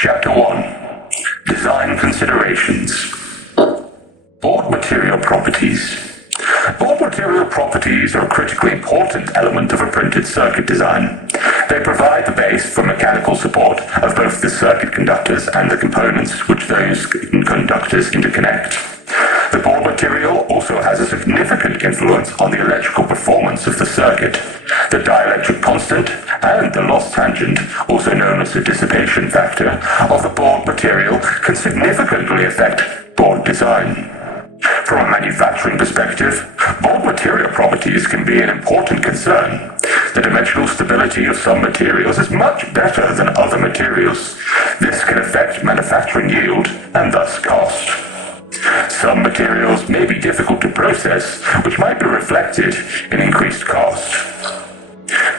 Chapter 1. Design Considerations. Board Material Properties. Board material properties are a critically important element of a printed circuit design. They provide the base for mechanical support of both the circuit conductors and the components which those conductors interconnect. The board material also has a significant influence on the electrical performance of the circuit. The dielectric constant and the loss tangent, also known as the dissipation factor, of the board material can significantly affect board design. From a manufacturing perspective, board material properties can be an important concern. The dimensional stability of some materials is much better than other materials. This can affect manufacturing yield and thus cost. Some materials may be difficult to process, which might be reflected in increased cost.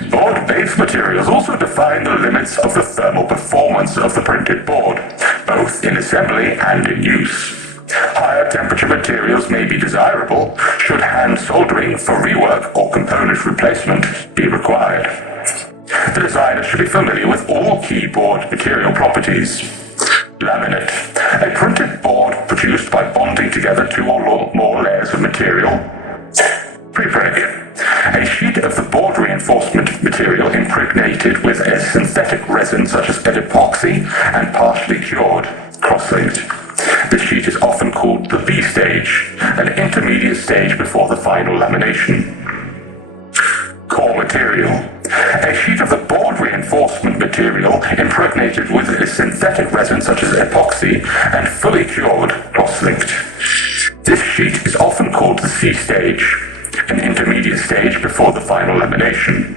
Board base materials also define the limits of the thermal performance of the printed board, both in assembly and in use. Higher temperature materials may be desirable should hand soldering for rework or component replacement be required. The designer should be familiar with all key board material properties. Laminate. A printed board produced by bonding together two or more layers of material. Prepreg. A sheet of the board reinforcement material impregnated with a synthetic resin such as epoxy and partially cured, cross-linked. This sheet is often called the B stage, an intermediate stage before the final lamination. Core material. A sheet of the board reinforcement material impregnated with a synthetic resin such as epoxy and fully cured, cross-linked. This sheet is often called the C stage, an intermediate stage before the final lamination.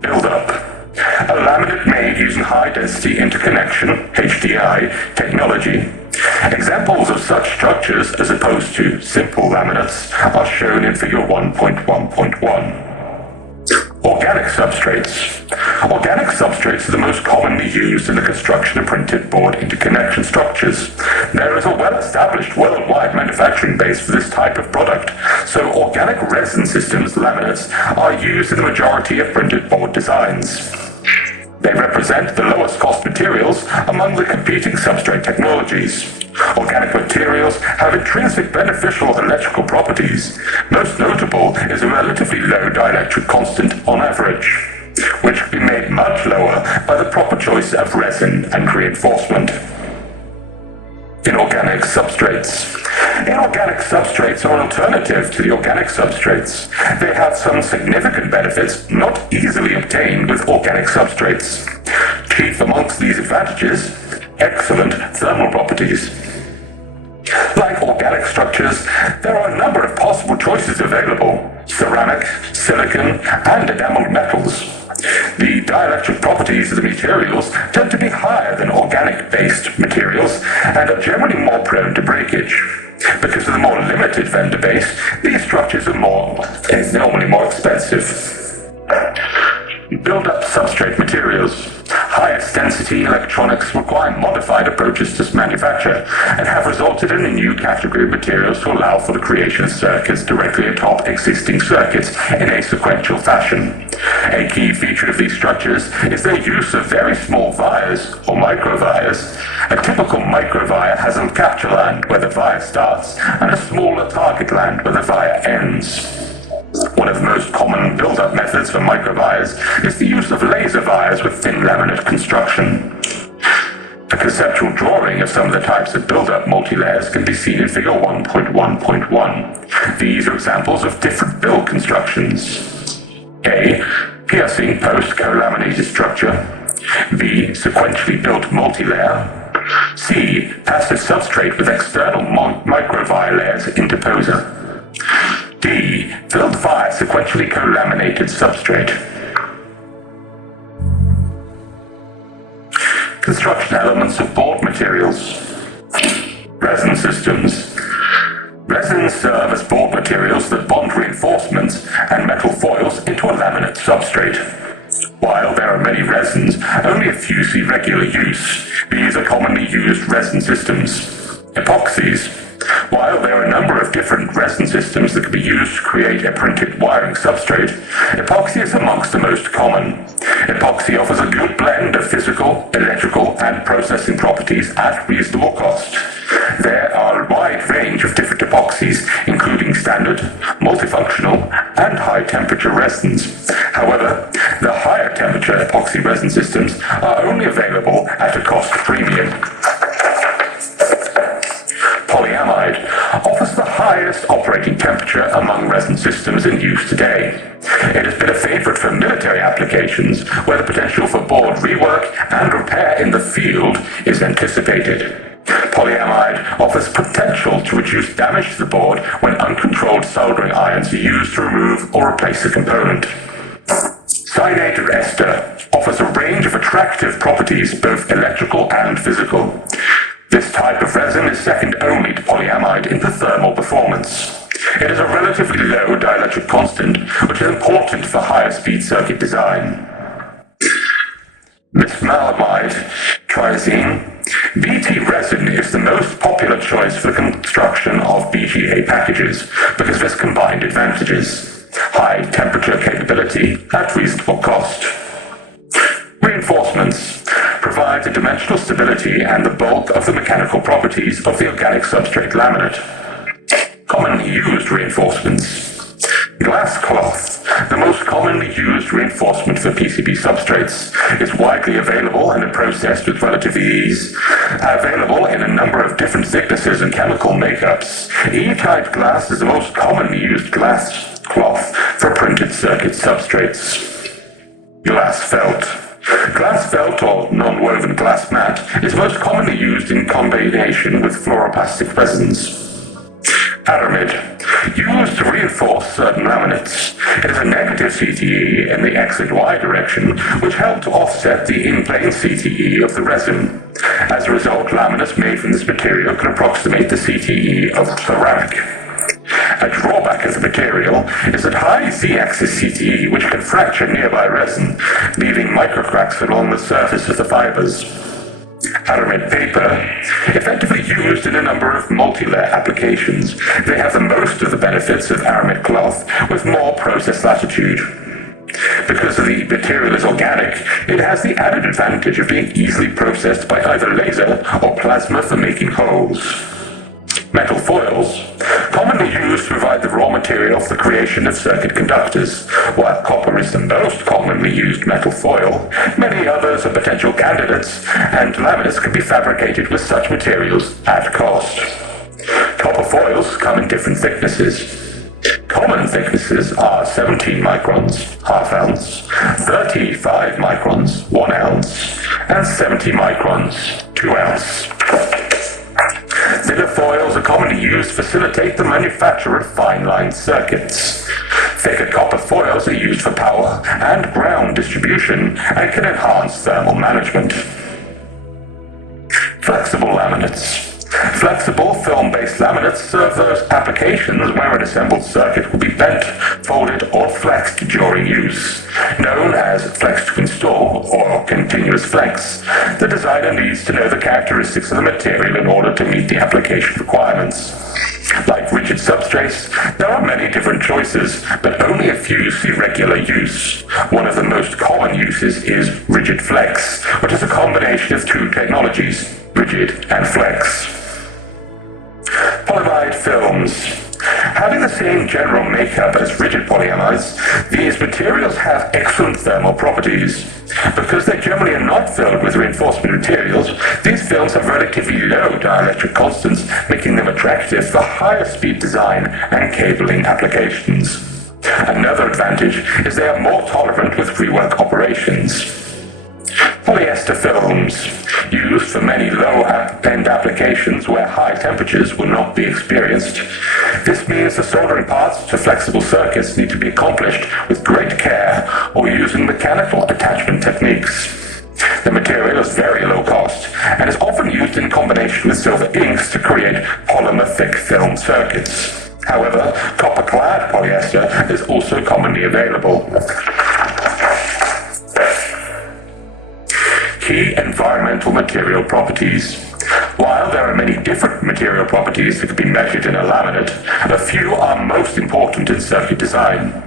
Build-up. A laminate made using high-density interconnection (HDI) technology. Examples of such structures, as opposed to simple laminates, are shown in Figure 1.1.1. Organic substrates. Organic substrates are the most commonly used in the construction of printed board interconnection structures. There is a well-established worldwide manufacturing base for this type of product, so organic resin systems, laminates, are used in the majority of printed board designs. They represent the lowest cost materials among the competing substrate technologies. Organic materials have intrinsic beneficial electrical properties. Most notable is a relatively low dielectric constant on average, which can be made much lower by the proper choice of resin and reinforcement. Inorganic substrates. Inorganic substrates are an alternative to the organic substrates. They have some significant benefits not easily obtained with organic substrates. Chief amongst these advantages, excellent thermal properties. Like organic structures, there are a number of possible choices available: ceramic, silicon, and enameled metals. The dielectric properties of the materials tend to be higher than organic-based materials and are generally more prone to breakage. Because of the more limited vendor base, these structures are normally more expensive. Build-up substrate materials. Highest density electronics require modified approaches to manufacture and have resulted in a new category of materials to allow for the creation of circuits directly atop existing circuits in a sequential fashion. A key feature of these structures is their use of very small vias, or microvias. A typical microvia has a capture land where the via starts and a smaller target land where the via ends. One of the most common build-up methods for microvias is the use of laser vias with thin laminate construction. A conceptual drawing of some of the types of build-up multilayers can be seen in Figure 1.1.1. These are examples of different build constructions. A. Piercing post-co-laminated structure. B. Sequentially built multilayer. C. Passive substrate with external microvia layers interposer. D. Filled via sequentially co-laminated substrate. Construction elements of board materials. Resin systems. Resins serve as board materials that bond reinforcements and metal foils into a laminate substrate. While there are many resins, only a few see regular use. These are commonly used resin systems. Epoxies. While there are a number of different resin systems that can be used to create a printed wiring substrate, epoxy is amongst the most common. Epoxy offers a good blend of physical, electrical, and processing properties at reasonable cost. There are a wide range of different epoxies, including standard, multifunctional, and high-temperature resins. However, the higher temperature epoxy resin systems are only available at a cost premium. Polyamide offers the highest operating temperature among resin systems in use today. It has been a favorite for military applications where the potential for board rework and repair in the field is anticipated. Polyamide offers potential to reduce damage to the board when uncontrolled soldering irons are used to remove or replace a component. Cyanate ester offers a range of attractive properties, both electrical and physical. This type of resin is second only to polyamide in the thermal performance. It is a relatively low dielectric constant, which is important for higher speed circuit design. Bismaleimide triazine. BT resin is the most popular choice for the construction of BGA packages because of its combined advantages: high temperature capability at reasonable cost. Reinforcements provide the dimensional stability and the bulk of the mechanical properties of the organic substrate laminate. Commonly used reinforcements. Glass cloth, the most commonly used reinforcement for PCB substrates, is widely available and processed with relative ease. Available in a number of different thicknesses and chemical makeups, E-type glass is the most commonly used glass cloth for printed circuit substrates. Glass felt. Glass felt, or non-woven glass mat, is most commonly used in combination with fluoroplastic resins. Aramid, used to reinforce certain laminates. It is a negative CTE in the X and Y direction, which help to offset the in-plane CTE of the resin. As a result, laminates made from this material can approximate the CTE of ceramic. A drawback of the material is that high Z-axis CTE, which can fracture nearby resin, leaving microcracks along the surface of the fibers. Aramid paper, effectively used in a number of multi-layer applications, they have the most of the benefits of aramid cloth with more process latitude. Because the material is organic, it has the added advantage of being easily processed by either laser or plasma for making holes. Metal foils, commonly used to provide the raw material for the creation of circuit conductors. While copper is the most commonly used metal foil, many others are potential candidates, and laminates can be fabricated with such materials at cost. Copper foils come in different thicknesses. Common thicknesses are 17 microns, half ounce, 35 microns, 1 ounce, and 70 microns, 2 ounce. Thinner foils are commonly used to facilitate the manufacture of fine-line circuits. Thicker copper foils are used for power and ground distribution and can enhance thermal management. Flexible laminates. Flexible film-based laminates serve those applications where an assembled circuit will be bent, folded, or flexed during use. Known as flex to install or continuous flex, the designer needs to know the characteristics of the material in order to meet the application requirements. Like rigid substrates, there are many different choices, but only a few see regular use. One of the most common uses is rigid flex, which is a combination of two technologies, rigid and flex. Polyamide films. Having the same general makeup as rigid polyamides, these materials have excellent thermal properties. Because they generally are not filled with reinforcement materials, these films have relatively low dielectric constants, making them attractive for higher speed design and cabling applications. Another advantage is they are more tolerant with rework operations. Polyester films, used for many low-end applications where high temperatures will not be experienced. This means the soldering parts to flexible circuits need to be accomplished with great care or using mechanical attachment techniques. The material is very low cost and is often used in combination with silver inks to create polymer-thick film circuits. However, copper-clad polyester is also commonly available. Key environmental material properties. While there are many different material properties that can be measured in a laminate, a few are most important in circuit design.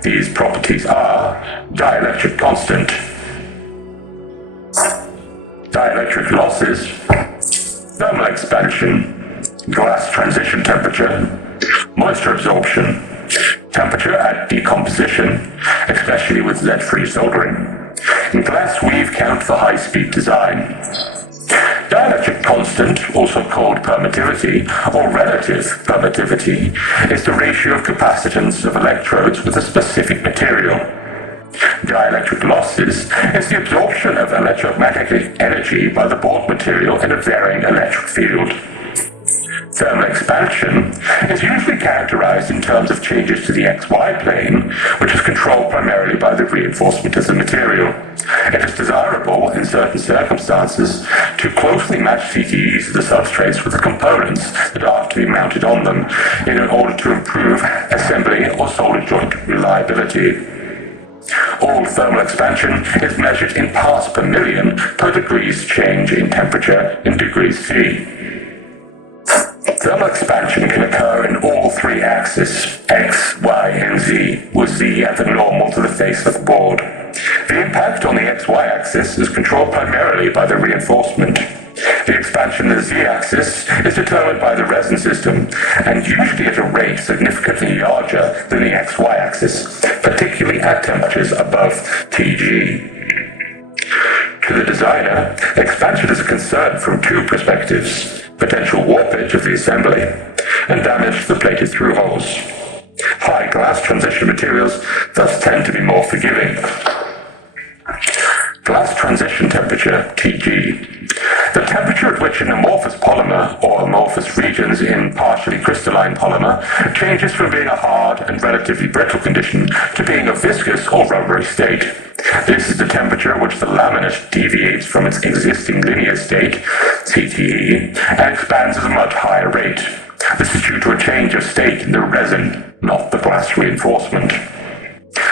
These properties are dielectric constant, dielectric losses, thermal expansion, glass transition temperature, moisture absorption, temperature at decomposition, especially with lead-free soldering, and glass weave count for high-speed design. Dielectric constant, also called permittivity or relative permittivity, is the ratio of capacitance of electrodes with a specific material. Dielectric losses is the absorption of electromagnetic energy by the board material in a varying electric field. Thermal expansion is usually characterized in terms of changes to the XY plane, which is controlled primarily by the reinforcement of the material. It is desirable in certain circumstances to closely match CTEs of the substrates with the components that are to be mounted on them in order to improve assembly or solder joint reliability. All thermal expansion is measured in parts per million per degrees change in temperature in degrees C. Thermal expansion can occur in all three axes, X, Y, and Z, with Z at the normal to the face of the board. The impact on the XY axis is controlled primarily by the reinforcement. The expansion of the Z-axis is determined by the resin system, and usually at a rate significantly larger than the XY axis, particularly at temperatures above Tg. To the designer, expansion is a concern from two perspectives: potential warpage of the assembly and damage to the plated through holes. High glass transition materials thus tend to be more forgiving. Glass transition temperature, Tg. The temperature at which an amorphous polymer or amorphous regions in partially crystalline polymer changes from being a hard and relatively brittle condition to being a viscous or rubbery state. This is the temperature at which the laminate deviates from its existing linear state, CTE, and expands at a much higher rate. This is due to a change of state in the resin, not the glass reinforcement.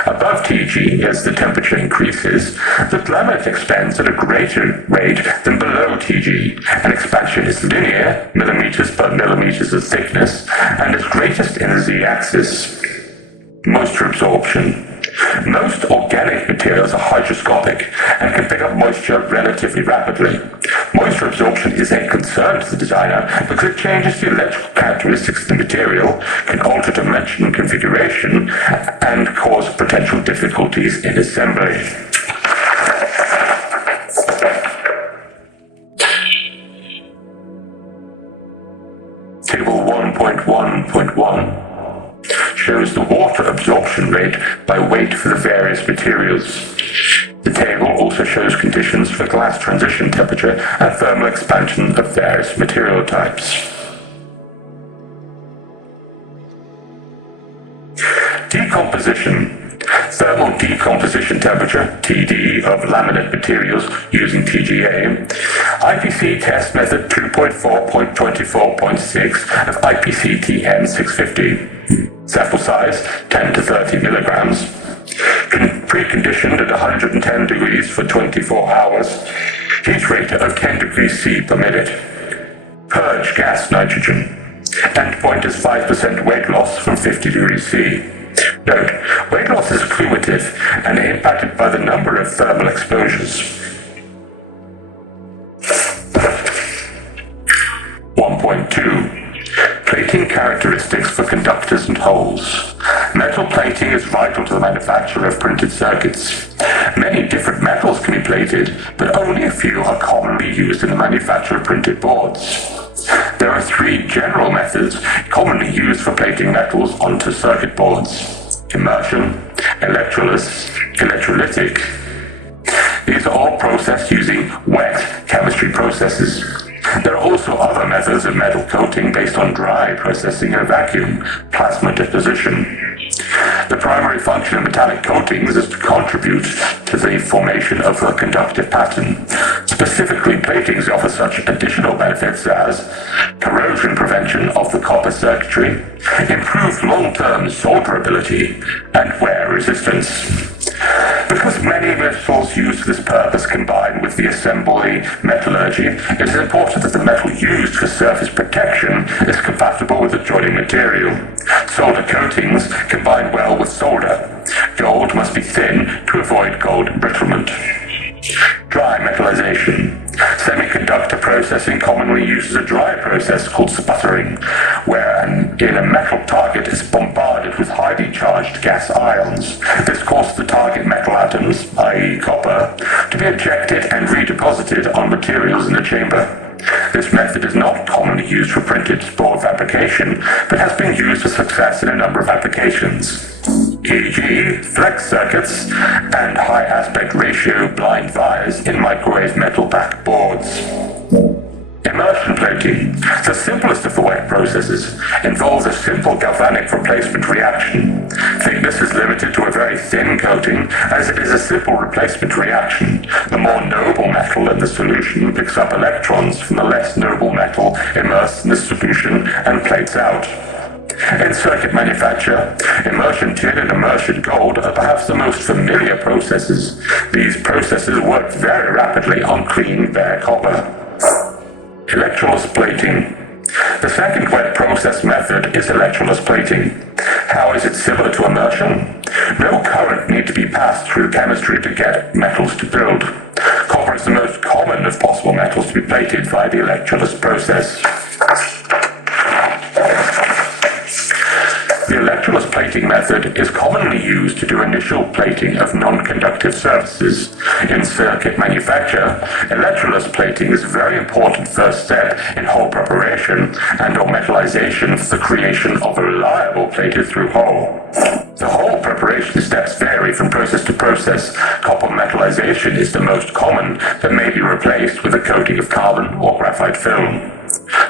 Above Tg, as the temperature increases, the laminate expands at a greater rate than below Tg, and expansion is linear, millimeters per millimeters of thickness, and is greatest in the z-axis. Moisture absorption. Most organic materials are hygroscopic and can pick up moisture relatively rapidly. Moisture absorption is a concern to the designer because it changes the electrical characteristics of the material, can alter dimension and configuration, and cause potential difficulties in assembly. Table 1.1.1 shows the water absorption rate by weight for the various materials. The table also shows conditions for glass transition temperature and thermal expansion of various material types. Decomposition. Thermal decomposition temperature, TD, of laminate materials using TGA. IPC test method 2.4.24.6 of IPC TM 650. Sample size 10 to 30 milligrams. Preconditioned at 110 degrees for 24 hours. Heat rate of 10 degrees C per minute. Purge gas nitrogen. Endpoint is 5% weight loss from 50 degrees C. Note, weight loss is cumulative and impacted by the number of thermal exposures. 1.2. Plating characteristics for conductors and holes. Metal plating is vital to the manufacture of printed circuits. Many different metals can be plated, but only a few are commonly used in the manufacture of printed boards. There are three general methods commonly used for plating metals onto circuit boards: immersion, electrolysis, electrolytic. These are all processed using wet chemistry processes. There are also other methods of metal coating based on dry processing in a vacuum, plasma deposition. The primary function of metallic coatings is to contribute to the formation of a conductive pattern. Specifically, platings offer such additional benefits as corrosion prevention of the copper circuitry, improved long-term solderability, and wear resistance. Because many metals used for this purpose combine with the assembly metallurgy, it is important that the metal used for surface protection is compatible with the joining material. Solder coatings combine well with solder. Gold must be thin to avoid gold embrittlement. Dry metallization. processing commonly uses a dry process called sputtering, where in a metal target is bombarded with highly charged gas ions. This causes the target metal atoms, i.e. copper, to be ejected and redeposited on materials in the chamber. This method is not commonly used for printed board fabrication, but has been used with success in a number of applications, e.g. flex circuits and high aspect ratio blind vias in microwave metal back boards. Immersion plating, the simplest of the wet processes, involves a simple galvanic replacement reaction. Thickness is limited to a very thin coating, as it is a simple replacement reaction. The more noble metal in the solution picks up electrons from the less noble metal immersed in the solution and plates out. In circuit manufacture, immersion tin and immersion gold are perhaps the most familiar processes. These processes work very rapidly on clean, bare copper. Electroless plating. The second wet process method is electroless plating. How is it similar to immersion? No current need to be passed through chemistry to get metals to build. Copper is the most common of possible metals to be plated via the electroless process. The electroless plating method is commonly used to do initial plating of non-conductive surfaces. In circuit manufacture, electroless plating is a very important first step in hole preparation and/or metallization for the creation of a reliable plated through hole. The hole preparation steps vary from process to process. Copper metallization is the most common, but may be replaced with a coating of carbon or graphite film.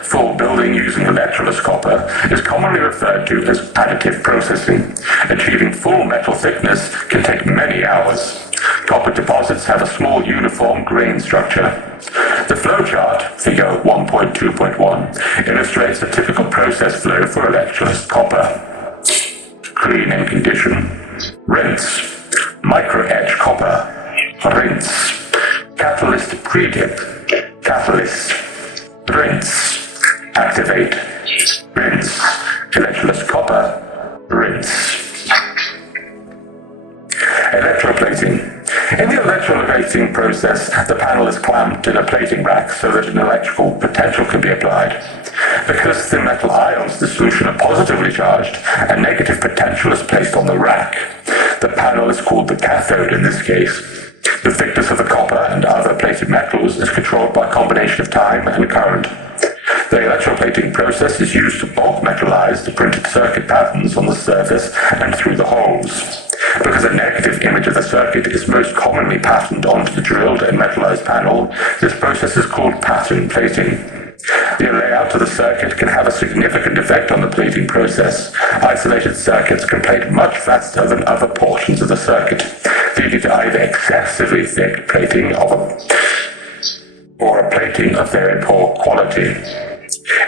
Full building using electroless copper is commonly referred to as additive processing. Achieving full metal thickness can take many hours. Copper deposits have a small uniform grain structure. The flowchart, figure 1.2.1, illustrates a typical process flow for electroless copper. Clean in condition, rinse, micro-etch copper, rinse, catalyst pre-dip, catalyst, rinse, activate, rinse, electroless copper, rinse. Electroplating. In the electroplating process, the panel is clamped in a plating rack so that an electrical potential can be applied. Because the metal ions in the solution are positively charged, a negative potential is placed on the rack. The panel is called the cathode in this case. The thickness of the copper and other plated metals is controlled by a combination of time and current. The electroplating process is used to bulk metallize the printed circuit patterns on the surface and through the holes. Because a negative image of the circuit is most commonly patterned onto the drilled and metallized panel, this process is called pattern plating. The layout of the circuit can have a significant effect on the plating process. Isolated circuits can plate much faster than other portions of the circuit, leading to either excessively thick plating or a plating of very poor quality.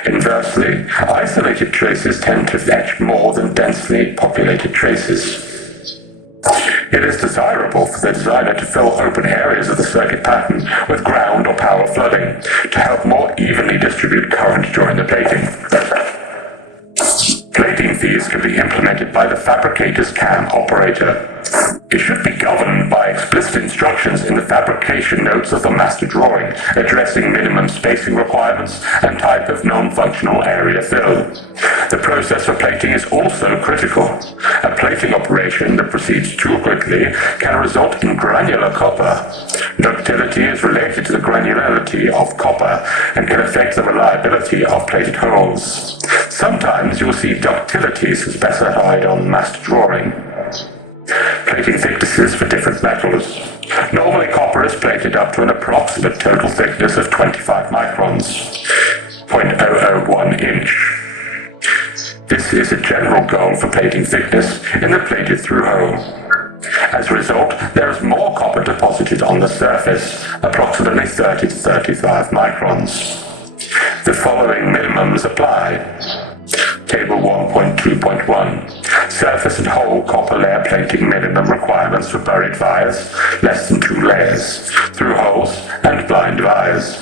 Inversely, isolated traces tend to etch more than densely populated traces. It is desirable for the designer to fill open areas of the circuit pattern with ground or power flooding to help more evenly distribute current during the plating. Plating fees can be implemented by the fabricator's CAM operator. It should be governed by explicit instructions in the fabrication notes of the master drawing, addressing minimum spacing requirements and type of non-functional area fill. The process for plating is also critical. A plating operation that proceeds too quickly can result in granular copper. Ductility is related to the granularity of copper and can affect the reliability of plated holes. Sometimes you will see ductility specified on master drawing. Plating thicknesses for different metals. Normally copper is plated up to an approximate total thickness of 25 microns, 0.001 inch. This is a general goal for plating thickness in the plated through hole. As a result, there is more copper deposited on the surface, approximately 30 to 35 microns. The following minimums apply. Table 1.2.1. Surface and hole copper layer plating minimum requirements for buried vias, less than 2 layers, through holes and blind vias.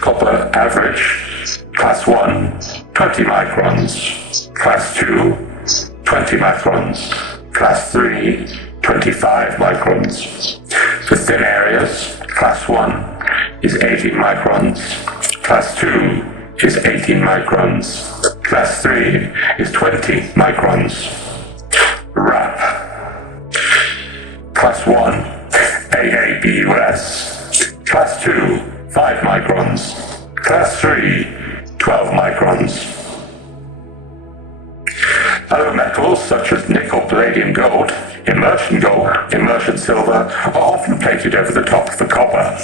Copper average, class 1, 20 microns, class 2, 20 microns, class 3, 25 microns. For thin areas, class 1, is 18 microns. Class 2 is 18 microns. Class 3 is 20 microns. Wrap. Class 1, AABUS. Class 2, 5 microns. Class 3, 12 microns. Other metals such as nickel, palladium, gold, immersion silver are often plated over the top of the copper.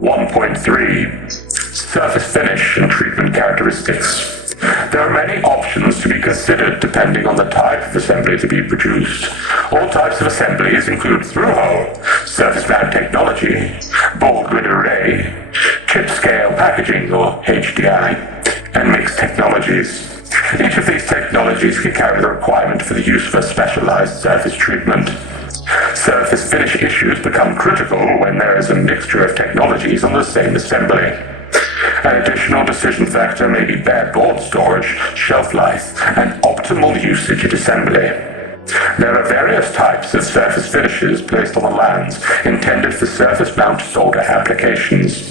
1.3 Surface finish and treatment characteristics. There are many options to be considered depending on the type of assembly to be produced. All types of assemblies include through-hole, surface mount technology, ball grid array, chip-scale packaging or HDI, and mixed technologies. Each of these technologies can carry the requirement for the use of a specialized surface treatment. Surface finish issues become critical when there is a mixture of technologies on the same assembly. An additional decision factor may be bare board storage, shelf life, and optimal usage at assembly. There are various types of surface finishes placed on the lands intended for surface mount solder applications.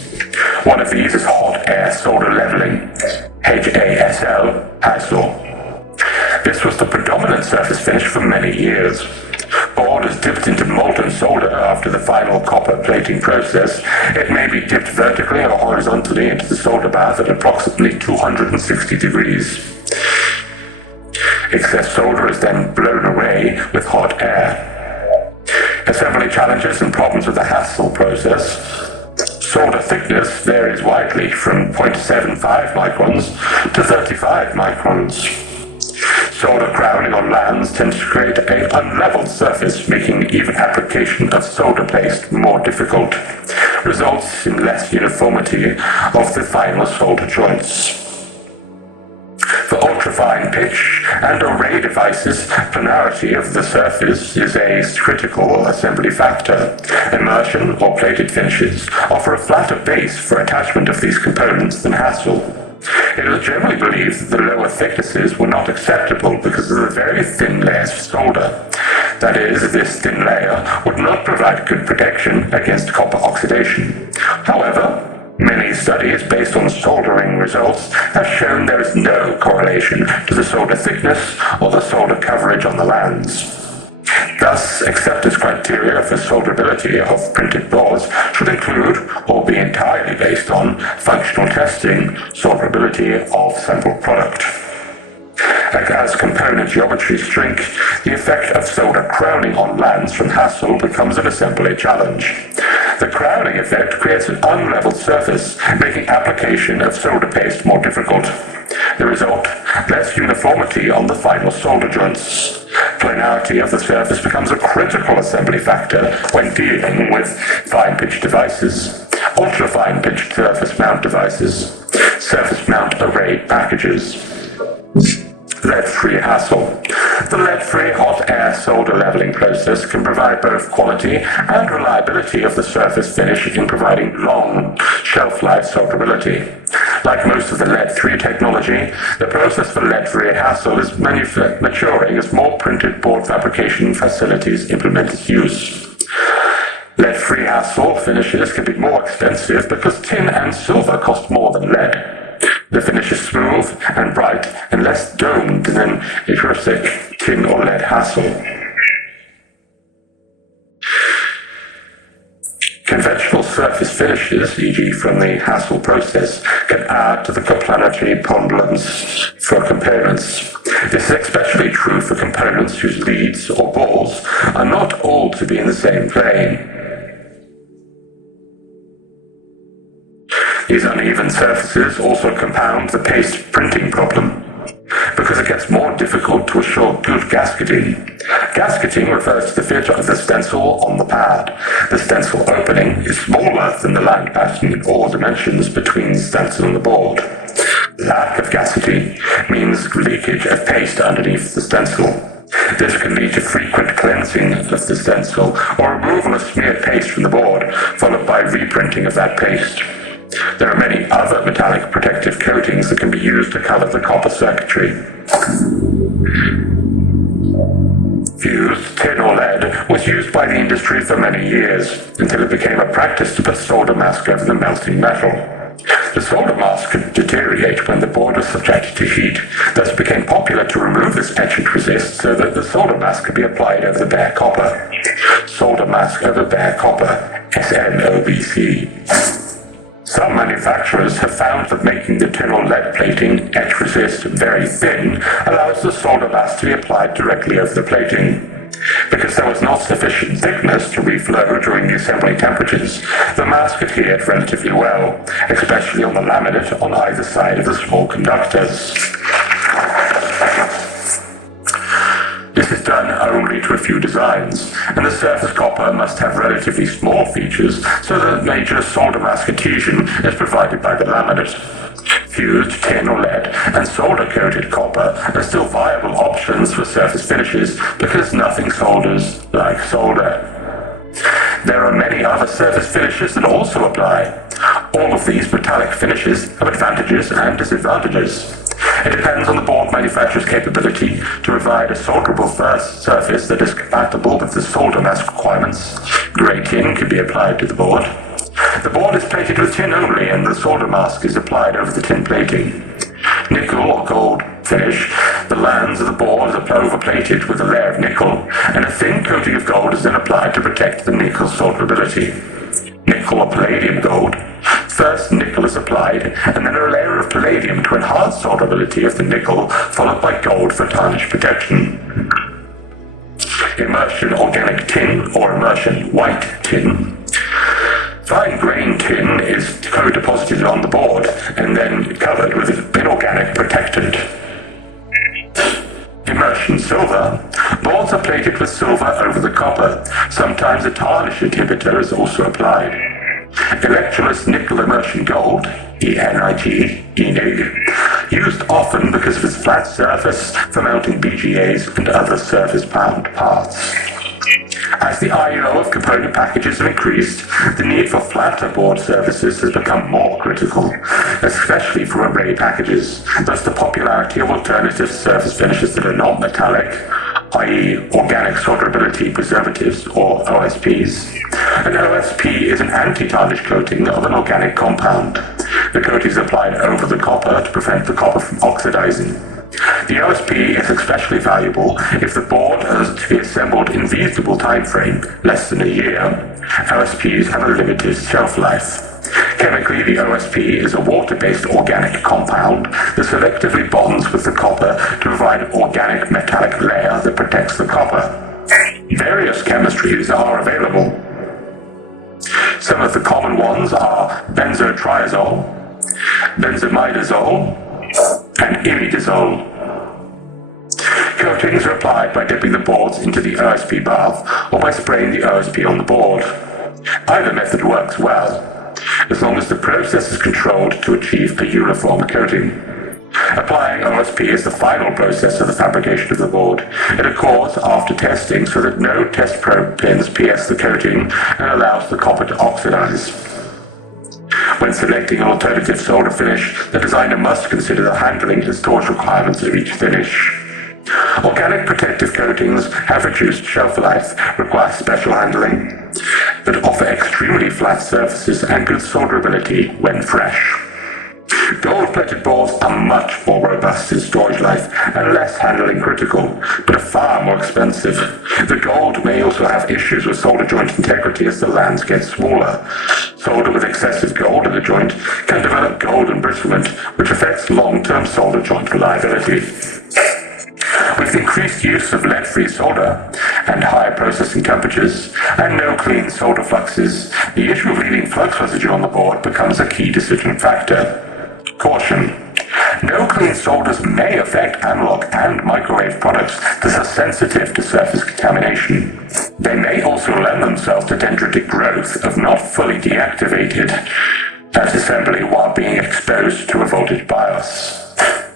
One of these is hot air solder leveling, HASL. This was the predominant surface finish for many years. Board is dipped into molten solder after the final copper plating process. It may be dipped vertically or horizontally into the solder bath at approximately 260 degrees. Excess solder is then blown away with hot air. Assembly challenges and problems with the Hassel process. Solder thickness varies widely from 0.75 microns to 35 microns. Solder crowning on lands tends to create an unleveled surface, making even application of solder paste more difficult. Results in less uniformity of the final solder joints. For ultrafine pitch and array devices, planarity of the surface is a critical assembly factor. Immersion or plated finishes offer a flatter base for attachment of these components than Hassel. It was generally believed that the lower thicknesses were not acceptable because of the very thin layers of solder. That is, this thin layer would not provide good protection against copper oxidation. However, many studies based on soldering results have shown there is no correlation to the solder thickness or the solder coverage on the lands. Thus, acceptance criteria for solderability of printed boards should include or be entirely based on functional testing, solderability of sample product. As component geometries shrink, the effect of solder crowning on lands from Hassel becomes an assembly challenge. The crowning effect creates an unleveled surface, making application of solder paste more difficult. The result, less uniformity on the final solder joints. Planarity of the surface becomes a critical assembly factor when dealing with fine-pitched devices, ultra-fine pitched surface mount devices, surface mount array packages. Lead-free Hassel. The lead-free hot air solder leveling process can provide both quality and reliability of the surface finish in providing long shelf life solderability. Like most of the lead-free technology, the process for lead-free Hassel is maturing as more printed board fabrication facilities implement its use. Lead-free Hassel finishes can be more expensive because tin and silver cost more than lead. The finish is smooth and bright and less domed than intrinsic tin or lead Hassel. Conventional surface finishes, e.g. from the Hassel process, can add to the coplanarity ponderance for components. This is especially true for components whose leads or balls are not all to be in the same plane. These uneven surfaces also compound the paste printing problem, because it gets more difficult to assure good gasketing. Gasketing refers to the fit of the stencil on the pad. The stencil opening is smaller than the line pattern in all dimensions between the stencil and the board. Lack of gasketing means leakage of paste underneath the stencil. This can lead to frequent cleansing of the stencil or removal of smeared paste from the board, followed by reprinting of that paste. There are many other metallic protective coatings that can be used to cover the copper circuitry. Fused tin or lead was used by the industry for many years, until it became a practice to put solder mask over the melting metal. The solder mask could deteriorate when the board was subjected to heat, thus it became popular to remove this etchant resist so that the solder mask could be applied over the bare copper. Solder mask over bare copper, SNOBC. Some manufacturers have found that making the tin or lead plating etch resist very thin allows the solder mask to be applied directly over the plating. Because there was not sufficient thickness to reflow during the assembly temperatures, the mask adhered relatively well, especially on the laminate on either side of the small conductors. This is done only to a few designs, and the surface copper must have relatively small features so that major solder mask adhesion is provided by the laminate. Fused tin or lead and solder-coated copper are still viable options for surface finishes because nothing solders like solder. There are many other surface finishes that also apply. All of these metallic finishes have advantages and disadvantages. It depends on the board manufacturer's capability to provide a solderable surface that is compatible with the solder mask requirements. Grey tin can be applied to the board. The board is plated with tin only, and the solder mask is applied over the tin plating. Nickel or gold finish, the lands of the board is overplated with a layer of nickel, and a thin coating of gold is then applied to protect the nickel solderability. Nickel or palladium gold. First nickel is applied, and then a layer of palladium to enhance solderability of the nickel, followed by gold for tarnish protection. Immersion organic tin or immersion white tin. Fine grain tin is co-deposited on the board and then covered with an inorganic protectant. Immersion silver. Boards are plated with silver over the copper. Sometimes a tarnish inhibitor is also applied. Electroless nickel immersion gold, ENIG, used often because of its flat surface for mounting BGAs and other surface bound parts. As the I/O of component packages have increased, the need for flatter board surfaces has become more critical, especially for array packages. Thus the popularity of alternative surface finishes that are not metallic, i.e. organic solderability preservatives or OSPs. An OSP is an anti-tarnish coating of an organic compound. The coating is applied over the copper to prevent the copper from oxidizing. The OSP is especially valuable if the board is to be assembled in reasonable time frame, less than a year. OSPs have a limited shelf life. Chemically, the OSP is a water-based organic compound that selectively bonds with the copper to provide an organic metallic layer that protects the copper. Various chemistries are available. Some of the common ones are benzotriazole, benzimidazole, and imidazole. Coatings are applied by dipping the boards into the OSP bath or by spraying the OSP on the board. Either method works well, as long as the process is controlled to achieve a uniform coating. Applying OSP is the final process of the fabrication of the board. It occurs after testing so that no test probe pins pierce the coating and allows the copper to oxidize. When selecting an alternative solder finish, the designer must consider the handling and storage requirements of each finish. Organic protective coatings have reduced shelf life, require special handling, but offer extremely flat surfaces and good solderability when fresh. Gold-plated boards are much more robust in storage life and less handling critical, but are far more expensive. The gold may also have issues with solder joint integrity as the lands get smaller. Solder with excessive gold in the joint can develop gold embrittlement, which affects long-term solder joint reliability. With increased use of lead-free solder and higher processing temperatures and no clean solder fluxes, the issue of leaving flux residue on the board becomes a key decision factor. Caution. No clean solders may affect analog and microwave products that are sensitive to surface contamination. They may also lend themselves to dendritic growth if not fully deactivated at assembly while being exposed to a voltage bias.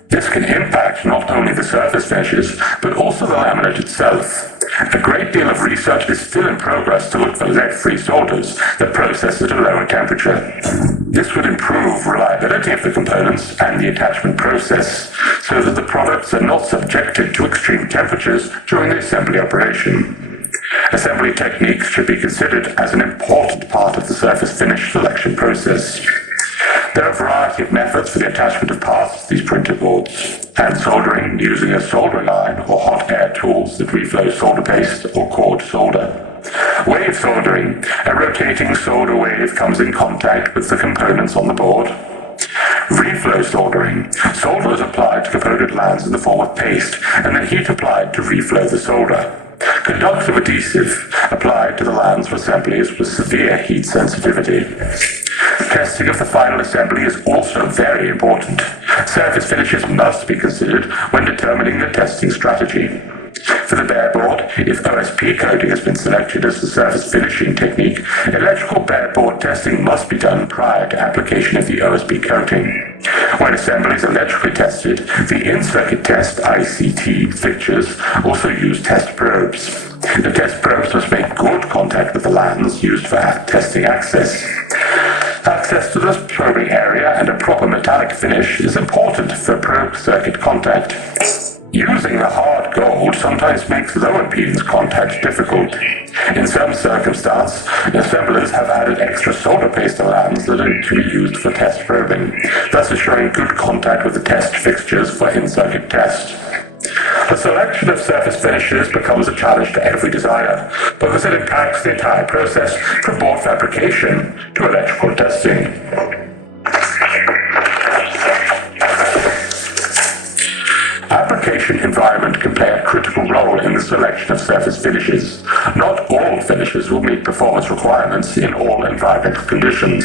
This can impact not only the surface finishes, but also the laminate itself. A great deal of research is still in progress to look for lead-free solders that process at a lower temperature. This would improve reliability of the components and the attachment process, so that the products are not subjected to extreme temperatures during the assembly operation. Assembly techniques should be considered as an important part of the surface finish selection process. There are a variety of methods for the attachment of parts to these printed boards. Hand soldering using a soldering iron or hot air tools that reflow solder paste or cored solder. Wave soldering. A rotating solder wave comes in contact with the components on the board. Reflow soldering. Solder is applied to component lands in the form of paste and then heat applied to reflow the solder. Conductive adhesive applied to the lands for assemblies with severe heat sensitivity. Testing of the final assembly is also very important. Surface finishes must be considered when determining the testing strategy. For the bare board, if OSP coating has been selected as the surface finishing technique, electrical bare board testing must be done prior to application of the OSP coating. When assembly is electrically tested, the in-circuit test ICT fixtures also use test probes. The test probes must make good contact with the lands used for testing access. Access to this probing area and a proper metallic finish is important for probe circuit contact. Using the hard gold sometimes makes low impedance contact difficult. In some circumstances, assemblers have added extra solder paste to lands that are to be used for test probing, thus assuring good contact with the test fixtures for in-circuit test. The selection of surface finishes becomes a challenge to every designer because it impacts the entire process from board fabrication to electrical testing. Application environment can play a critical role in the selection of surface finishes. Not all finishes will meet performance requirements in all environmental conditions.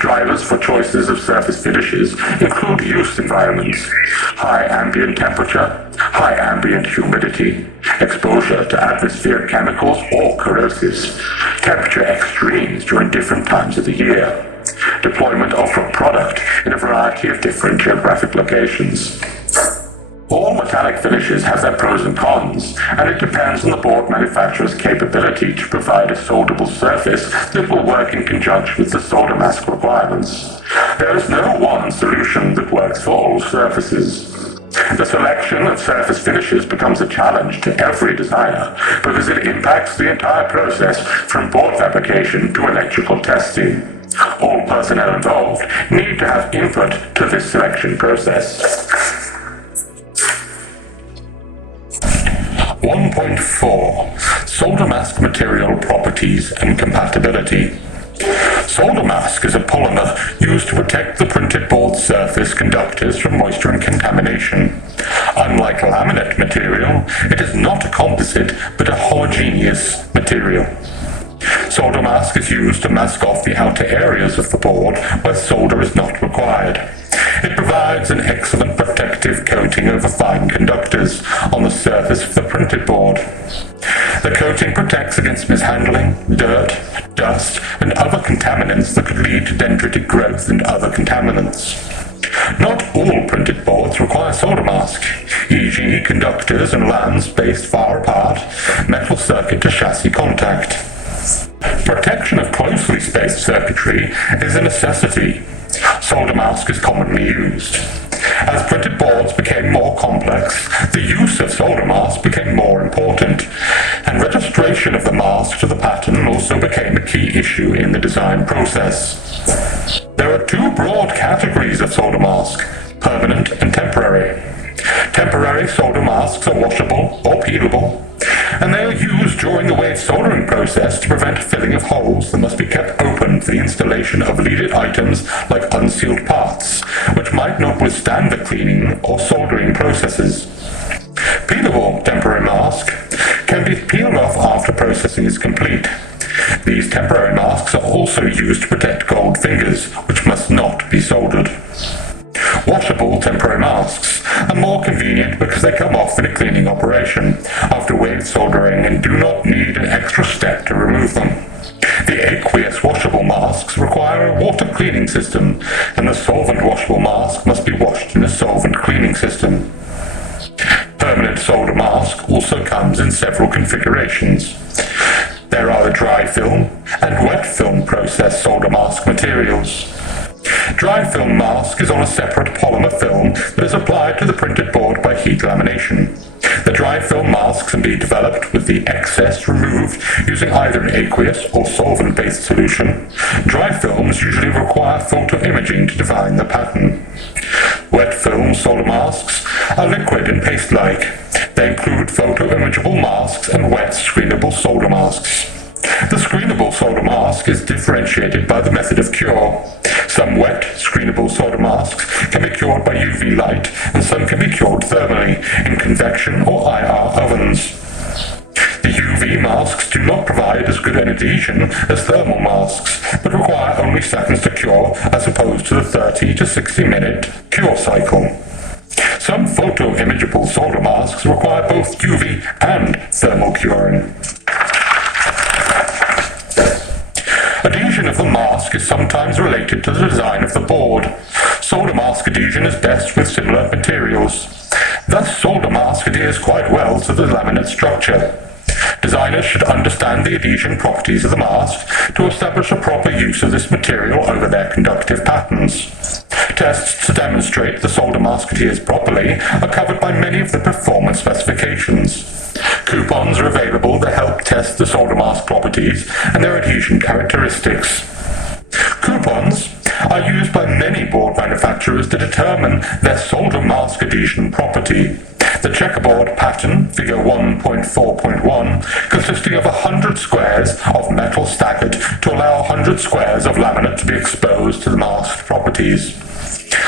Drivers for choices of surface finishes include use environments, high ambient temperature, high ambient humidity, exposure to atmospheric chemicals or corrosives, temperature extremes during different times of the year, deployment of a product in a variety of different geographic locations. All metallic finishes have their pros and cons, and it depends on the board manufacturer's capability to provide a soldable surface that will work in conjunction with the solder mask requirements. There is no one solution that works for all surfaces. The selection of surface finishes becomes a challenge to every designer because it impacts the entire process from board fabrication to electrical testing. All personnel involved need to have input to this selection process. 1.4 Solder mask material properties and compatibility. Solder mask is a polymer used to protect the printed board surface conductors from moisture and contamination. Unlike laminate material, it is not a composite but a homogeneous material. Solder mask is used to mask off the outer areas of the board where solder is not required. It provides an excellent protective coating over fine conductors on the surface of the printed board. The coating protects against mishandling, dirt, dust, and other contaminants that could lead to dendritic growth and other contaminants. Not all printed boards require solder mask, e.g. conductors and lands spaced far apart, metal circuit to chassis contact. Protection of closely spaced circuitry is a necessity. Solder mask is commonly used. As printed boards became more complex, the use of solder mask became more important, and registration of the mask to the pattern also became a key issue in the design process. There are two broad categories of solder mask, permanent and temporary. Temporary solder masks are washable or peelable, and they are used during the wave soldering process to prevent filling of holes that must be kept open for the installation of leaded items like unsealed parts, which might not withstand the cleaning or soldering processes. Peelable temporary mask can be peeled off after processing is complete. These temporary masks are also used to protect gold fingers, which must not be soldered. Washable temporary masks are more convenient because they come off in a cleaning operation after wave soldering and do not need an extra step to remove them. The aqueous washable masks require a water cleaning system, and the solvent washable mask must be washed in a solvent cleaning system. permanent solder mask also comes in several configurations. There are the dry film and wet film process solder mask materials. Dry film mask is on a separate polymer film that is applied to the printed board by heat lamination. The dry film masks can be developed with the excess removed using either an aqueous or solvent-based solution. Dry films usually require photo imaging to define the pattern. Wet film solder masks are liquid and paste-like. They include photo-imageable masks and wet screenable solder masks. The screenable solder mask is differentiated by the method of cure. Some wet, screenable solder masks can be cured by UV light, and some can be cured thermally in convection or IR ovens. The UV masks do not provide as good an adhesion as thermal masks, but require only seconds to cure as opposed to the 30 to 60 minute cure cycle. Some photo-imageable solder masks require both UV and thermal curing. Adhesion of the mask is sometimes related to the design of the board. Solder mask adhesion is best with similar materials. Thus, solder mask adheres quite well to the laminate structure. Designers should understand the adhesion properties of the mask to establish a proper use of this material over their conductive patterns. Tests to demonstrate the solder mask adheres properly are covered by many of the performance specifications. Coupons are available that help test the solder mask properties and their adhesion characteristics. Coupons are used by many board manufacturers to determine their solder mask adhesion property. The checkerboard pattern, figure 1.4.1, consisting of 100 squares of metal staggered to allow 100 squares of laminate to be exposed to the masked properties.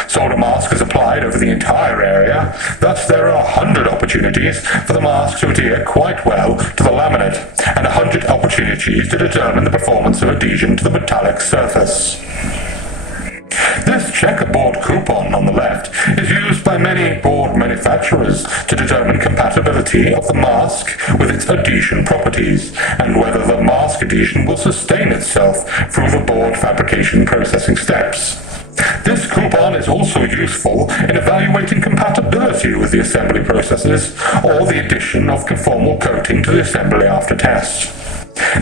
Solder mask is applied over the entire area, thus there are 100 opportunities for the mask to adhere quite well to the laminate, and 100 opportunities to determine the performance of adhesion to the metallic surface. This checkerboard coupon on the left is used by many board manufacturers to determine compatibility of the mask with its adhesion properties, and whether the mask adhesion will sustain itself through the board fabrication processing steps. This coupon is also useful in evaluating compatibility with the assembly processes or the addition of conformal coating to the assembly after test.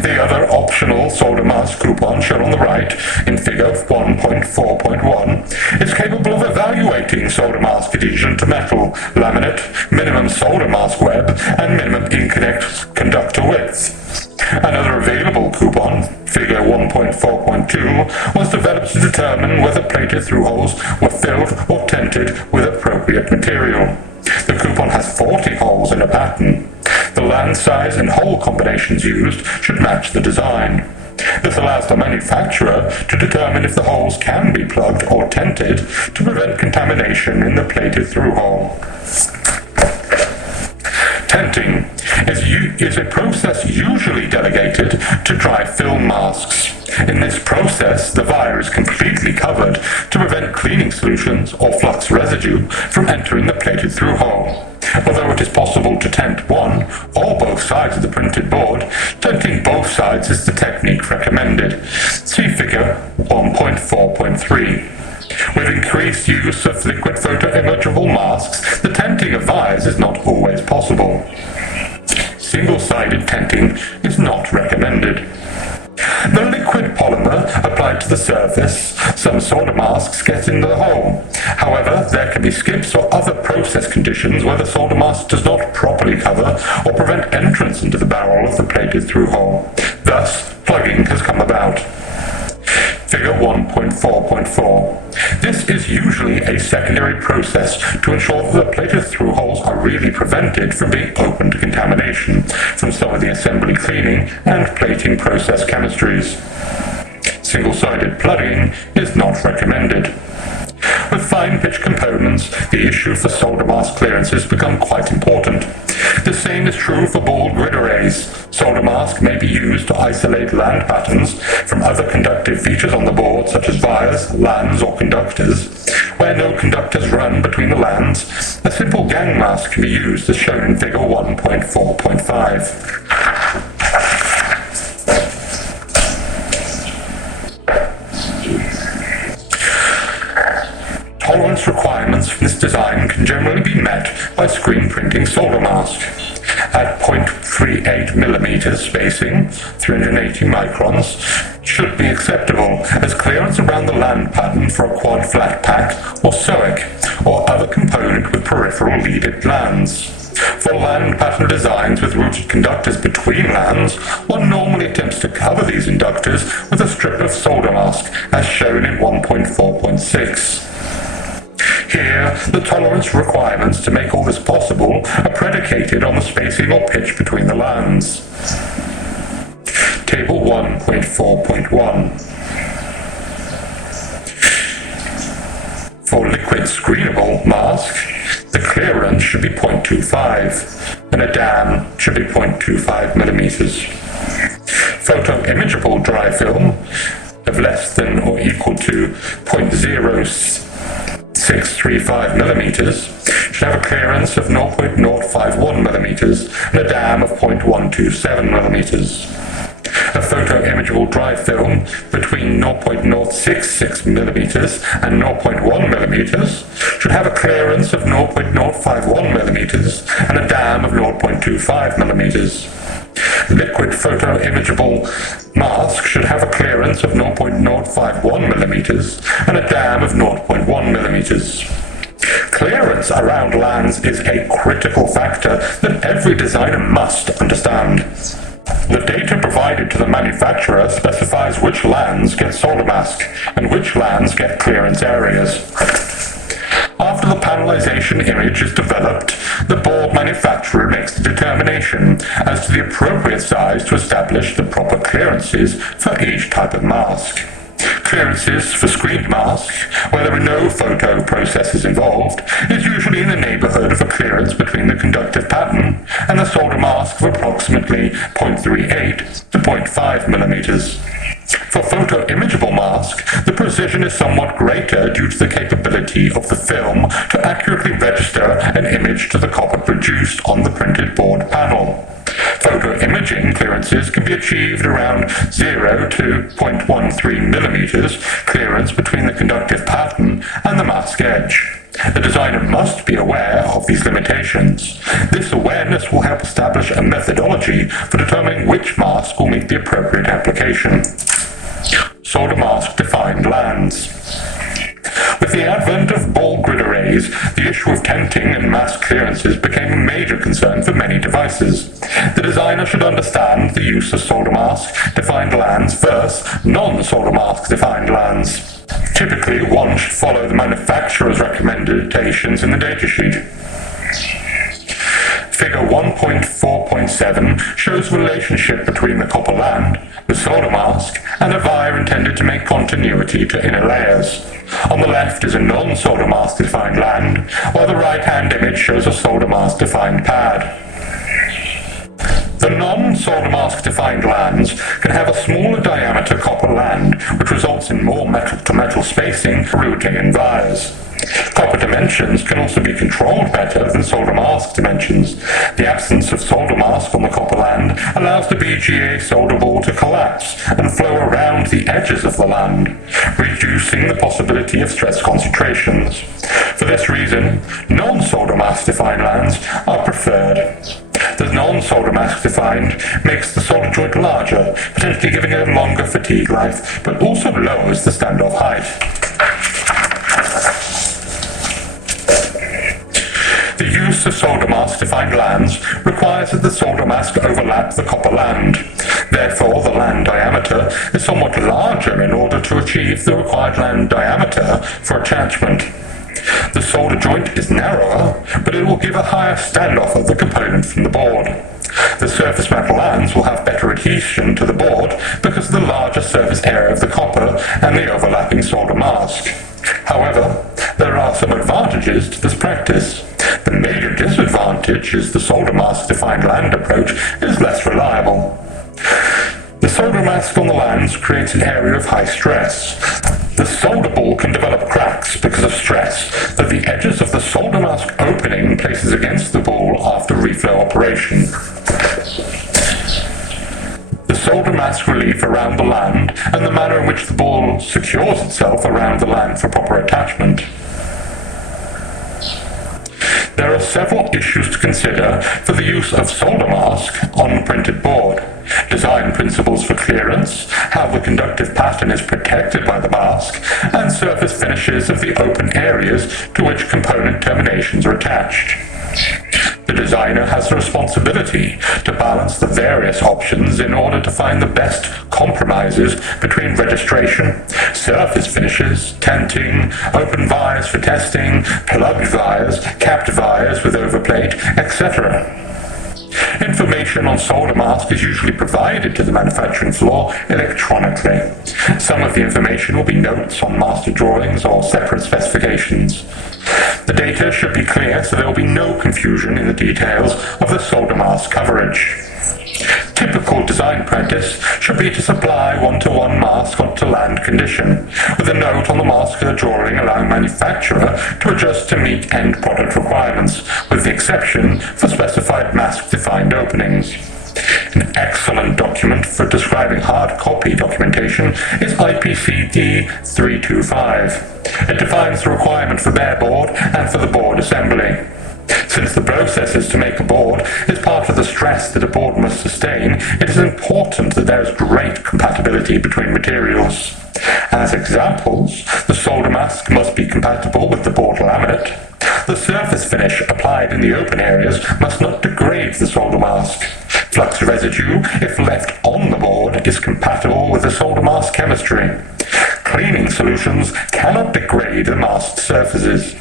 The other optional solder mask coupon shown on the right in figure 1.4.1 is capable of evaluating solder mask adhesion to metal, laminate, minimum solder mask web, and minimum in-connect conductor width. Another available coupon, figure 1.4.2, was developed to determine whether plated through holes were filled or tented with appropriate material. The coupon has 40 holes in a pattern. The land size and hole combinations used should match the design. This allows the manufacturer to determine if the holes can be plugged or tented to prevent contamination in the plated through hole. Tenting is a process usually delegated to dry film masks. In this process, the wire is completely covered to prevent cleaning solutions or flux residue from entering the plated through hole. Although it is possible to tent one or both sides of the printed board, tenting both sides is the technique recommended. See figure 1.4.3. With increased use of liquid photo-imageable masks, the tenting of wires is not always possible. Single-sided tenting is not recommended. The liquid polymer applied to the surface, some solder masks get into the hole. However, there can be skips or other process conditions where the solder mask does not properly cover or prevent entrance into the barrel of the plated through hole. Thus, plugging has come about. Figure 1.4.4. This is usually a secondary process to ensure that the plated through holes are really prevented from being open to contamination from some of the assembly cleaning and plating process chemistries. Single-sided plugging is not recommended. With fine-pitch components, the issue for solder mask clearance has become quite important. The same is true for ball grid arrays. Solder mask may be used to isolate land patterns from other conductive features on the board, such as wires, lands, or conductors. Where no conductors run between the lands, a simple gang mask can be used as shown in figure 1.4.5. Tolerance requirements This design can generally be met by screen printing solder mask. At 0.38 mm spacing, 380 microns, should be acceptable as clearance around the land pattern for a quad flat pack or SOIC, or other component with peripheral leaded lands. For land pattern designs with routed conductors between lands, one normally attempts to cover these inductors with a strip of solder mask, as shown in 1.4.6. Here, the tolerance requirements to make all this possible are predicated on the spacing or pitch between the lands. Table 1.4.1. For liquid screenable mask, the clearance should be 0.25 and a dam should be 0.25 millimeters. Photo-imageable dry film of less than or equal to 0.0635 millimeters should have a clearance of 0.051 millimeters and a dam of 0.127 millimeters. A photo-imageable dry film between 0.066 millimeters and 0.1 millimeters should have a clearance of 0.051 millimeters and a dam of 0.25 millimeters. Liquid photo-imageable mask should have a clearance of 0.051 millimeters and a dam of 0.1 millimeters. Clearance around lands is a critical factor that every designer must understand. The data provided to the manufacturer specifies which lands get solder mask and which lands get clearance areas. After the panelization image is developed, the board manufacturer makes the determination as to the appropriate size to establish the proper clearances for each type of mask. Clearances for screened masks, where there are no photo processes involved, is usually in the neighborhood of a clearance between the conductive pattern and the solder mask of approximately 0.38 to 0.5 millimeters. For photo-imageable mask, the precision is somewhat greater due to the capability of the film to accurately register an image to the copper produced on the printed board panel. Photo imaging clearances can be achieved around 0 to 0.13 millimeters clearance between the conductive pattern and the mask edge. The designer must be aware of these limitations. This awareness will help establish a methodology for determining which mask will meet the appropriate application. Solder mask defined lands. With the advent of ball grid arrays, the issue of tenting and mask clearances became a major concern for many devices. The designer should understand the use of solder mask defined lands versus non-solder mask defined lands. Typically, one should follow the manufacturer's recommendations in the datasheet. Figure 1.4.7 shows the relationship between the copper land, the solder mask, and a via intended to make continuity to inner layers. On the left is a non-solder mask defined land, while the right-hand image shows a solder mask defined pad. The non-solder mask defined lands can have a smaller diameter copper land, which results in more metal-to-metal spacing, routing, and vias. Copper dimensions can also be controlled better than solder mask dimensions. The absence of solder mask on the copper land allows the BGA solder ball to collapse and flow around the edges of the land, reducing the possibility of stress concentrations. For this reason, non-solder mask defined lands are preferred. The non-solder mask defined makes the solder joint larger, potentially giving it a longer fatigue life, but also lowers the standoff height. The use of solder mask defined lands requires that the solder mask overlap the copper land. Therefore, the land diameter is somewhat larger in order to achieve the required land diameter for attachment. The solder joint is narrower, but it will give a higher standoff of the component from the board. The surface metal lands will have better adhesion to the board because of the larger surface area of the copper and the overlapping solder mask. However, there are some advantages to this practice. The major disadvantage is the solder mask defined land approach is less reliable. The solder mask on the lands creates an area of high stress. The solder ball can develop cracks because of stress that the edges of the solder mask opening places against the ball after reflow operation. The solder mask relief around the land and the manner in which the ball secures itself around the land for proper attachment. There are several issues to consider for the use of solder mask on the printed board. Design principles for clearance, how the conductive pattern is protected by the mask, and surface finishes of the open areas to which component terminations are attached. The designer has the responsibility to balance the various options in order to find the best compromises between registration, surface finishes, tenting, open vias for testing, plugged vias, capped vias with overplate, etc. Information on solder mask is usually provided to the manufacturing floor electronically. Some of the information will be notes on master drawings or separate specifications. The data should be clear so there will be no confusion in the details of the solder mask coverage. Typical design practice should be to supply one-to-one mask onto land condition, with a note on the mask of the drawing allowing manufacturer to adjust to meet end product requirements, with the exception for specified mask-defined openings. An excellent document for describing hard copy documentation is IPC CID 325. It defines the requirement for bare board and for the board assembly. Since the processes to make a board is part of the stress that a board must sustain, it is important that there is great compatibility between materials. As examples, the solder mask must be compatible with the board laminate. The surface finish applied in the open areas must not degrade the solder mask. Flux residue, if left on the board, is compatible with the solder mask chemistry. Cleaning solutions cannot degrade the masked surfaces.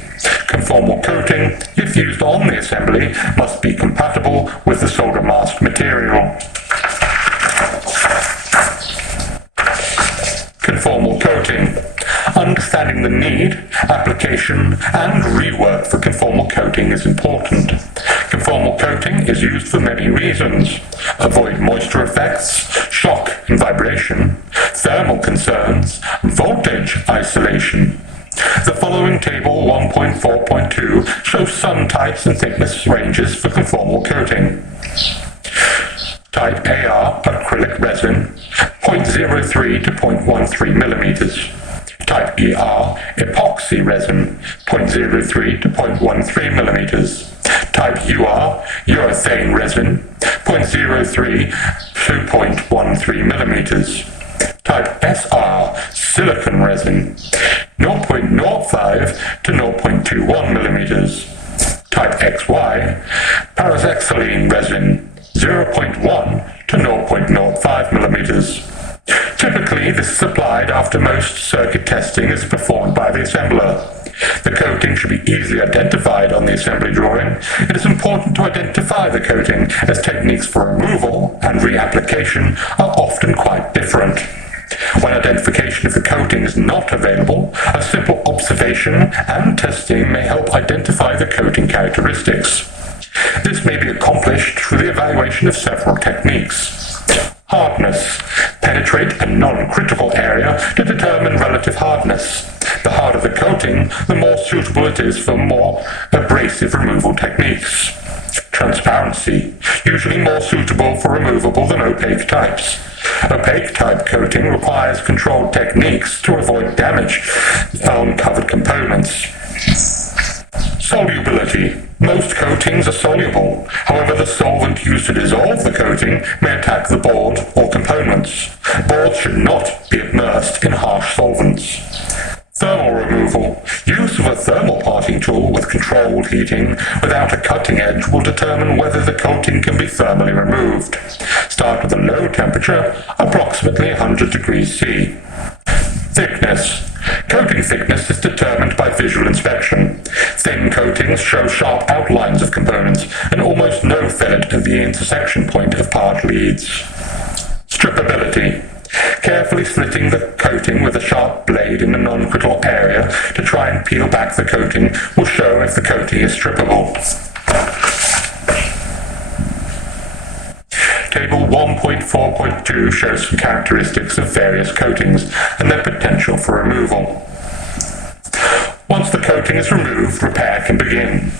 Conformal coating, if used on the assembly, must be compatible with the solder mask material. Conformal coating. Understanding the need, application, and rework for conformal coating is important. Conformal coating is used for many reasons. Avoid moisture effects, shock and vibration, thermal concerns, voltage isolation. The following table 1.4.2 shows some types and thickness ranges for conformal coating. Type AR acrylic resin, 0.03 to 0.13 millimeters. Type ER epoxy resin, 0.03 to 0.13 millimeters. Type UR urethane resin, 0.03 to 0.13 millimeters. Type SR silicon resin, 0.05 to 0.21 millimeters. Type XY paraxylene resin, 0.1 to 0.05 millimeters. Typically, this is applied after most circuit testing is performed by the assembler. The coating should be easily identified on the assembly drawing. It is important to identify the coating, as techniques for removal and reapplication are often quite different. When identification of the coating is not available, a simple observation and testing may help identify the coating characteristics. This may be accomplished through the evaluation of several techniques. Hardness. Penetrate a non-critical area to determine relative hardness. The harder the coating, the more suitable it is for more abrasive removal techniques. Transparency. Usually more suitable for removable than opaque types. Opaque type coating requires controlled techniques to avoid damage on covered components. Solubility. Most coatings are soluble. However, the solvent used to dissolve the coating may attack the board or components. Boards should not be immersed in harsh solvents. Thermal removal. Use of a thermal parting tool with controlled heating without a cutting edge will determine whether the coating can be thermally removed. Start with a low temperature, approximately 100 degrees C. Thickness. Coating thickness is determined by visual inspection. Thin coatings show sharp outlines of components and almost no fillet at the intersection point of part leads. Strippability. Carefully slitting the coating with a sharp blade in a non-critical area to try and peel back the coating will show if the coating is strippable. Table 1.4.2 shows some characteristics of various coatings and their potential for removal. Once the coating is removed, repair can begin.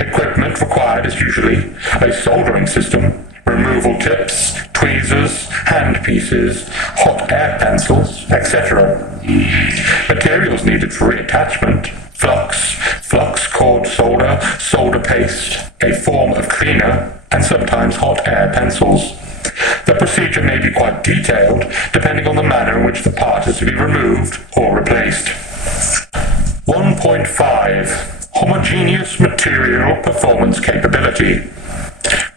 Equipment required is usually a soldering system, removal tips, tweezers, handpieces, hot air pencils, etc. Materials needed for reattachment, flux cored solder, solder paste, a form of cleaner, and sometimes hot air pencils. The procedure may be quite detailed, depending on the manner in which the part is to be removed or replaced. 1.5. Homogeneous material performance capability.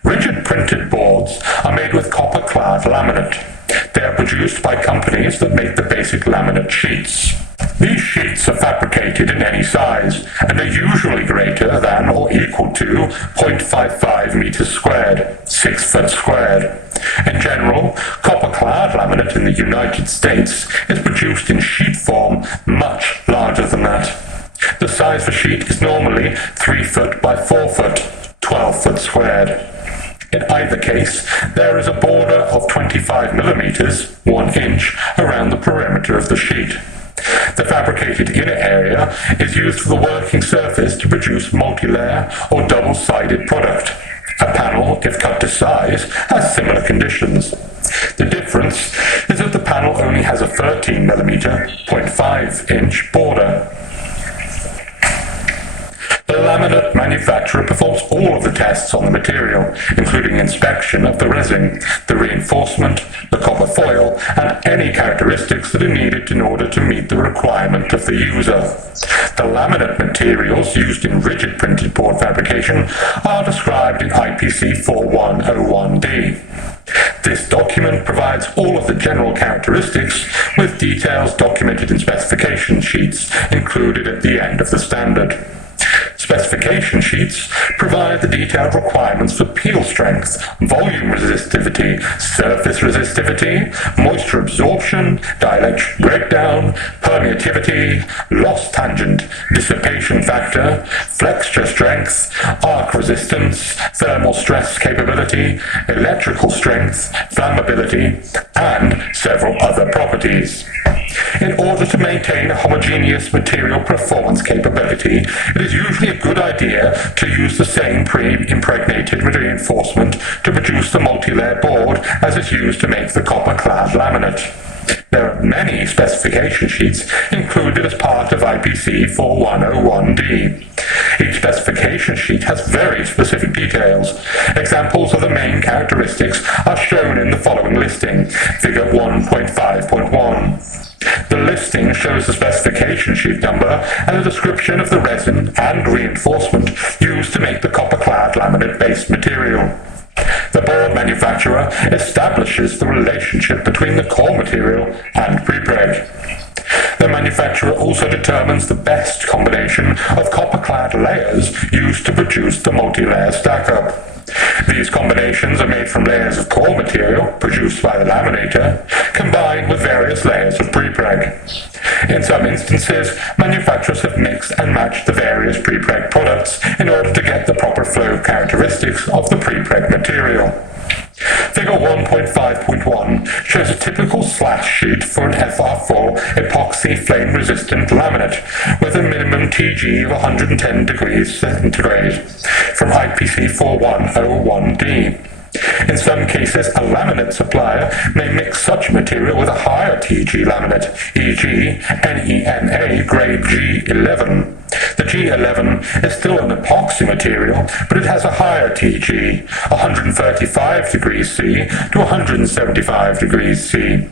Rigid printed boards are made with copper-clad laminate. They are produced by companies that make the basic laminate sheets. These sheets are fabricated in any size and are usually greater than or equal to 0.55 meters squared, 6 foot squared. In general, copper-clad laminate in the United States is produced in sheet form much larger than that. The size of a sheet is normally 3 foot by 4 foot, 12 foot squared. In either case, there is a border of 25 millimeters, 1 inch, around the perimeter of the sheet. The fabricated inner area is used for the working surface to produce multi-layer or double-sided product. A panel, if cut to size, has similar conditions. The difference is that the panel only has a 13 millimeter, 0.5 inch border. The laminate manufacturer performs all of the tests on the material, including inspection of the resin, the reinforcement, the copper foil, and any characteristics that are needed in order to meet the requirement of the user. The laminate materials used in rigid printed board fabrication are described in IPC 4101D. This document provides all of the general characteristics, with details documented in specification sheets included at the end of the standard. Specification sheets provide the detailed requirements for peel strength, volume resistivity, surface resistivity, moisture absorption, dielectric breakdown, permeativity, loss tangent, dissipation factor, flexure strength, arc resistance, thermal stress capability, electrical strength, flammability, and several other properties. In order to maintain a homogeneous material performance capability, it is usually a good idea to use the same pre-impregnated reinforcement to produce the multi-layer board as is used to make the copper-clad laminate. There are many specification sheets included as part of IPC 4101D. Each specification sheet has very specific details. Examples of the main characteristics are shown in the following listing, figure 1.5.1. The listing shows the specification sheet number and a description of the resin and reinforcement used to make the copper-clad laminate-based material. The board manufacturer establishes the relationship between the core material and prepreg. The manufacturer also determines the best combination of copper-clad layers used to produce the multi-layer stack-up. These combinations are made from layers of core material produced by the laminator, combined with various layers of prepreg. In some instances, manufacturers have mixed and matched the various prepreg products in order to get the proper flow characteristics of the prepreg material. Figure 1.5.1 shows a typical slash sheet for an FR4 epoxy flame-resistant laminate with a minimum TG of 110 degrees centigrade from IPC 4101D. In some cases, a laminate supplier may mix such material with a higher TG laminate, e.g. NEMA grade G11. The G11 is still an epoxy material, but it has a higher TG, 135 degrees C to 175 degrees C.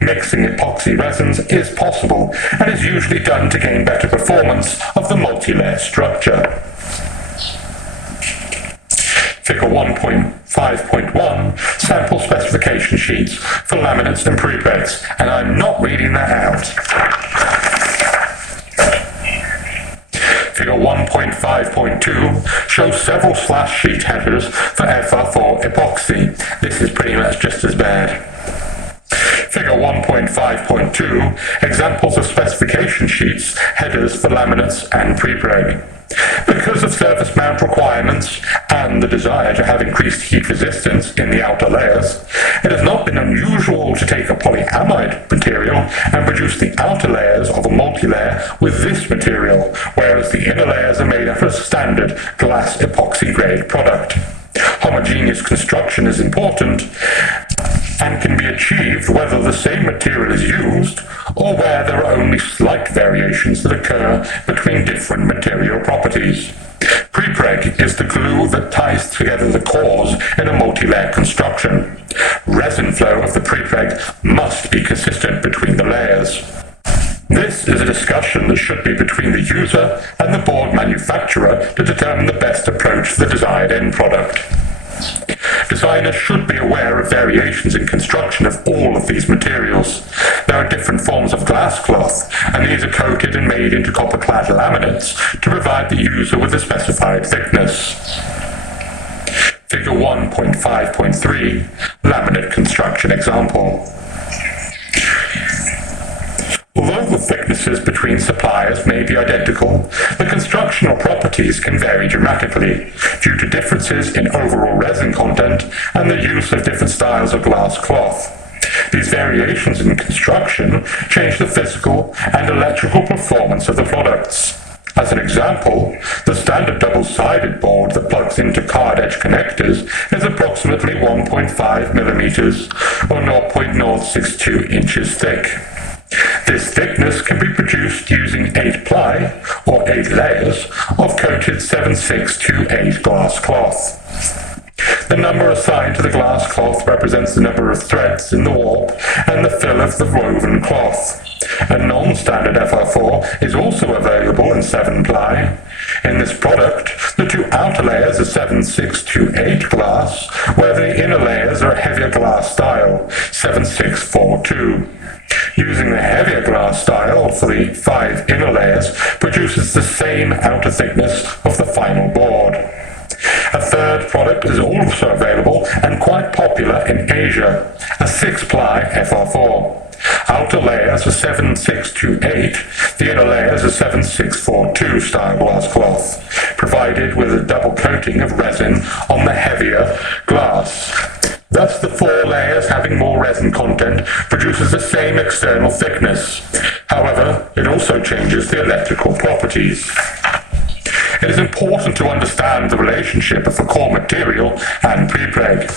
Mixing epoxy resins is possible and is usually done to gain better performance of the multi-layer structure. Figure 1.5.1 sample specification sheets for laminates and prepregs, and I'm not reading that out. Figure 1.5.2 shows several slash sheet headers for FR4 epoxy. This is pretty much just as bad. Figure 1.5.2 examples of specification sheets, headers for laminates and prepreg. Because of surface mount requirements and the desire to have increased heat resistance in the outer layers, it has not been unusual to take a polyamide material and produce the outer layers of a multi-layer with this material, whereas the inner layers are made out of standard glass epoxy grade product. Homogeneous construction is important and can be achieved whether the same material is used or where there are only slight variations that occur between different material properties. Prepreg is the glue that ties together the cores in a multi-layer construction. Resin flow of the prepreg must be consistent between the layers. This is a discussion that should be between the user and the board manufacturer to determine the best approach for the desired end product. Designers should be aware of variations in construction of all of these materials. There are different forms of glass cloth, and these are coated and made into copper-clad laminates to provide the user with a specified thickness. Figure 1.5.3, laminate construction example. Although the thicknesses between suppliers may be identical, the constructional properties can vary dramatically due to differences in overall resin content and the use of different styles of glass cloth. These variations in construction change the physical and electrical performance of the products. As an example, the standard double-sided board that plugs into card edge connectors is approximately 1.5 millimeters or 0.062 inches thick. This thickness can be produced using 8-ply, or 8 layers, of coated 7628 glass cloth. The number assigned to the glass cloth represents the number of threads in the warp and the fill of the woven cloth. A non-standard FR4 is also available in 7-ply. In this product, the two outer layers are 7628 glass, where the inner layers are a heavier glass style, 7642. Using the heavier glass style for the 5 inner layers produces the same outer thickness of the final board. A third product is also available and quite popular in Asia, a 6-ply FR4. Outer layers are 7628, the inner layers are 7642 style glass cloth, provided with a double coating of resin on the heavier glass. Thus, the 4 layers having more resin content produces the same external thickness. However, it also changes the electrical properties. It is important to understand the relationship of the core material and prepreg.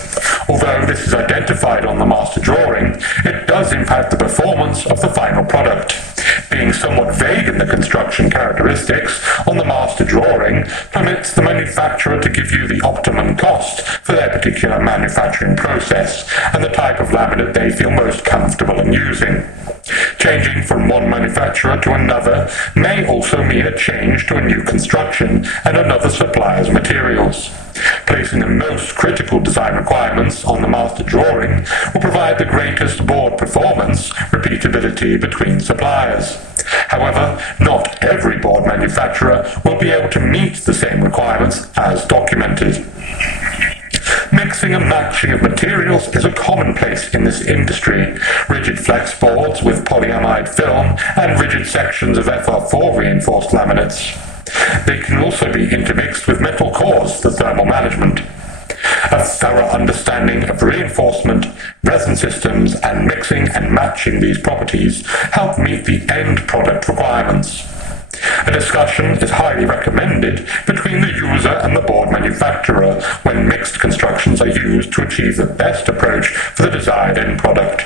Although this is identified on the master drawing, it does impact the performance of the final product. Being somewhat vague in the construction characteristics on the master drawing permits the manufacturer to give you the optimum cost for their particular manufacturing process and the type of laminate they feel most comfortable in using. Changing from one manufacturer to another may also mean a change to a new construction and another supplier's materials. Placing the most critical design requirements on the master drawing will provide the greatest board performance repeatability between suppliers. However, not every board manufacturer will be able to meet the same requirements as documented. Mixing and matching of materials is a commonplace in this industry. Rigid flex boards with polyamide film and rigid sections of FR4 reinforced laminates. They can also be intermixed with metal cores for thermal management. A thorough understanding of reinforcement, resin systems, and mixing and matching these properties help meet the end product requirements. A discussion is highly recommended between the user and the board manufacturer when mixed constructions are used to achieve the best approach for the desired end product.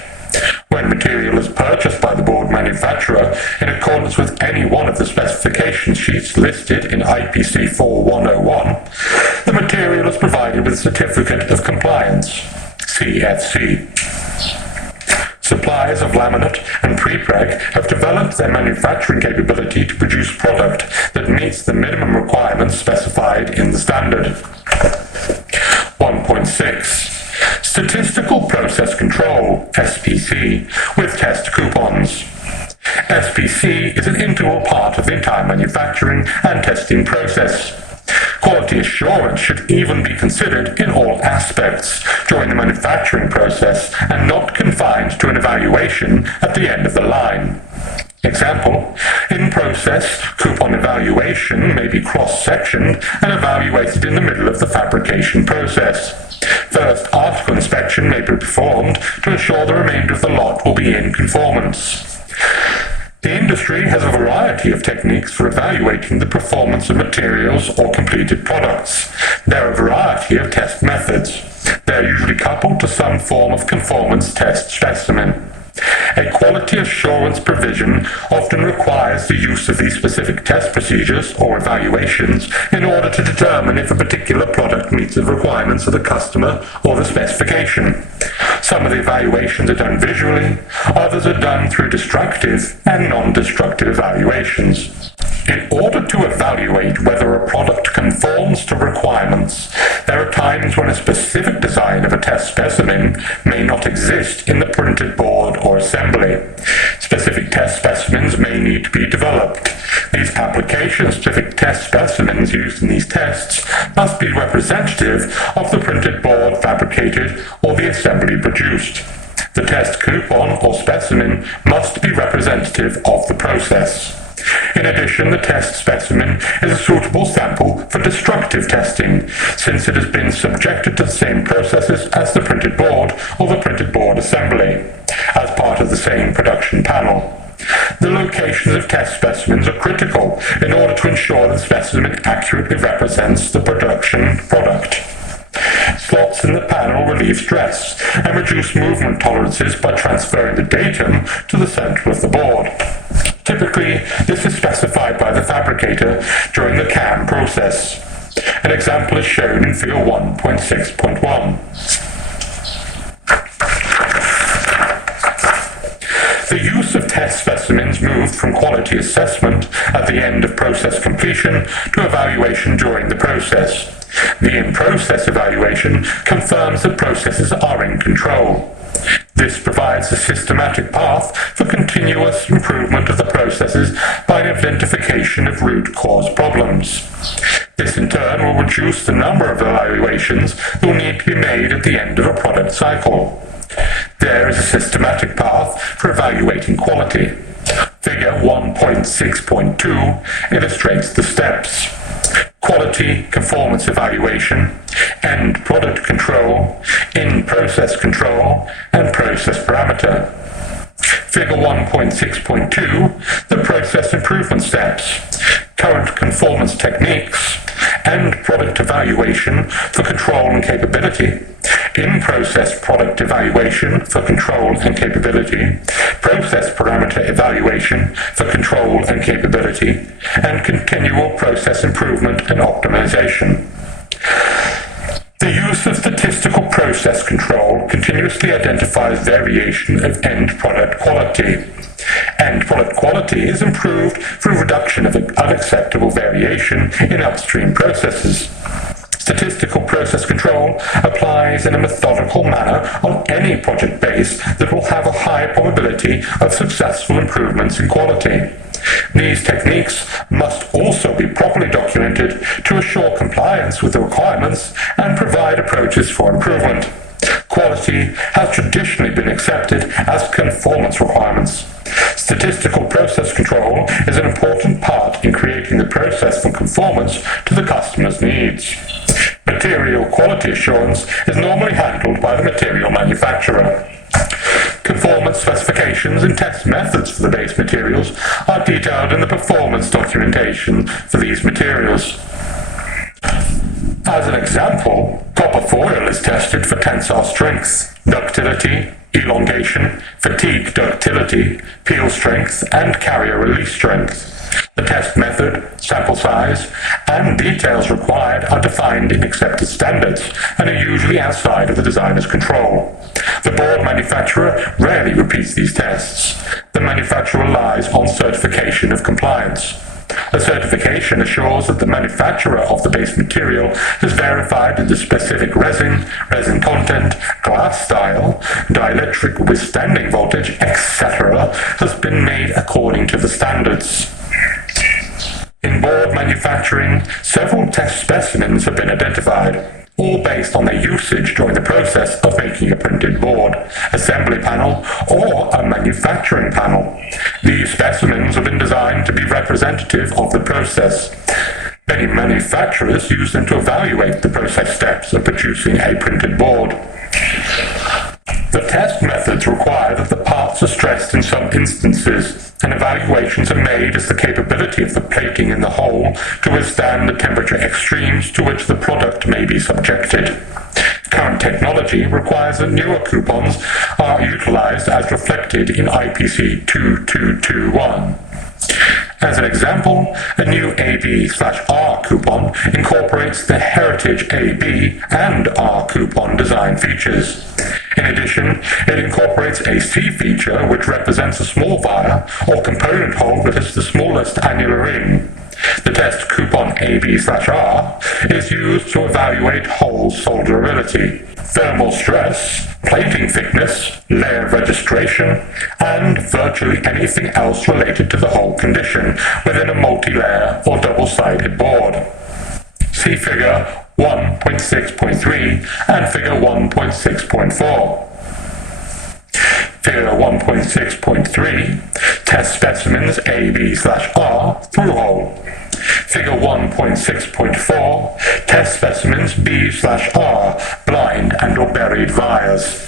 When material is purchased by the board manufacturer in accordance with any one of the specification sheets listed in IPC 4101, the material is provided with a Certificate of Compliance, CFC. Suppliers of laminate and prepreg have developed their manufacturing capability to produce product that meets the minimum requirements specified in the standard. 1.6. Statistical Process Control, SPC, with test coupons. SPC is an integral part of the entire manufacturing and testing process. Quality assurance should even be considered in all aspects during the manufacturing process and not confined to an evaluation at the end of the line. Example, in process, coupon evaluation may be cross-sectioned and evaluated in the middle of the fabrication process. First article inspection may be performed to ensure the remainder of the lot will be in conformance. The industry has a variety of techniques for evaluating the performance of materials or completed products. There are a variety of test methods. They are usually coupled to some form of conformance test specimen. A quality assurance provision often requires the use of these specific test procedures or evaluations in order to determine if a particular product meets the requirements of the customer or the specification. Some of the evaluations are done visually, others are done through destructive and non-destructive evaluations. In order to evaluate whether a product conforms to requirements, there are times when a specific design of a test specimen may not exist in the printed board or assembly. Specific test specimens may need to be developed. These application-specific test specimens used in these tests must be representative of the printed board fabricated or the assembly produced. The test coupon or specimen must be representative of the process. In addition, the test specimen is a suitable sample for destructive testing, since it has been subjected to the same processes as the printed board or the printed board assembly, as part of the same production panel. The locations of test specimens are critical in order to ensure the specimen accurately represents the production product. Slots in the panel relieve stress and reduce movement tolerances by transferring the datum to the center of the board. Typically, this is specified by the fabricator during the CAM process. An example is shown in Figure 1.6.1. The use of test specimens moved from quality assessment at the end of process completion to evaluation during the process. The in-process evaluation confirms that processes are in control. This provides a systematic path for continuous improvement of the processes by identification of root cause problems. This in turn will reduce the number of evaluations that will need to be made at the end of a product cycle. There is a systematic path for evaluating quality. Figure 1.6.2 illustrates the steps: quality conformance evaluation, end product control, in-process control, and process parameter. Figure 1.6.2, the process improvement steps, current conformance techniques, end product evaluation for control and capability, in-process product evaluation for control and capability, process parameter evaluation for control and capability, and continual process improvement and optimization. The use of statistical process control continuously identifies variation of end product quality. End product quality is improved through reduction of unacceptable variation in upstream processes. Statistical process control applies in a methodical manner on any project base that will have a high probability of successful improvements in quality. These techniques must also be properly documented to assure compliance with the requirements and provide approaches for improvement. Quality has traditionally been accepted as conformance requirements. Statistical process control is an important part in creating the process for conformance to the customer's needs. Material quality assurance is normally handled by the material manufacturer. Conformance specifications and test methods for the base materials are detailed in the performance documentation for these materials. As an example, copper foil is tested for tensile strength, ductility, elongation, fatigue ductility, peel strength, and carrier release strength. The test method, sample size, and details required are defined in accepted standards and are usually outside of the designer's control. The board manufacturer rarely repeats these tests. The manufacturer relies on certification of compliance. The certification assures that the manufacturer of the base material has verified that the specific resin, resin content, glass style, dielectric withstanding voltage, etc. has been made according to the standards. In board manufacturing, several test specimens have been identified, all based on their usage during the process of making a printed board, assembly panel, or a manufacturing panel. These specimens have been designed to be representative of the process. Many manufacturers use them to evaluate the process steps of producing a printed board. The test methods require that the parts are stressed in some instances, and evaluations are made as the capability of the plating in the whole to withstand the temperature extremes to which the product may be subjected. Current technology requires that newer coupons are utilized as reflected in IPC 2221. As an example, a new AB/R coupon incorporates the heritage AB and R coupon design features. In addition, it incorporates a C feature which represents a small via or component hole that is the smallest annular ring. The test coupon AB/R is used to evaluate hole solderability, thermal stress, plating thickness, layer registration, and virtually anything else related to the hole condition within a multi-layer or double-sided board. See Figure 1.6.3 and Figure 1.6.4. Figure 1.6.3, test specimens AB/R through hole. Figure 1.6.4, test specimens B/R, blind and/or buried vias.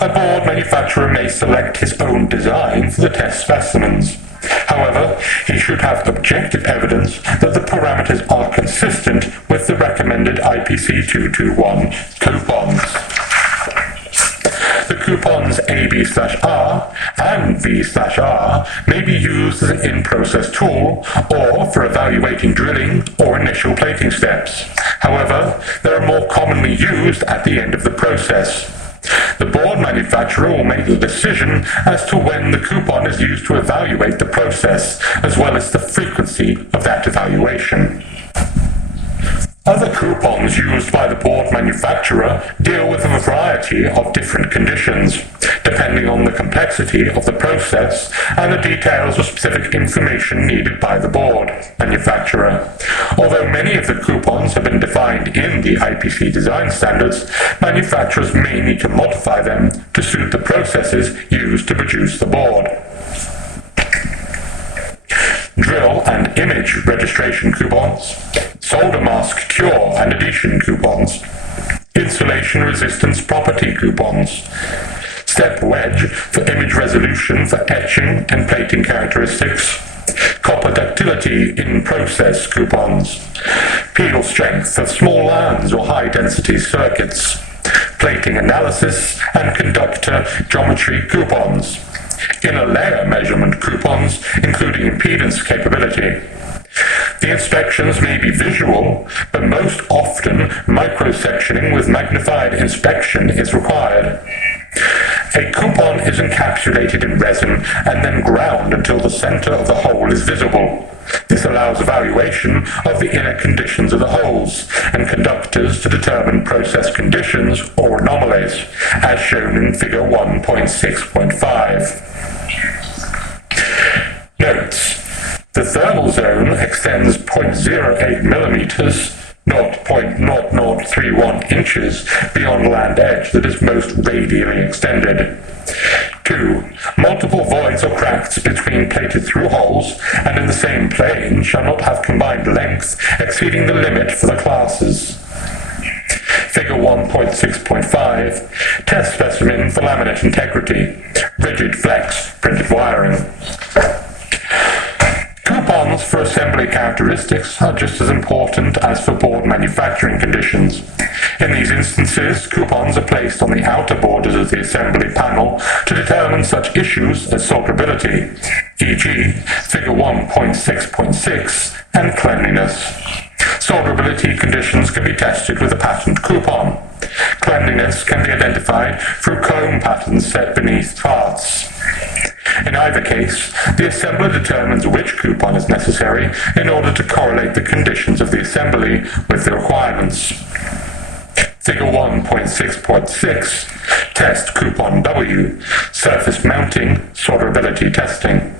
A board manufacturer may select his own design for the test specimens. However, he should have objective evidence that the parameters are consistent with the recommended IPC 221 coupons. The coupons AB/R and V/R may be used as an in-process tool or for evaluating drilling or initial plating steps. However, they are more commonly used at the end of the process. The board manufacturer will make the decision as to when the coupon is used to evaluate the process, as well as the frequency of that evaluation. Other coupons used by the board manufacturer deal with a variety of different conditions, depending on the complexity of the process and the details of specific information needed by the board manufacturer. Although many of the coupons have been defined in the IPC design standards, manufacturers may need to modify them to suit the processes used to produce the board. Drill and image registration coupons, solder mask cure and adhesion coupons, insulation resistance property coupons, step wedge for image resolution for etching and plating characteristics, copper ductility in process coupons, peel strength of small lands or high density circuits, plating analysis and conductor geometry coupons, inner layer measurement coupons, including impedance capability. The inspections may be visual, but most often microsectioning with magnified inspection is required. A coupon is encapsulated in resin and then ground until the center of the hole is visible. This allows evaluation of the inner conditions of the holes and conductors to determine process conditions or anomalies, as shown in Figure 1.6.5. Notes: the thermal zone extends 0.08 millimeters, 0.0031 inches beyond land edge that is most radially extended. 2. Multiple voids or cracks between plated through holes and in the same plane shall not have combined length exceeding the limit for the classes. Figure 1.6.5, test specimen for laminate integrity, rigid flex, printed wiring. Coupons for assembly characteristics are just as important as for board manufacturing conditions. In these instances, coupons are placed on the outer borders of the assembly panel to determine such issues as solderability, e.g. Figure 1.6.6, and cleanliness. Solderability conditions can be tested with a patterned coupon. Cleanliness can be identified through comb patterns set beneath parts. In either case, the assembler determines which coupon is necessary in order to correlate the conditions of the assembly with the requirements. Figure 1.6.6, test coupon W, surface mounting, solderability testing.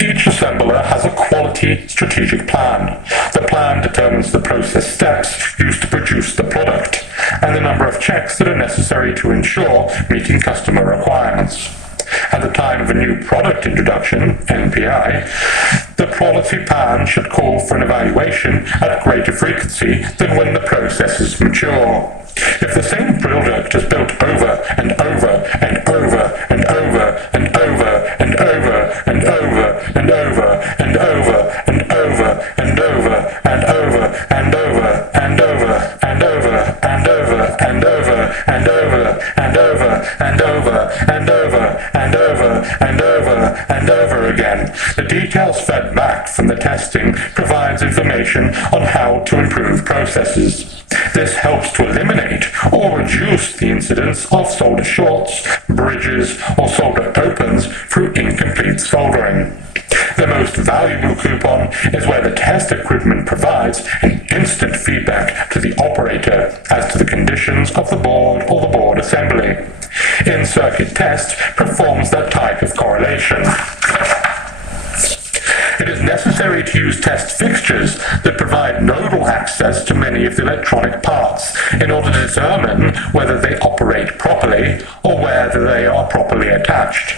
Each assembler has a quality strategic plan. The plan determines the process steps used to produce the product and the number of checks that are necessary to ensure meeting customer requirements. At the time of a new product introduction, NPI, the quality plan should call for an evaluation at greater frequency than when the process is mature. If the same product is built over and over and over and over and over and over and over and over and over and over and over and over and over and over and over over and over and over and over and over and over and over again. The details fed back from the testing provides information on how to improve processes. This helps to eliminate or reduce the incidence of solder shorts, bridges, or solder opens through incomplete soldering. The most valuable coupon is where the test equipment provides an instant feedback to the operator as to the conditions of the board or the board assembly. In-circuit test performs that type of correlation. It is necessary to use test fixtures that provide nodal access to many of the electronic parts in order to determine whether they operate properly or whether they are properly attached.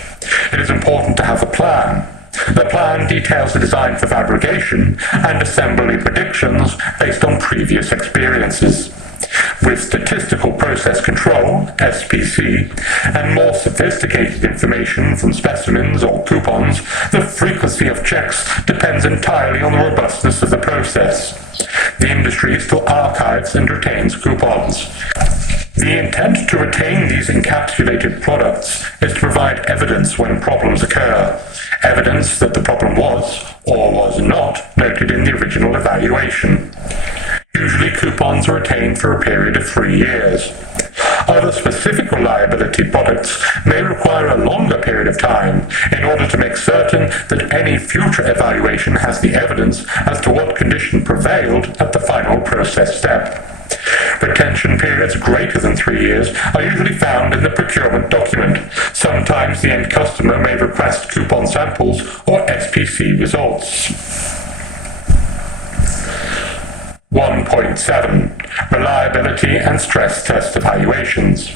It is important to have a plan. The plan details the design for fabrication and assembly predictions based on previous experiences. With statistical process control, SPC, and more sophisticated information from specimens or coupons, the frequency of checks depends entirely on the robustness of the process. The industry still archives and retains coupons. The intent to retain these encapsulated products is to provide evidence when problems occur, evidence that the problem was, or was not, noted in the original evaluation. Usually coupons are retained for a period of 3 years. Other specific reliability products may require a longer period of time in order to make certain that any future evaluation has the evidence as to what condition prevailed at the final process step. Retention periods greater than 3 years are usually found in the procurement document. Sometimes the end customer may request coupon samples or SPC results. 1.7. Reliability and stress test evaluations.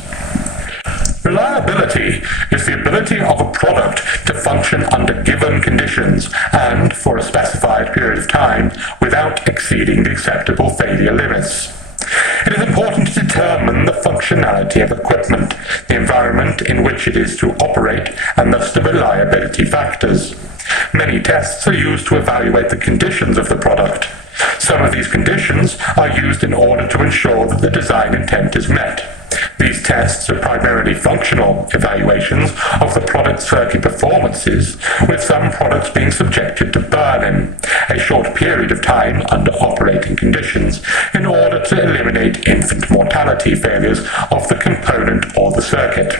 Reliability is the ability of a product to function under given conditions and for a specified period of time without exceeding the acceptable failure limits. It is important to determine the functionality of equipment, the environment in which it is to operate, and thus the reliability factors. Many tests are used to evaluate the conditions of the product. Some of these conditions are used in order to ensure that the design intent is met. These tests are primarily functional evaluations of the product circuit performances, with some products being subjected to burn-in, a short period of time under operating conditions, in order to eliminate infant mortality failures of the component or the circuit.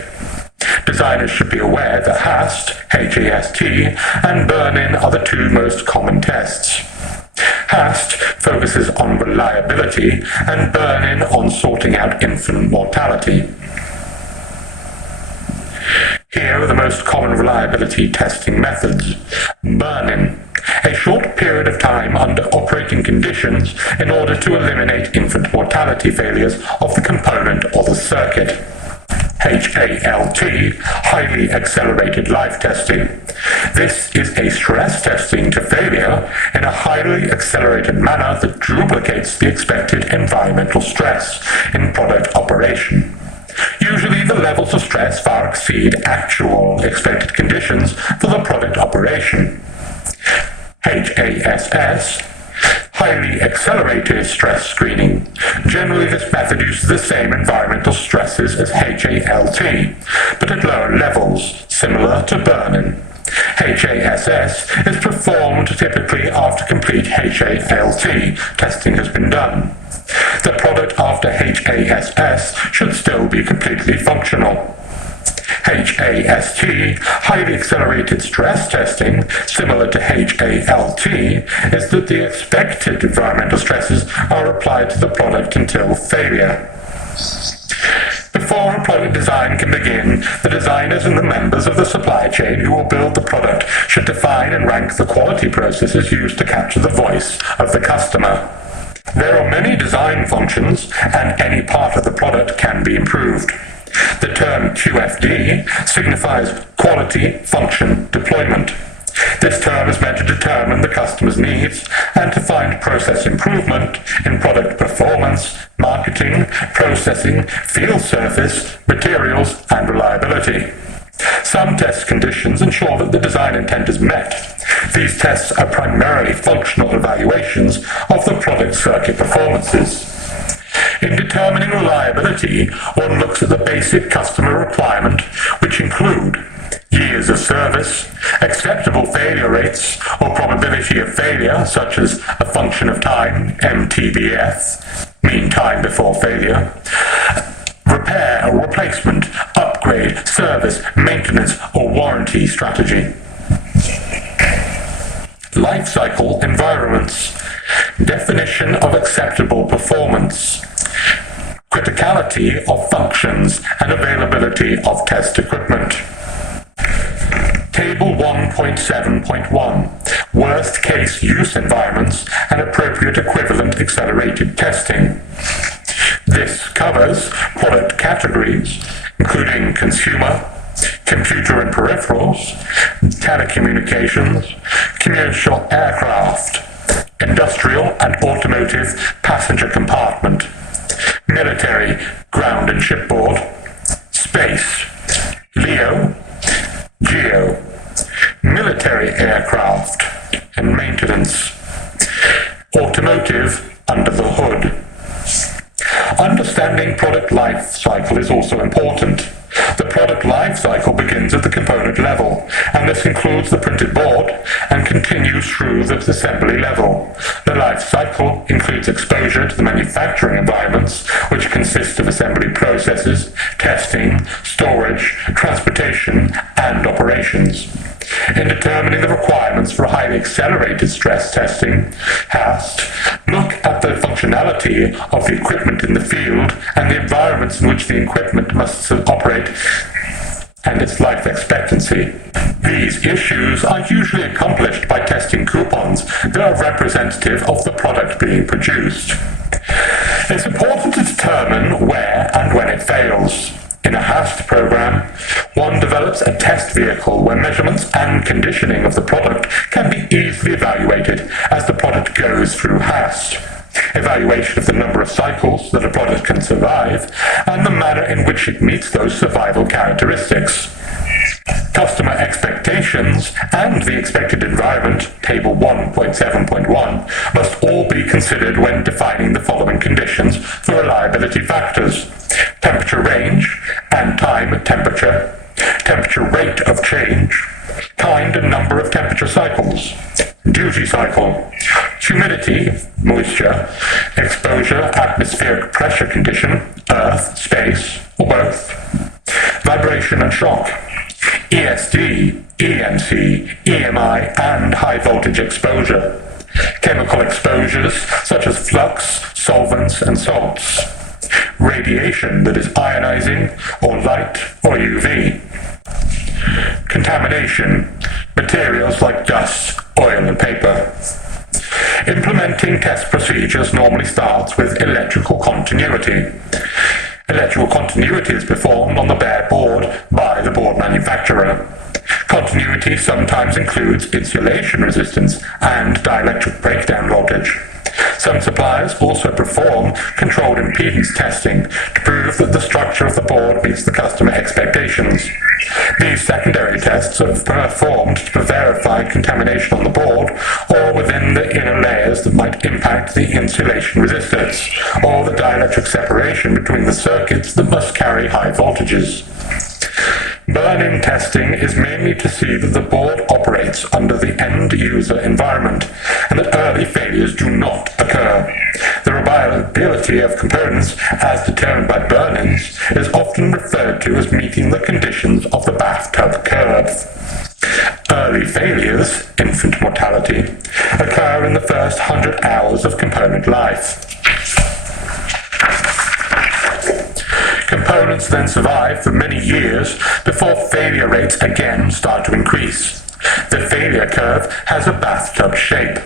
Designers should be aware that HAST, H-A-S-T, and burn-in are the two most common tests. HAST focuses on reliability and burn-in on sorting out infant mortality. Here are the most common reliability testing methods. Burn-in, a short period of time under operating conditions in order to eliminate infant mortality failures of the component or the circuit. HALT, highly accelerated life testing. This is a stress testing to failure in a highly accelerated manner that duplicates the expected environmental stress in product operation. Usually the levels of stress far exceed actual expected conditions for the product operation. HASS, highly accelerated stress screening. Generally, this method uses the same environmental stresses as HALT, but at lower levels, similar to burn-in. HASS is performed typically after complete HALT testing has been done. The product after HASS should still be completely functional. HAST, highly accelerated stress testing, similar to HALT, is that the expected environmental stresses are applied to the product until failure. Before a product design can begin, the designers and the members of the supply chain who will build the product should define and rank the quality processes used to capture the voice of the customer. There are many design functions, and any part of the product can be improved. The term QFD signifies Quality Function Deployment. This term is meant to determine the customer's needs and to find process improvement in product performance, marketing, processing, field service, materials, and reliability. Some test conditions ensure that the design intent is met. These tests are primarily functional evaluations of the product circuit performances. In determining reliability, one looks at the basic customer requirement, which include years of service, acceptable failure rates or probability of failure, such as a function of time, MTBF, mean time before failure, repair or replacement, upgrade, service, maintenance or warranty strategy. Life cycle environments, definition of acceptable performance, criticality of functions and availability of test equipment. Table 1.7.1 Worst case use environments and appropriate equivalent accelerated testing. This covers product categories, including consumer, computer and peripherals, telecommunications, commercial aircraft, industrial and automotive passenger compartment, military ground and shipboard, space, LEO, GEO, military aircraft and maintenance, automotive under the hood. Understanding product life cycle is also important. The product life cycle begins at the component level, and this includes the printed board and continues through the assembly level. The life cycle includes exposure to the manufacturing environments, which consist of assembly processes, testing, storage, transportation, and operations. In determining the requirements for highly accelerated stress testing, HAST, look at the functionality of the equipment in the field and the environments in which the equipment must operate and its life expectancy. These issues are usually accomplished by testing coupons that are representative of the product being produced. It's important to determine where and when it fails. In a HAST program, one develops a test vehicle where measurements and conditioning of the product can be easily evaluated as the product goes through HAST. Evaluation of the number of cycles that a product can survive and the manner in which it meets those survival characteristics. Customer expectations and the expected environment, Table 1.7.1, must all be considered when defining the following conditions for reliability factors: temperature range and time temperature, temperature rate of change, kind and number of temperature cycles, duty cycle, humidity, moisture, exposure, atmospheric pressure condition, earth, space, or both, vibration and shock, ESD, EMC, EMI, and high voltage exposure, chemical exposures such as flux, solvents, and salts, radiation that is ionizing or light or UV, contamination, materials like dust, oil, and paper. Implementing test procedures normally starts with electrical continuity. Electrical continuity is performed on the bare board by the board manufacturer. Continuity sometimes includes insulation resistance and dielectric breakdown voltage. Some suppliers also perform controlled impedance testing to prove that the structure of the board meets the customer expectations. These secondary tests are performed to verify contamination on the board or within the inner layers that might impact the insulation resistance or the dielectric separation between the circuits that must carry high voltages. Burn-in testing is mainly to see that the board operates under the end-user environment and that early failures do not occur. The reliability of components, as determined by burn-ins, is often referred to as meeting the conditions of the bathtub curve. Early failures, infant mortality, occur in the first 100 hours of component life. Components then survive for many years before failure rates again start to increase. The failure curve has a bathtub shape.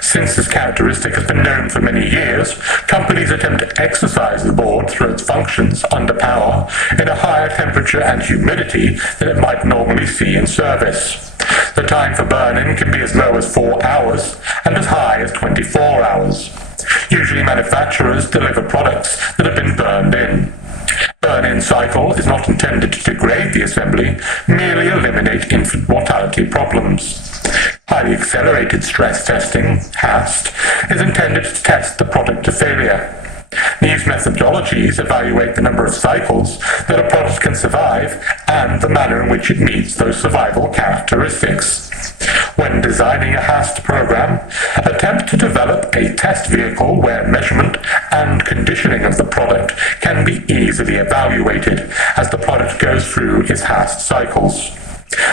Since this characteristic has been known for many years, companies attempt to exercise the board through its functions under power in a higher temperature and humidity than it might normally see in service. The time for burn-in can be as low as 4 hours and as high as 24 hours. Usually manufacturers deliver products that have been burned in. Burn-in cycle is not intended to degrade the assembly, merely eliminate infant mortality problems. Highly accelerated stress testing, HAST, is intended to test the product to failure. These methodologies evaluate the number of cycles that a product can survive and the manner in which it meets those survival characteristics. When designing a HAST program, attempt to develop a test vehicle where measurement and conditioning of the product can be easily evaluated as the product goes through its HAST cycles.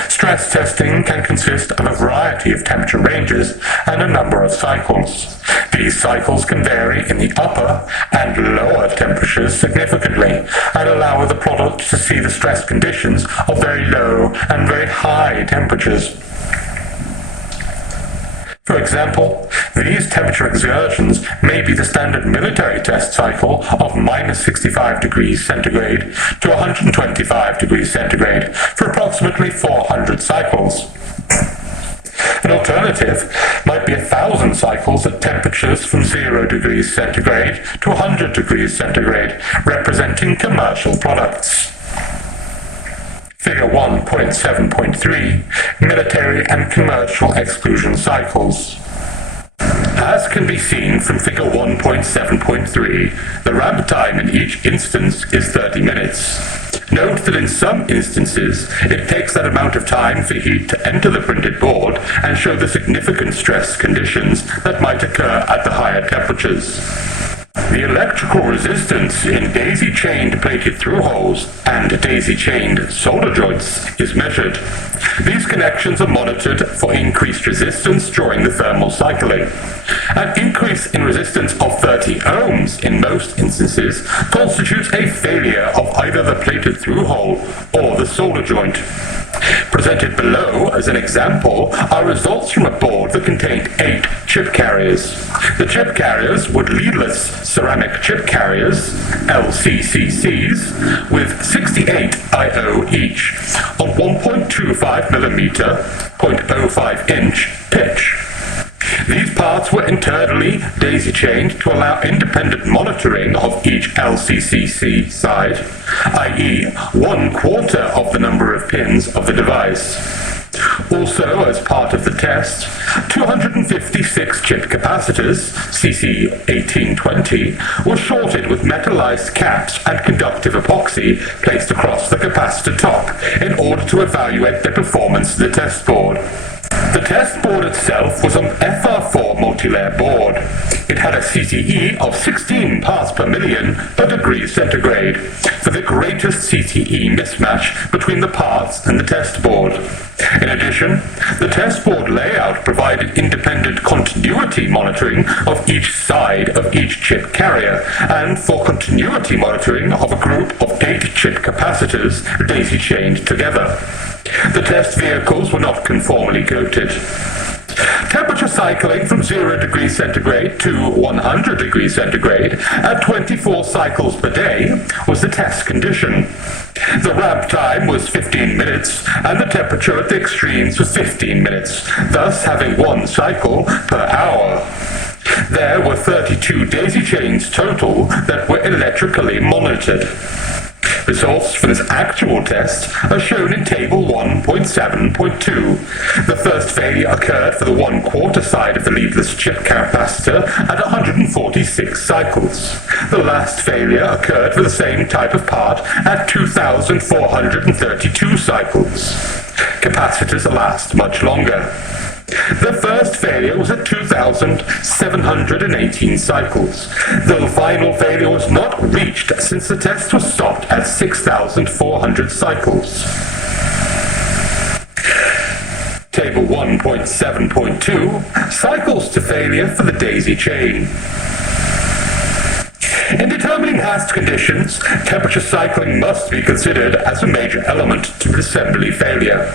Stress testing can consist of a variety of temperature ranges and a number of cycles. These cycles can vary in the upper and lower temperatures significantly and allow the product to see the stress conditions of very low and very high temperatures. For example, these temperature excursions may be the standard military test cycle of -65 degrees centigrade to 125 degrees centigrade for approximately 400 cycles. An alternative might be 1,000 cycles at temperatures from 0 degrees centigrade to 100 degrees centigrade, representing commercial products. Figure 1.7.3, Military and Commercial Exclusion Cycles. As can be seen from Figure 1.7.3, the ramp time in each instance is 30 minutes. Note that in some instances, it takes that amount of time for heat to enter the printed board and show the significant stress conditions that might occur at the higher temperatures. The electrical resistance in daisy-chained plated through-holes and daisy-chained solder joints is measured. These connections are monitored for increased resistance during the thermal cycling. An increase in resistance of 30 ohms in most instances constitutes a failure of either the plated through-hole or the solder joint. Presented below as an example are results from a board that contained 8 chip carriers. The chip carriers were leadless ceramic chip carriers, LCCCs, with 68 I/O each, on 1.25mm, 0.05 inch pitch. These parts were internally daisy-chained to allow independent monitoring of each LCCC side, i.e. 1/4 of the number of pins of the device. Also, as part of the test, 256 chip capacitors, CC1820, were shorted with metallized caps and conductive epoxy placed across the capacitor top in order to evaluate their performance to the test board. The test board itself was an FR4 multi-layer board. It had a CTE of 16 parts per million per degree centigrade for the greatest CTE mismatch between the parts and the test board. In addition, the test board layout provided independent continuity monitoring of each side of each chip carrier and for continuity monitoring of a group of 8 chip capacitors daisy-chained together. The test vehicles were not conformally coated. Temperature cycling from 0 degrees centigrade to 100 degrees centigrade at 24 cycles per day was the test condition. The ramp time was 15 minutes and the temperature at the extremes was 15 minutes, thus having 1 cycle per hour. There were 32 daisy chains total that were electrically monitored. Results for this actual test are shown in Table 1.7.2. The first failure occurred for the 1/4 side of the leadless chip capacitor at 146 cycles. The last failure occurred for the same type of part at 2,432 cycles. Capacitors last much longer. The first failure was at 2,718 cycles. The final failure was not reached since the test was stopped at 6,400 cycles. Table 1.7.2, cycles to failure for the daisy chain. In determining HAST conditions, temperature cycling must be considered as a major element to assembly failure.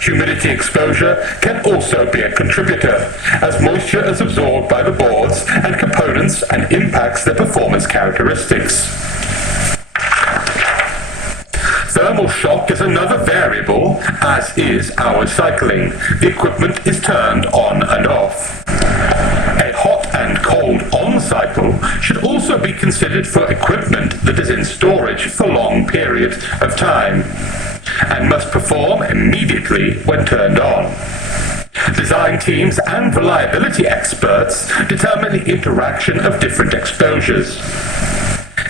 Humidity exposure can also be a contributor, as moisture is absorbed by the boards and components and impacts their performance characteristics. Thermal shock is another variable, as is hour cycling. The equipment is turned on and off. A hot and cold on cycle should also be considered for equipment that is in storage for long periods of time and must perform immediately when turned on. Design teams and reliability experts determine the interaction of different exposures.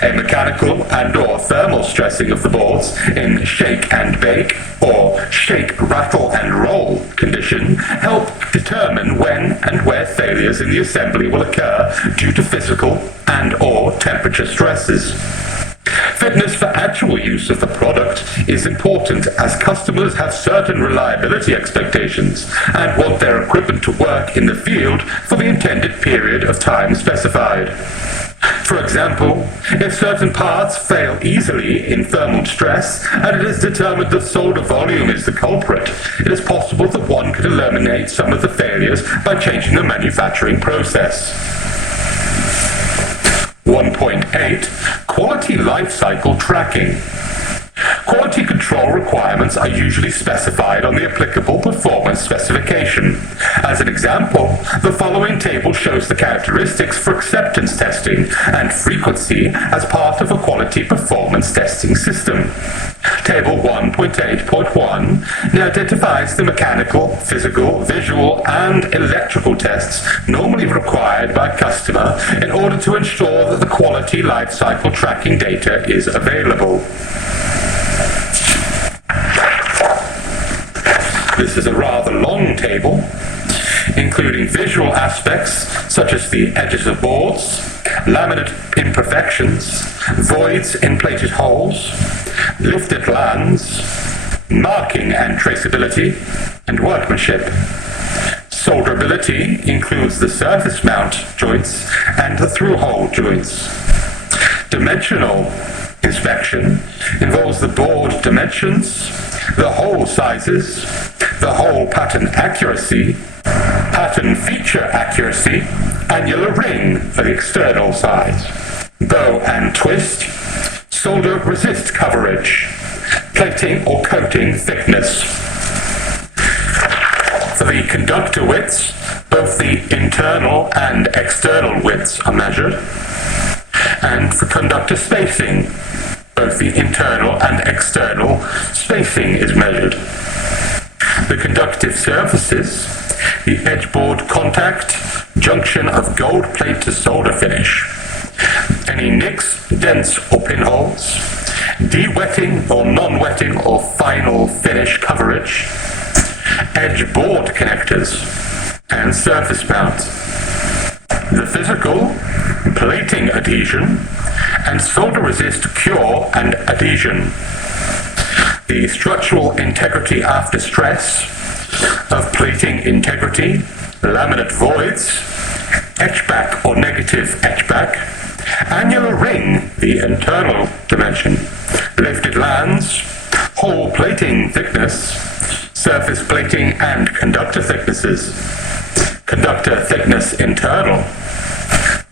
A mechanical and/or thermal stressing of the boards in shake and bake or shake, rattle and roll condition help determine when and where failures in the assembly will occur due to physical and/or temperature stresses. Fitness for actual use of the product is important as customers have certain reliability expectations and want their equipment to work in the field for the intended period of time specified. For example, if certain parts fail easily in thermal stress and it is determined that solder volume is the culprit, it is possible that one could eliminate some of the failures by changing the manufacturing process. 1.8 Quality Life Cycle Tracking. Quality control requirements are usually specified on the applicable performance specification. As an example, the following table shows the characteristics for acceptance testing and frequency as part of a quality performance testing system. Table 1.8.1 identifies the mechanical, physical, visual, and electrical tests normally required by a customer in order to ensure that the quality life cycle tracking data is available. This is a rather long table, including visual aspects such as the edges of boards, laminate imperfections, voids in plated holes, lifted lands, marking and traceability, and workmanship. Solderability includes the surface mount joints and the through-hole joints. Dimensional inspection involves the board dimensions, the hole sizes, the hole pattern accuracy, pattern feature accuracy, annular ring for the external size, bow and twist, solder resist coverage, plating or coating thickness. For the conductor widths, both the internal and external widths are measured, and for conductor spacing, both the internal and external spacing is measured. The conductive surfaces, the edgeboard contact, junction of gold plate to solder finish, any nicks, dents or pinholes, de-wetting or non-wetting or final finish coverage, edge board connectors, and surface mount. The physical, plating adhesion, and solder resist cure and adhesion. The structural integrity after stress of plating integrity, laminate voids, etchback or negative etchback, annular ring, the internal dimension, lifted lands, hole plating thickness, surface plating and conductor thicknesses, conductor thickness internal,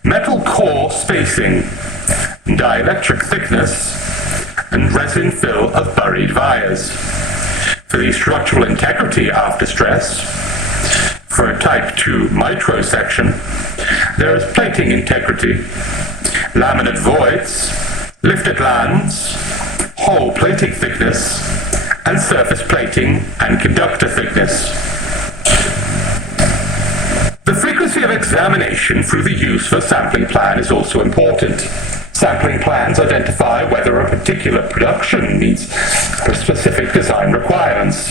metal core spacing, dielectric thickness, and resin fill of buried vias. For the structural integrity after stress, for a type 2 mitro section, there is plating integrity, laminate voids, lifted lands, hole plating thickness, and surface plating and conductor thickness. The frequency of examination through the use of a sampling plan is also important. Sampling plans identify whether a particular production meets specific design requirements.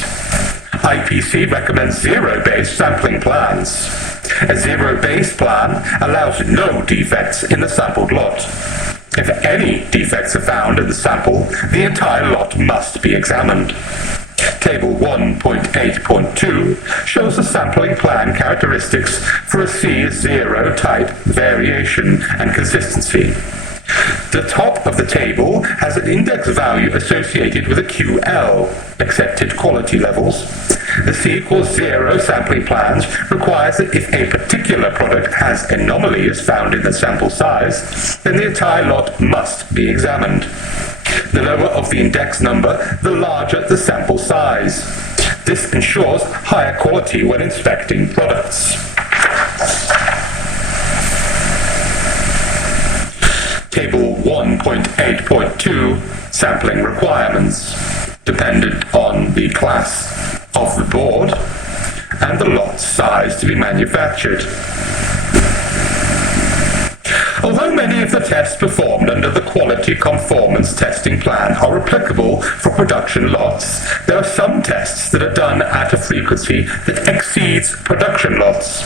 IPC recommends zero-based sampling plans. A zero-based plan allows no defects in the sampled lot. If any defects are found in the sample, the entire lot must be examined. Table 1.8.2 shows the sampling plan characteristics for a C0 type variation and consistency. The top of the table has an index value associated with a QL, accepted quality levels. The C equals 0 sampling plans requires that if a particular product has anomalies found in the sample size, then the entire lot must be examined. The lower of the index number, the larger the sample size. This ensures higher quality when inspecting products. Table 1.8.2 Sampling requirements. Dependent on the class of the board and the lot size to be manufactured. Although many of the tests performed under the Quality Conformance Testing Plan are applicable for production lots, there are some tests that are done at a frequency that exceeds production lots.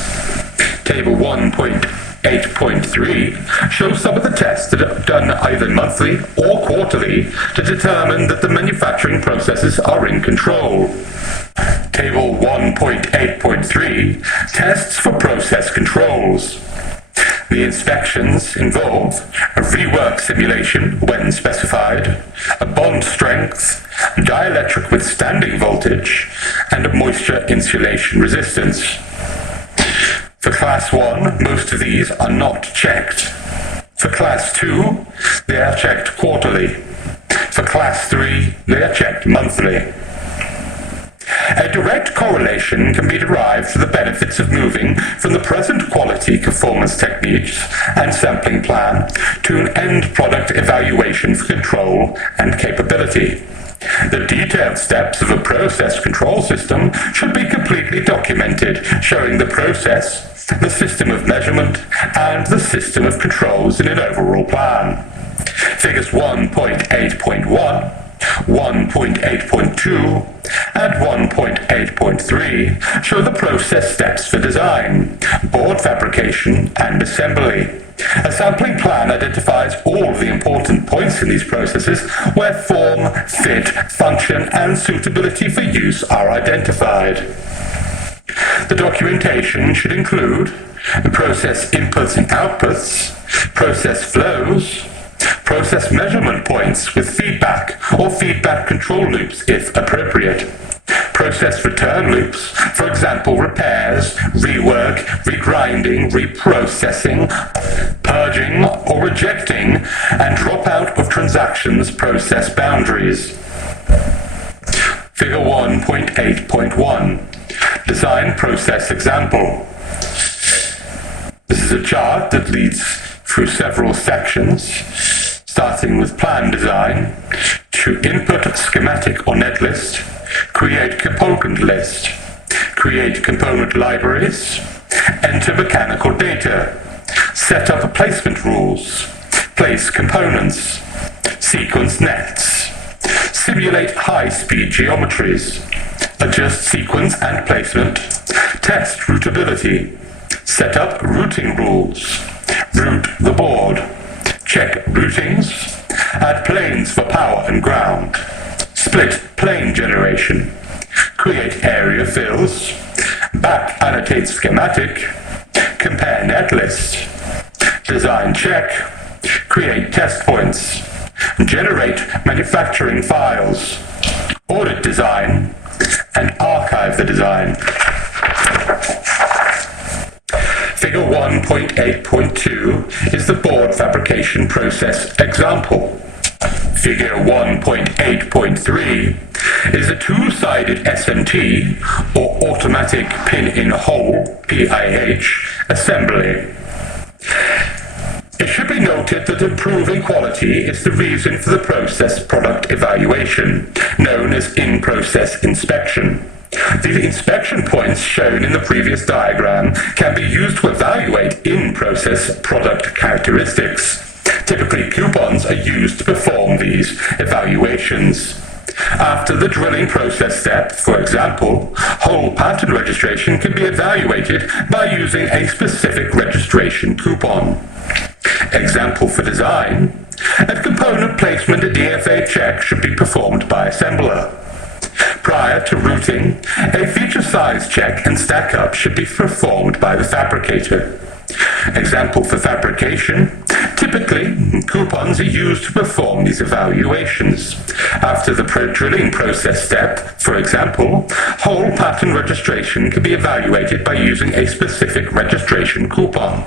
Table 1.8.3 shows some of the tests that are done either monthly or quarterly to determine that the manufacturing processes are in control. Table 1.8.3 tests for process controls. The inspections involve a rework simulation when specified, a bond strength, dielectric withstanding voltage, and a moisture insulation resistance. For Class 1, most of these are not checked. For Class 2, they are checked quarterly. For Class 3, they are checked monthly. A direct correlation can be derived for the benefits of moving from the present quality conformance techniques and sampling plan to an end product evaluation for control and capability. The detailed steps of a process control system should be completely documented, showing the process, the system of measurement, and the system of controls in an overall plan. Figures 1.8.1, 1.8.2, and 1.8.3 show the process steps for design, board fabrication, and assembly. A sampling plan identifies all the important points in these processes where form, fit, function, and suitability for use are identified. The documentation should include process inputs and outputs, process flows, process measurement points with feedback or feedback control loops if appropriate, process return loops, for example repairs, rework, regrinding, reprocessing, purging or rejecting, and dropout of transactions process boundaries. Figure 1.8.1, Design Process Example. This is a chart that leads through several sections, starting with plan design, to input schematic or netlist, create component list, create component libraries, enter mechanical data, set up placement rules, place components, sequence nets, simulate high-speed geometries, adjust sequence and placement, test routability, set up routing rules, route the board, check routings, add planes for power and ground, split plane generation, create area fills, back annotate schematic, compare netlist, design check, create test points, generate manufacturing files, audit design, and archive the design. Figure 1.8.2 is the board fabrication process example. Figure 1.8.3 is a two-sided SMT, or automatic pin-in-hole, PIH, assembly. It should be noted that improving quality is the reason for the process product evaluation, known as in-process inspection. The inspection points shown in the previous diagram can be used to evaluate in-process product characteristics. Typically, coupons are used to perform these evaluations. After the drilling process step, for example, hole pattern registration can be evaluated by using a specific registration coupon. Example for design: at component placement, a DFA check should be performed by assembler. Prior to routing, a feature size check and stack up should be performed by the fabricator. Example for fabrication: typically, coupons are used to perform these evaluations. After the drilling process step, for example, hole pattern registration can be evaluated by using a specific registration coupon.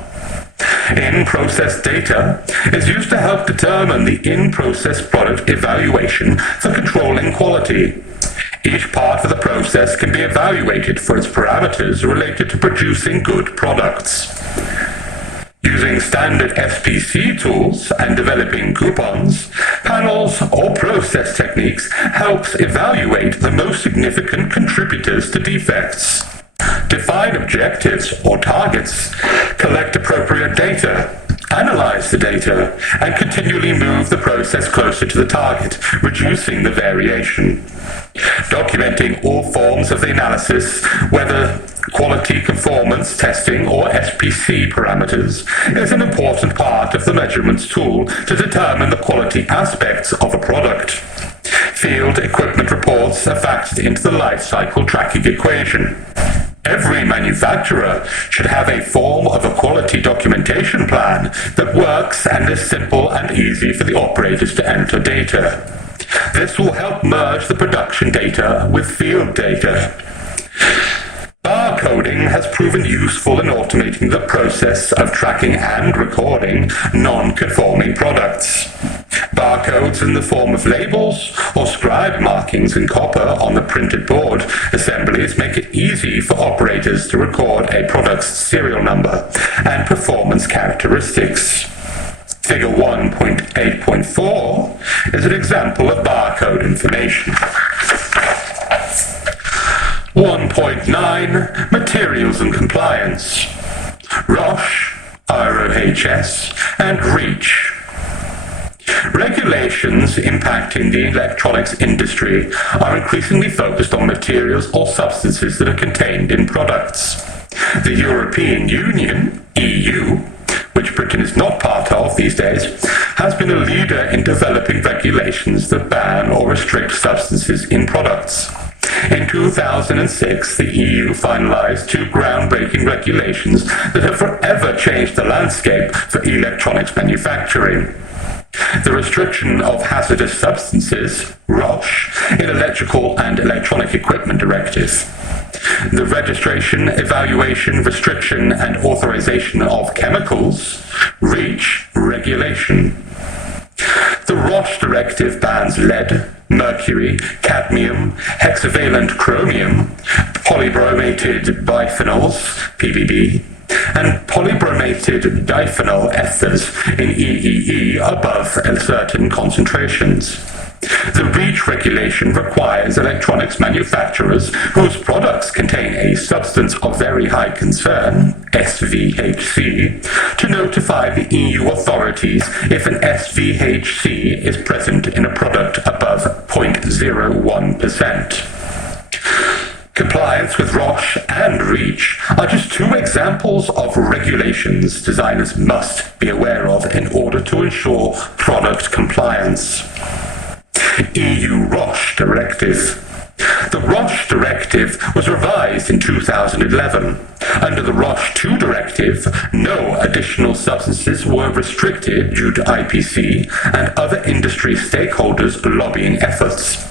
In-process data is used to help determine the in-process product evaluation for controlling quality. Each part of the process can be evaluated for its parameters related to producing good products. Using standard SPC tools and developing coupons, panels, or process techniques helps evaluate the most significant contributors to defects. define objectives or targets, collect appropriate data, analyze the data, and continually move the process closer to the target, reducing the variation. Documenting all forms of the analysis, whether quality conformance testing or SPC parameters, is an important part of the measurements tool to determine the quality aspects of a product. Field equipment reports are factored into the life cycle tracking equation. Every manufacturer should have a form of a quality documentation plan that works and is simple and easy for the operators to enter data. This will help merge the production data with field data. Barcoding has proven useful in automating the process of tracking and recording non-conforming products. Barcodes in the form of labels or scribe markings in copper on the printed board assemblies make it easy for operators to record a product's serial number and performance characteristics. Figure 1.8.4 is an example of barcode information. 1.9 Materials and Compliance. ROSH, ROHS, and REACH. Regulations impacting the electronics industry are increasingly focused on materials or substances that are contained in products. The European Union, EU, which Britain is not part of these days, has been a leader in developing regulations that ban or restrict substances in products. In 2006, the EU finalized two groundbreaking regulations that have forever changed the landscape for electronics manufacturing. The Restriction of Hazardous Substances, ROSH, in Electrical and Electronic Equipment Directive. The Registration, Evaluation, Restriction and Authorization of Chemicals, REACH, regulation. The ROSH directive bans lead, mercury, cadmium, hexavalent chromium, polybromated biphenyls, PBB, and polybromated diphenyl ethers in EEE above certain concentrations. The REACH regulation requires electronics manufacturers whose products contain a substance of very high concern, SVHC, to notify the EU authorities if an SVHC is present in a product above 0.01%. Compliance with ROSH and REACH are just two examples of regulations designers must be aware of in order to ensure product compliance. EU ROSH Directive. The ROSH Directive was revised in 2011. Under the ROSH II Directive, no additional substances were restricted due to IPC and other industry stakeholders' lobbying efforts.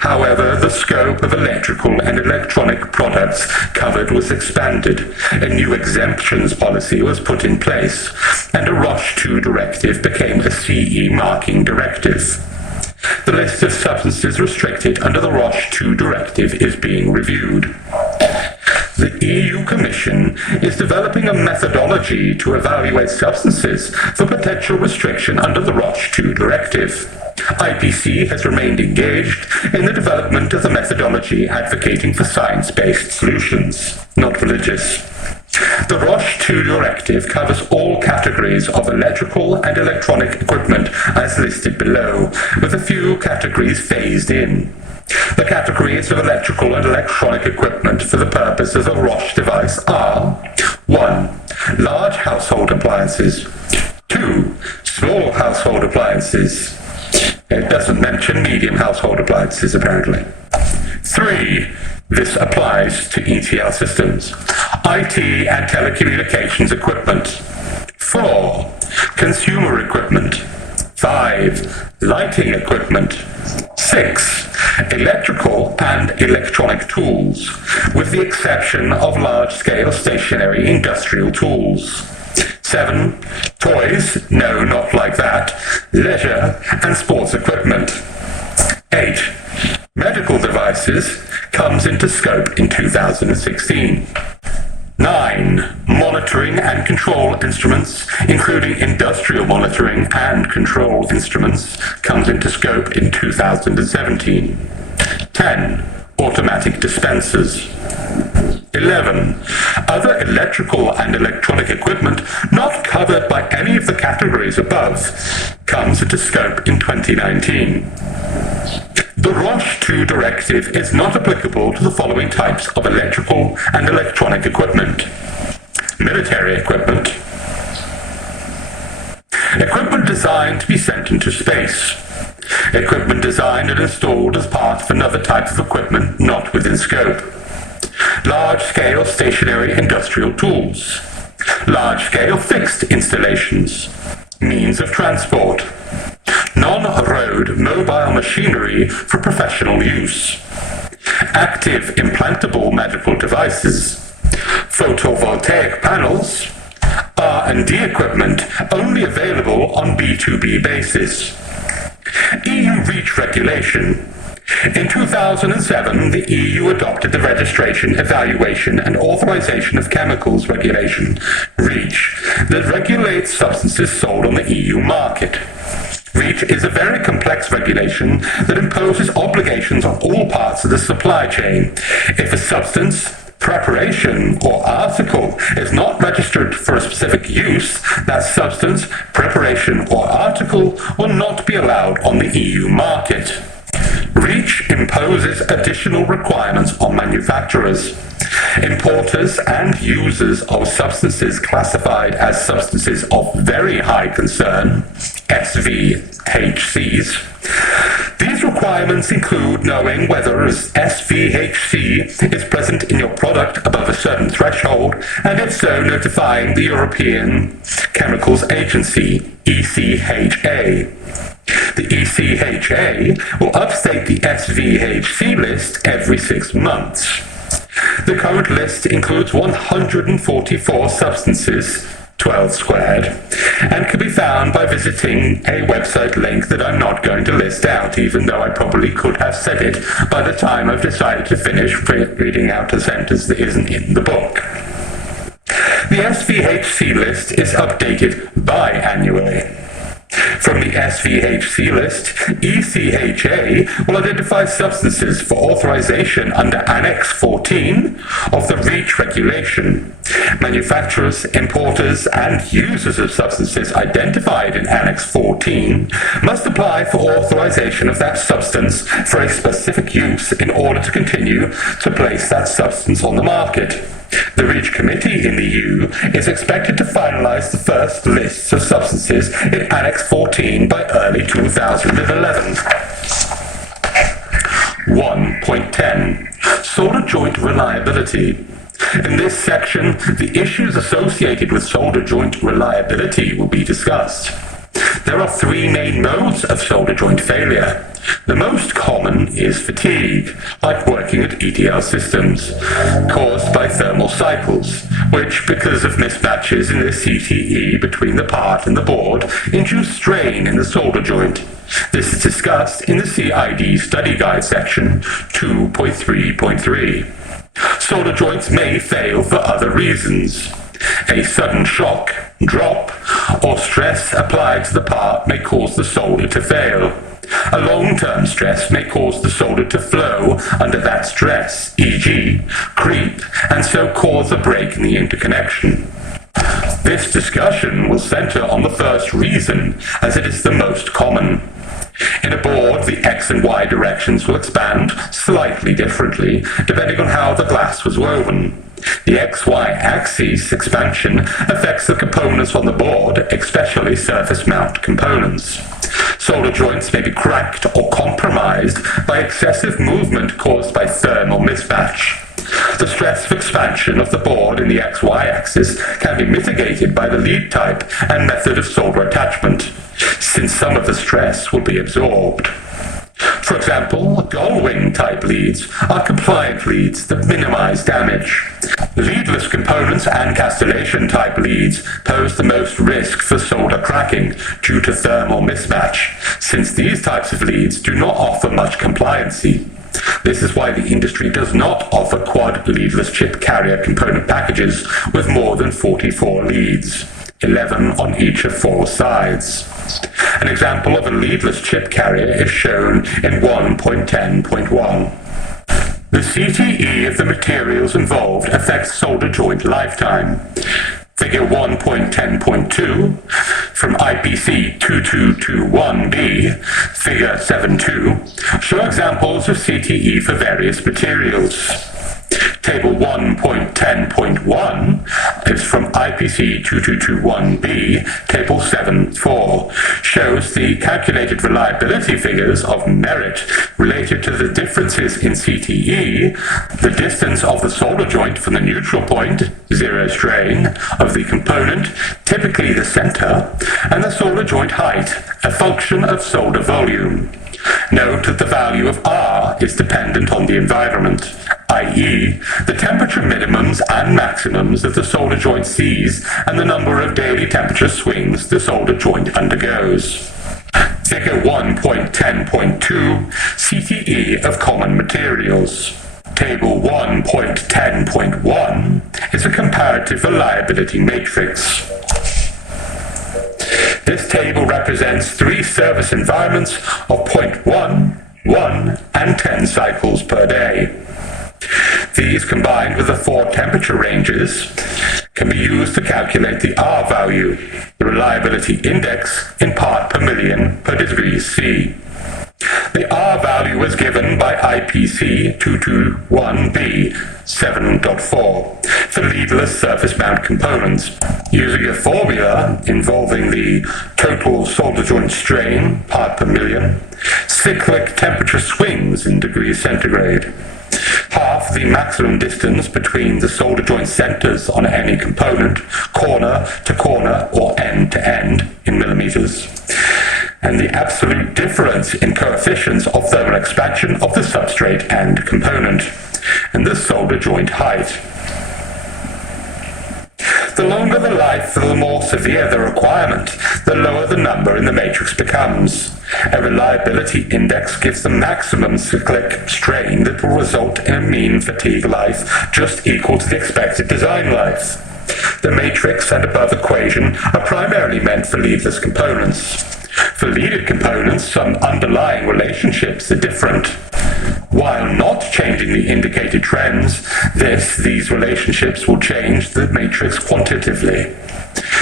However, the scope of electrical and electronic products covered was expanded, a new exemptions policy was put in place, and a ROSH II Directive became a CE marking directive. The list of substances restricted under the ROSH II Directive is being reviewed. The EU Commission is developing a methodology to evaluate substances for potential restriction under the ROSH II Directive. IPC has remained engaged in the development of the methodology advocating for science-based solutions, not religious. The ROSH II Directive covers all categories of electrical and electronic equipment as listed below, with a few categories phased in. The categories of electrical and electronic equipment for the purpose of a ROSH device are 1. Large household appliances. 2. Small household appliances. It doesn't mention medium household appliances, apparently. 3. This applies to ETL systems, IT and telecommunications equipment. 4. Consumer equipment. 5. Lighting equipment. 6. Electrical and electronic tools, with the exception of large-scale stationary industrial tools. 7. Toys, no, not like that, leisure and sports equipment. 8. Medical devices comes into scope in 2016. 9. Monitoring and control instruments, including industrial monitoring and control instruments, comes into scope in 2017. 10. Automatic dispensers. 11. Other electrical and electronic equipment not covered by any of the categories above comes into scope in 2019. The ROSH II directive is not applicable to the following types of electrical and electronic equipment. Military equipment. Equipment designed to be sent into space. Equipment designed and installed as part of another type of equipment not within scope. Large-scale stationary industrial tools. Large-scale fixed installations. Means of transport. Non-road mobile machinery for professional use. Active implantable medical devices. Photovoltaic panels. R&D equipment only available on B2B basis. EU REACH regulation. In 2007, the EU adopted the Registration, Evaluation and Authorization of Chemicals Regulation, REACH, that regulates substances sold on the EU market. REACH is a very complex regulation that imposes obligations on all parts of the supply chain. If a substance, preparation, or article is not registered for a specific use, that substance, preparation, or article will not be allowed on the EU market. REACH imposes additional requirements on manufacturers, importers, and users of substances classified as substances of very high concern, SVHCs. These requirements include knowing whether SVHC is present in your product above a certain threshold, and if so, notifying the European Chemicals Agency, ECHA. The ECHA will update the SVHC list every 6 months. The current list includes 144 substances, 12 squared, and can be found by visiting a website link that I'm not going to list out, even though I probably could have said it by the time I've decided to finish reading out a sentence that isn't in the book. The SVHC list is updated biannually. From the SVHC list, ECHA will identify substances for authorization under Annex 14 of the REACH regulation. Manufacturers, importers, and users of substances identified in Annex 14 must apply for authorization of that substance for a specific use in order to continue to place that substance on the market. The REACH Committee in the EU is expected to finalize the first lists of substances in Annex 14 by early 2011. 1.10 Solder joint reliability. In this section, the issues associated with solder joint reliability will be discussed. There are 3 main modes of solder joint failure. The most common is fatigue, like working at EDL systems, caused by thermal cycles, which, because of mismatches in the CTE between the part and the board, induce strain in the solder joint. This is discussed in the CID study guide section 2.3.3. Solder joints may fail for other reasons. A sudden shock, drop, or stress applied to the part may cause the solder to fail. A long-term stress may cause the solder to flow under that stress, e.g., creep, and so cause a break in the interconnection. This discussion will center on the first reason, as it is the most common. In a board, the X and Y directions will expand slightly differently, depending on how the glass was woven. The XY axis expansion affects the components on the board, especially surface mount components. Solder joints may be cracked or compromised by excessive movement caused by thermal mismatch. The stress of expansion of the board in the XY axis can be mitigated by the lead type and method of solder attachment, since some of the stress will be absorbed. For example, gull-wing type leads are compliant leads that minimize damage. Leadless components and castellation type leads pose the most risk for solder cracking due to thermal mismatch, since these types of leads do not offer much compliancy. This is why the industry does not offer quad leadless chip carrier component packages with more than 44 leads, 11 on each of 4 sides. An example of a leadless chip carrier is shown in 1.10.1. The CTE of the materials involved affects solder joint lifetime. Figure 1.10.2 from IPC 2221B, Figure 7.2, show examples of CTE for various materials. Table 1.10.1 is from IPC 2221B, Table 7.4, shows the calculated reliability figures of merit related to the differences in CTE, the distance of the solder joint from the neutral point, zero strain, of the component, typically the center, and the solder joint height, a function of solder volume. Note that the value of R is dependent on the environment, i.e., the temperature minimums and maximums that the solder joint sees and the number of daily temperature swings the solder joint undergoes. Figure 1.10.2, CTE of common materials. Table 1.10.1 is a comparative reliability matrix. This table represents 3 service environments of 0.1, 1, and 10 cycles per day. These, combined with the 4 temperature ranges, can be used to calculate the R value, the reliability index in part per million per degree C. The R value was given by IPC 221B 7.4 for leadless surface mount components, using a formula involving the total solder joint strain, part per million, cyclic temperature swings in degrees centigrade, half the maximum distance between the solder joint centers on any component, corner to corner or end to end in millimeters, and the absolute difference in coefficients of thermal expansion of the substrate and component, and the solder joint height. The longer the life, the more severe the requirement, the lower the number in the matrix becomes. A reliability index gives the maximum cyclic strain that will result in a mean fatigue life just equal to the expected design life. The matrix and above equation are primarily meant for leadless components. For leaded components, some underlying relationships are different. While not changing the indicated trends, these relationships will change the matrix quantitatively.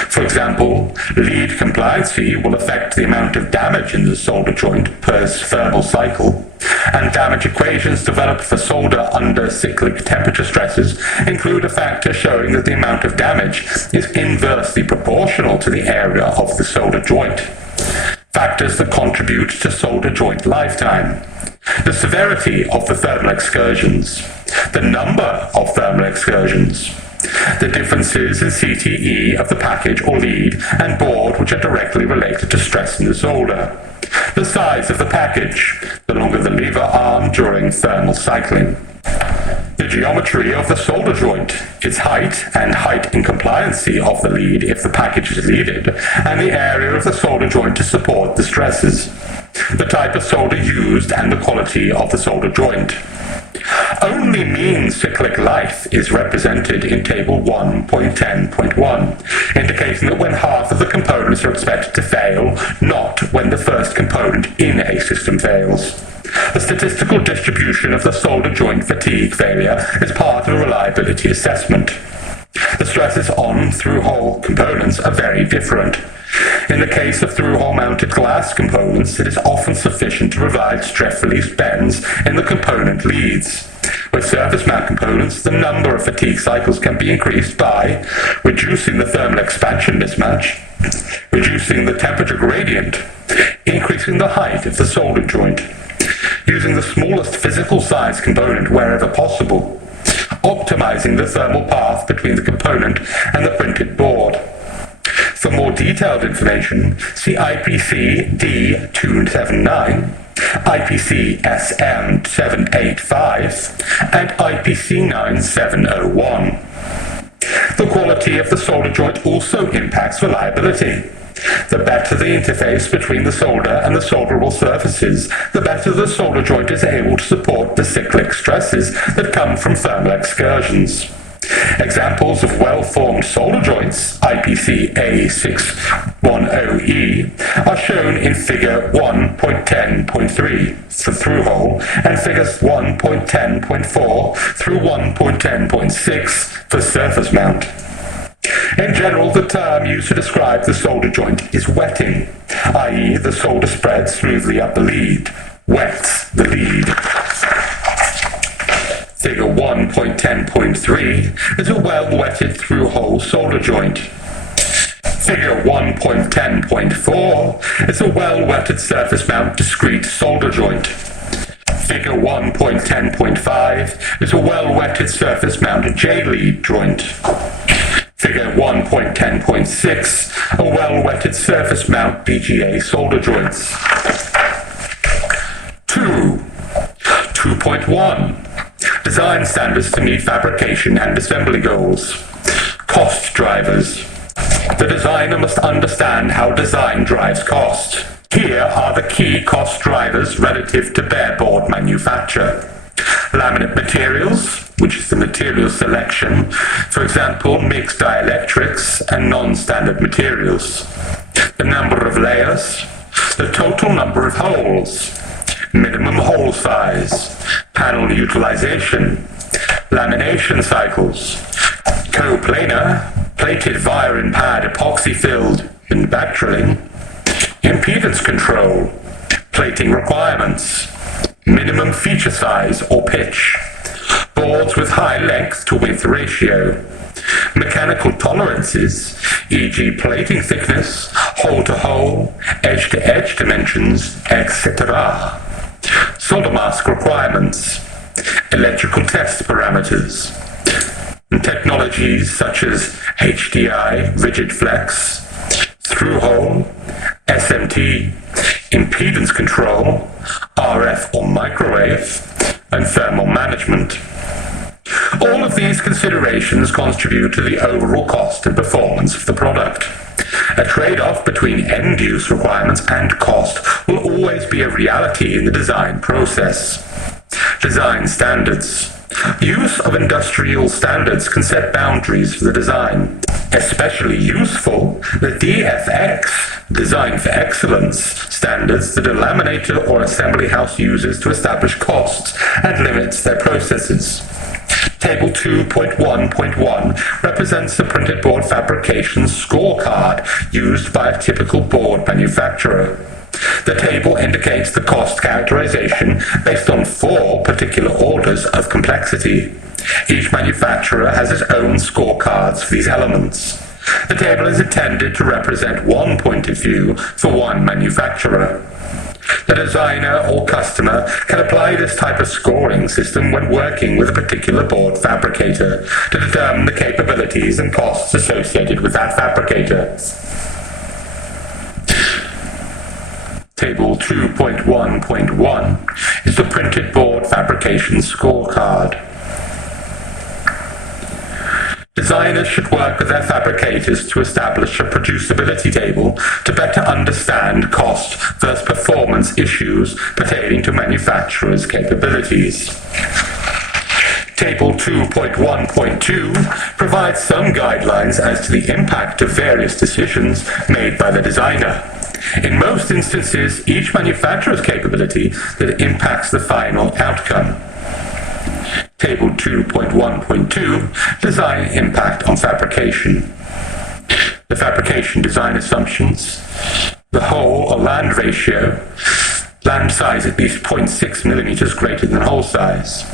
For example, lead compliancy will affect the amount of damage in the solder joint per thermal cycle, and damage equations developed for solder under cyclic temperature stresses include a factor showing that the amount of damage is inversely proportional to the area of the solder joint. Factors that contribute to solder joint lifetime: the severity of the thermal excursions, the number of thermal excursions, the differences in CTE of the package or lead and board which are directly related to stress in the solder, the size of the package, the longer the lever arm during thermal cycling, the geometry of the solder joint, its height and height incompliancy of the lead if the package is leaded, and the area of the solder joint to support the stresses, the type of solder used and the quality of the solder joint. Only mean cyclic life is represented in Table 1.10.1, indicating that when half of the components are expected to fail, not when the first component in a system fails. The statistical distribution of the solder joint fatigue failure is part of a reliability assessment. The stresses on through-hole components are very different. In the case of through-hole mounted glass components, it is often sufficient to provide stress-release bends in the component leads. With surface mount components, the number of fatigue cycles can be increased by reducing the thermal expansion mismatch, reducing the temperature gradient, increasing the height of the solder joint, using the smallest physical size component wherever possible, optimizing the thermal path between the component and the printed board. For more detailed information, see IPC D279, IPC SM 785, and IPC 9701. The quality of the solder joint also impacts reliability. The better the interface between the solder and the solderable surfaces, the better the solder joint is able to support the cyclic stresses that come from thermal excursions. Examples of well-formed solder joints, IPC A610E, are shown in Figure 1.10.3 for through-hole and Figures 1.10.4 through 1.10.6 for surface mount. In general, the term used to describe the solder joint is wetting, i.e. the solder spreads smoothly up the lead, wets the lead. Figure 1.10.3 is a well-wetted through-hole solder joint. Figure 1.10.4 is a well-wetted surface mount discrete solder joint. Figure 1.10.5 is a well-wetted surface mount J-lead joint. Figure 1.10.6, a well-wetted surface mount BGA solder joints. 2.1. Design standards to meet fabrication and assembly goals. Cost drivers. The designer must understand how design drives cost. Here are the key cost drivers relative to bare board manufacture. Laminate materials, which is the material selection, for example, mixed dielectrics and non-standard materials. The number of layers, the total number of holes, minimum hole size, panel utilization, lamination cycles, coplanar, plated wire and pad epoxy filled and back drilling, impedance control, plating requirements, minimum feature size or pitch, boards with high length to width ratio, mechanical tolerances, e.g. plating thickness, hole to hole, edge to edge dimensions, etc. Solder mask requirements, electrical test parameters, and technologies such as HDI, rigid flex, through-hole, SMT, impedance control, RF or microwave, and thermal management. All of these considerations contribute to the overall cost and performance of the product. A trade-off between end-use requirements and cost will always be a reality in the design process. Design standards. Use of industrial standards can set boundaries for the design. Especially useful, the DFX, Design for Excellence, standards that a laminator or assembly house uses to establish costs and limits their processes. Table 2.1.1 represents the printed board fabrication scorecard used by a typical board manufacturer. The table indicates the cost characterization based on 4 particular orders of complexity. Each manufacturer has its own scorecards for these elements. The table is intended to represent one point of view for one manufacturer. The designer or customer can apply this type of scoring system when working with a particular board fabricator to determine the capabilities and costs associated with that fabricator. Table 2.1.1 is the printed board fabrication scorecard. Designers should work with their fabricators to establish a producibility table to better understand cost versus performance issues pertaining to manufacturers' capabilities. Table 2.1.2 provides some guidelines as to the impact of various decisions made by the designer. In most instances, each manufacturer's capability that impacts the final outcome. Table 2.1.2, Design Impact on Fabrication. The fabrication design assumptions. The hole or land ratio. Land size at least 0.6 millimeters greater than hole size.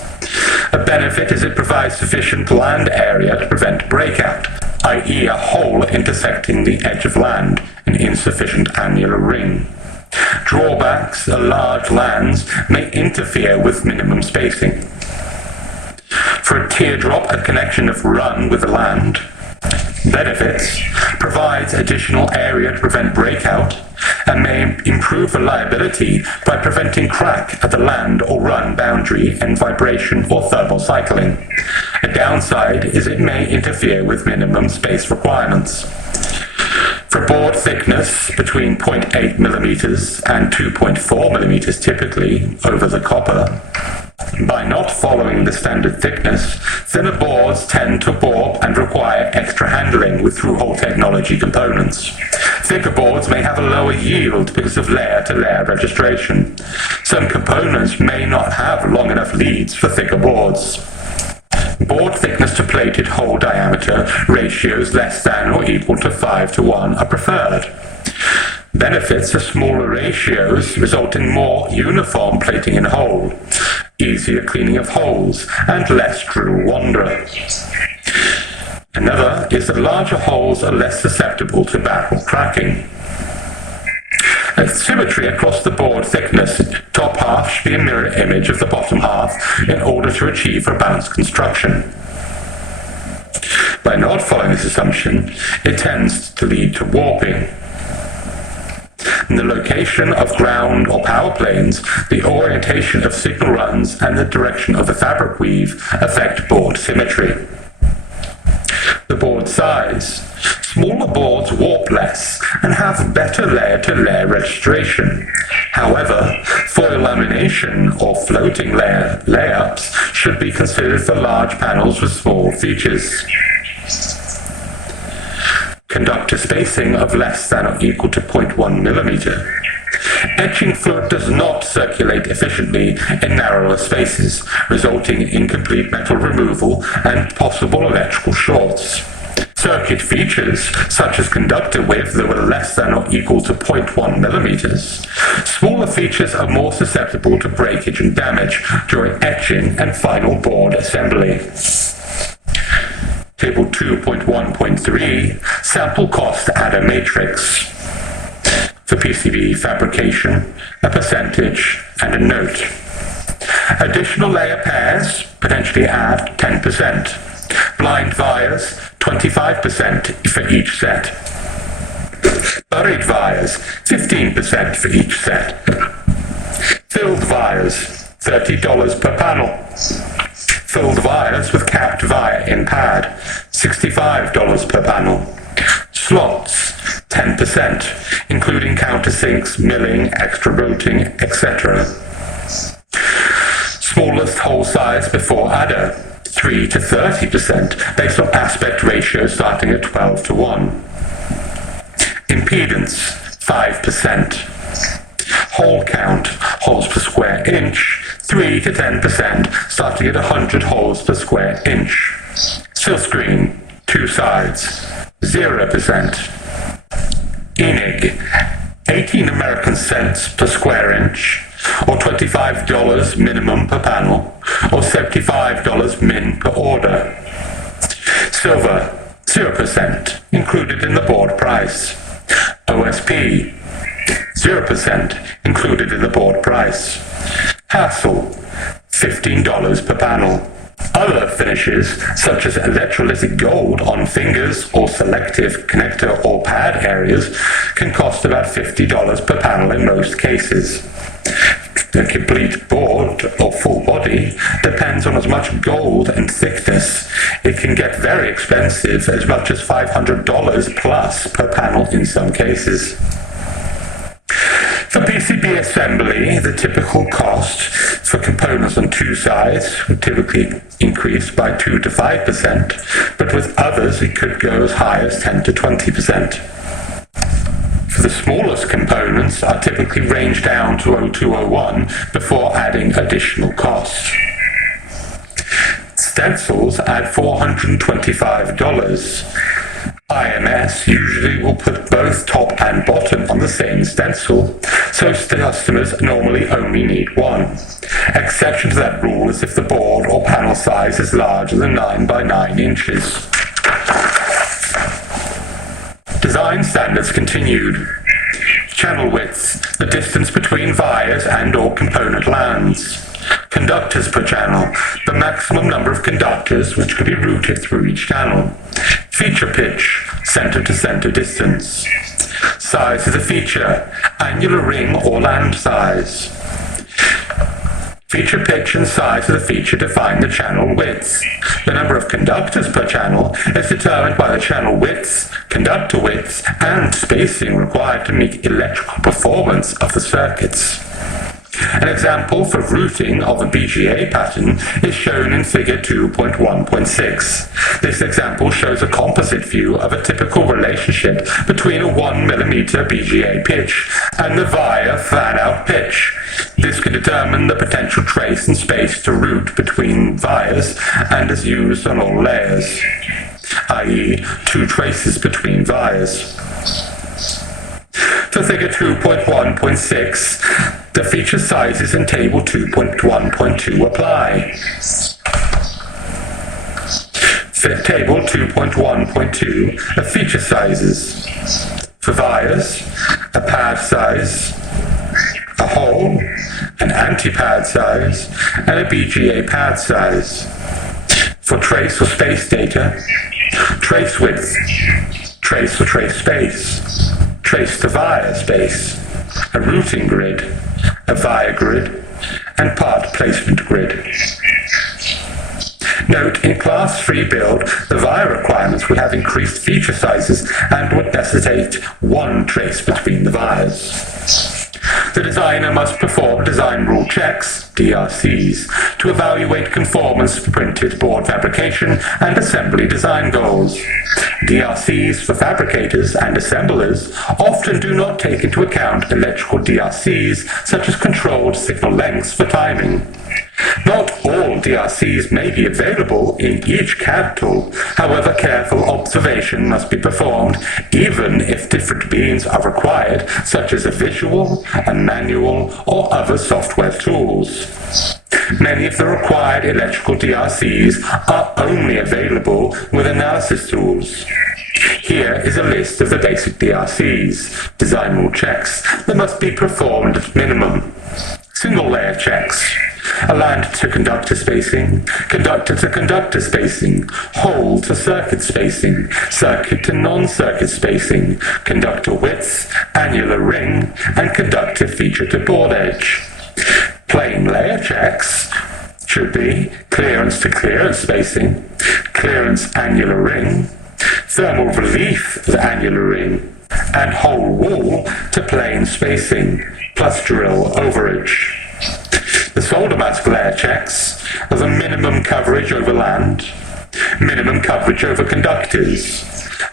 A benefit is it provides sufficient land area to prevent breakout, i.e. a hole intersecting the edge of land, an insufficient annular ring. Drawbacks, large lands may interfere with minimum spacing. For a teardrop, a connection of run with the land. Benefits, provides additional area to prevent breakout and may improve reliability by preventing crack at the land or run boundary and vibration or thermal cycling. A downside is it may interfere with minimum space requirements. For board thickness between 0.8 millimeters and 2.4 millimeters typically over the copper, By not following the standard thickness, thinner boards tend to warp and require extra handling with through-hole technology components. Thicker boards may have a lower yield because of layer-to-layer registration. Some components may not have long enough leads for thicker boards. Board thickness to plated hole diameter ratios less than or equal to 5:1 are preferred. Benefits of smaller ratios result in more uniform plating in hole, easier cleaning of holes, and less drill wander. Another is that larger holes are less susceptible to barrel cracking. Symmetry across the board thickness. Top half should be a mirror image of the bottom half in order to achieve a balanced construction. By not following this assumption, it tends to lead to warping. In the location of ground or power planes, the orientation of signal runs and the direction of the fabric weave affect board symmetry. The board size. Smaller boards warp less and have better layer-to-layer registration. However, foil lamination or floating layer layups should be considered for large panels with small features. Conductor spacing of less than or equal to 0.1 millimeter. Etching fluid does not circulate efficiently in narrower spaces, resulting in incomplete metal removal and possible electrical shorts. Circuit features, such as conductor width that were less than or equal to 0.1 millimeters. Smaller features are more susceptible to breakage and damage during etching and final board assembly. Table 2.1.3, Sample Cost Adder Matrix. For PCB fabrication, a percentage and a note. Additional layer pairs potentially add 10%. Blind vias, 25% for each set. Buried vias, 15% for each set. Filled vias, $30 per panel. Filled vias with capped via in pad, $65 per panel. Slots, 10%, including countersinks, milling, extra routing, etc. Smallest hole size before adder, 3 to 30%, based on aspect ratio starting at 12:1. Impedance, 5%. Hole count, holes per square inch, 3 to 10%, starting at 100 holes per square inch. Silkscreen, 2 sides, 0%. Enig, 18 American cents per square inch, or $25 minimum per panel, or $75 min per order. Silver, 0%, included in the board price. OSP, 0%, included in the board price. Hassle, $15 per panel. Other finishes, such as electrolytic gold on fingers or selective connector or pad areas, can cost about $50 per panel in most cases. The complete board or full body depends on as much gold and thickness. It can get very expensive, as much as $500 plus per panel in some cases. For PCB assembly, the typical cost for components on two sides would typically increase by 2 to 5%, but with others it could go as high as 10 to 20%. For the smallest components are typically range down to 0201 before adding additional costs. Stencils add $425. IMS usually will put both top and bottom on the same stencil, so customers normally only need one. Exception to that rule is if the board or panel size is larger than 9 by 9 inches. Design standards continued. Channel width, the distance between vias and or component lands. Conductors per channel, the maximum number of conductors which can be routed through each channel. Feature pitch, center to center distance. Size of the feature, annular ring or land size. Feature pitch and size of the feature define the channel width. The number of conductors per channel is determined by the channel width, conductor width, and spacing required to meet electrical performance of the circuits. An example for routing of a BGA pattern is shown in figure 2.1.6. This example shows a composite view of a typical relationship between a 1 mm BGA pitch and the via fan-out pitch. This can determine the potential trace and space to route between vias and is used on all layers, i.e. 2 traces between vias. For figure 2.1.6, the feature sizes in table 2.1.2 apply. For table 2.1.2 are feature sizes. For vias, a pad size, a hole, an anti-pad size, and a BGA pad size. For trace or space data, trace width, trace or trace space, trace to via space, a routing grid, a via grid, and part placement grid. Note, in Class 3 build, the via requirements would have increased feature sizes and would necessitate 1 trace between the vias. The designer must perform design rule checks, DRCs, to evaluate conformance to printed board fabrication and assembly design goals. DRCs for fabricators and assemblers often do not take into account electrical DRCs such as controlled signal lengths for timing. Not all DRCs may be available in each CAD tool, however careful observation must be performed even if different means are required, such as a visual, a manual, or other software tools. Many of the required electrical DRCs are only available with analysis tools. Here is a list of the basic DRCs, design rule checks, that must be performed at minimum. Single layer checks. Aligned to conductor spacing, conductor to conductor spacing, hole to circuit spacing, circuit to non-circuit spacing, conductor width, annular ring, and conductor feature to board edge. Plane layer checks should be clearance to clearance spacing, clearance annular ring, thermal relief of annular ring, and whole wall to plane spacing, plus drill overage. The solder mask layer checks are the minimum coverage over land, minimum coverage over conductors,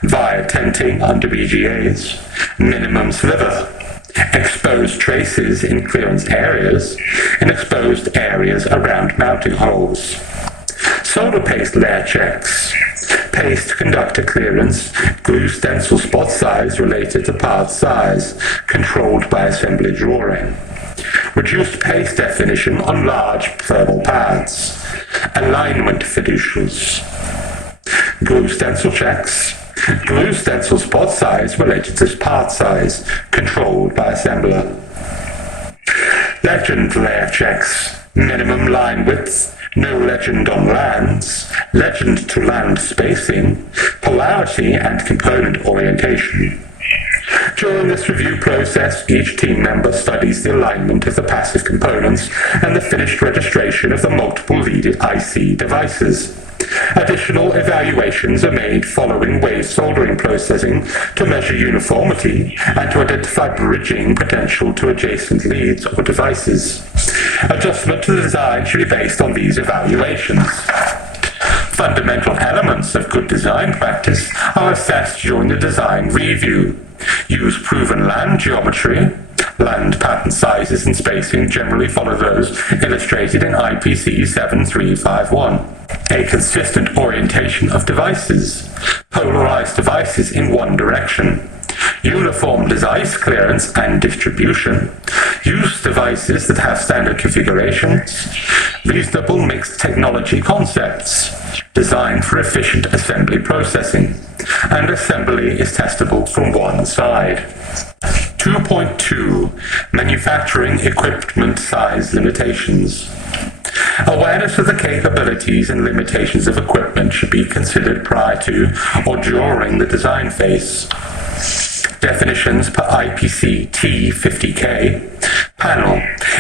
via tenting under BGAs, minimum sliver, exposed traces in clearance areas, and exposed areas around mounting holes. Solder paste layer checks, paste conductor clearance, glue stencil spot size related to part size, controlled by assembly drawing. Reduced paste definition on large thermal pads. Alignment fiducials. Glue stencil checks. Glue stencil spot size related to part size, controlled by assembler. Legend layer checks. Minimum line width. No legend on lands. Legend to land spacing. Polarity and component orientation. During this review process, each team member studies the alignment of the passive components and the finished registration of the multiple lead IC devices. Additional evaluations are made following wave soldering processing to measure uniformity and to identify bridging potential to adjacent leads or devices. Adjustment to the design should be based on these evaluations. Fundamental elements of good design practice are assessed during the design review. Use proven land geometry. Land pattern sizes and spacing generally follow those illustrated in IPC 7351. A consistent orientation of devices. Polarized devices in one direction. Uniform device clearance and distribution. Use devices that have standard configurations. Reasonable mixed technology concepts. Designed for efficient assembly processing. And assembly is testable from one side. 2.2 Manufacturing equipment size limitations. Awareness of the capabilities and limitations of equipment should be considered prior to or during the design phase. Definitions per IPC T50K. Panel.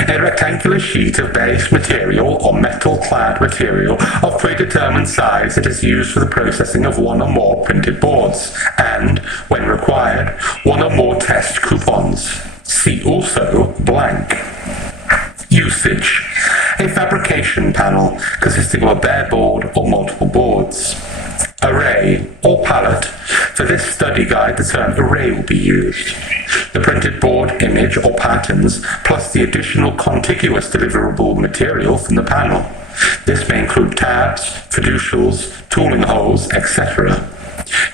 A rectangular sheet of base material or metal-clad material of predetermined size that is used for the processing of one or more printed boards and, when required, one or more test coupons. See also blank. Usage. A fabrication panel consisting of a bare board or multiple boards. Array or palette. For this study guide, the term array will be used. The printed board, image or patterns, plus the additional contiguous deliverable material from the panel. This may include tabs, fiducials, tooling holes, etc.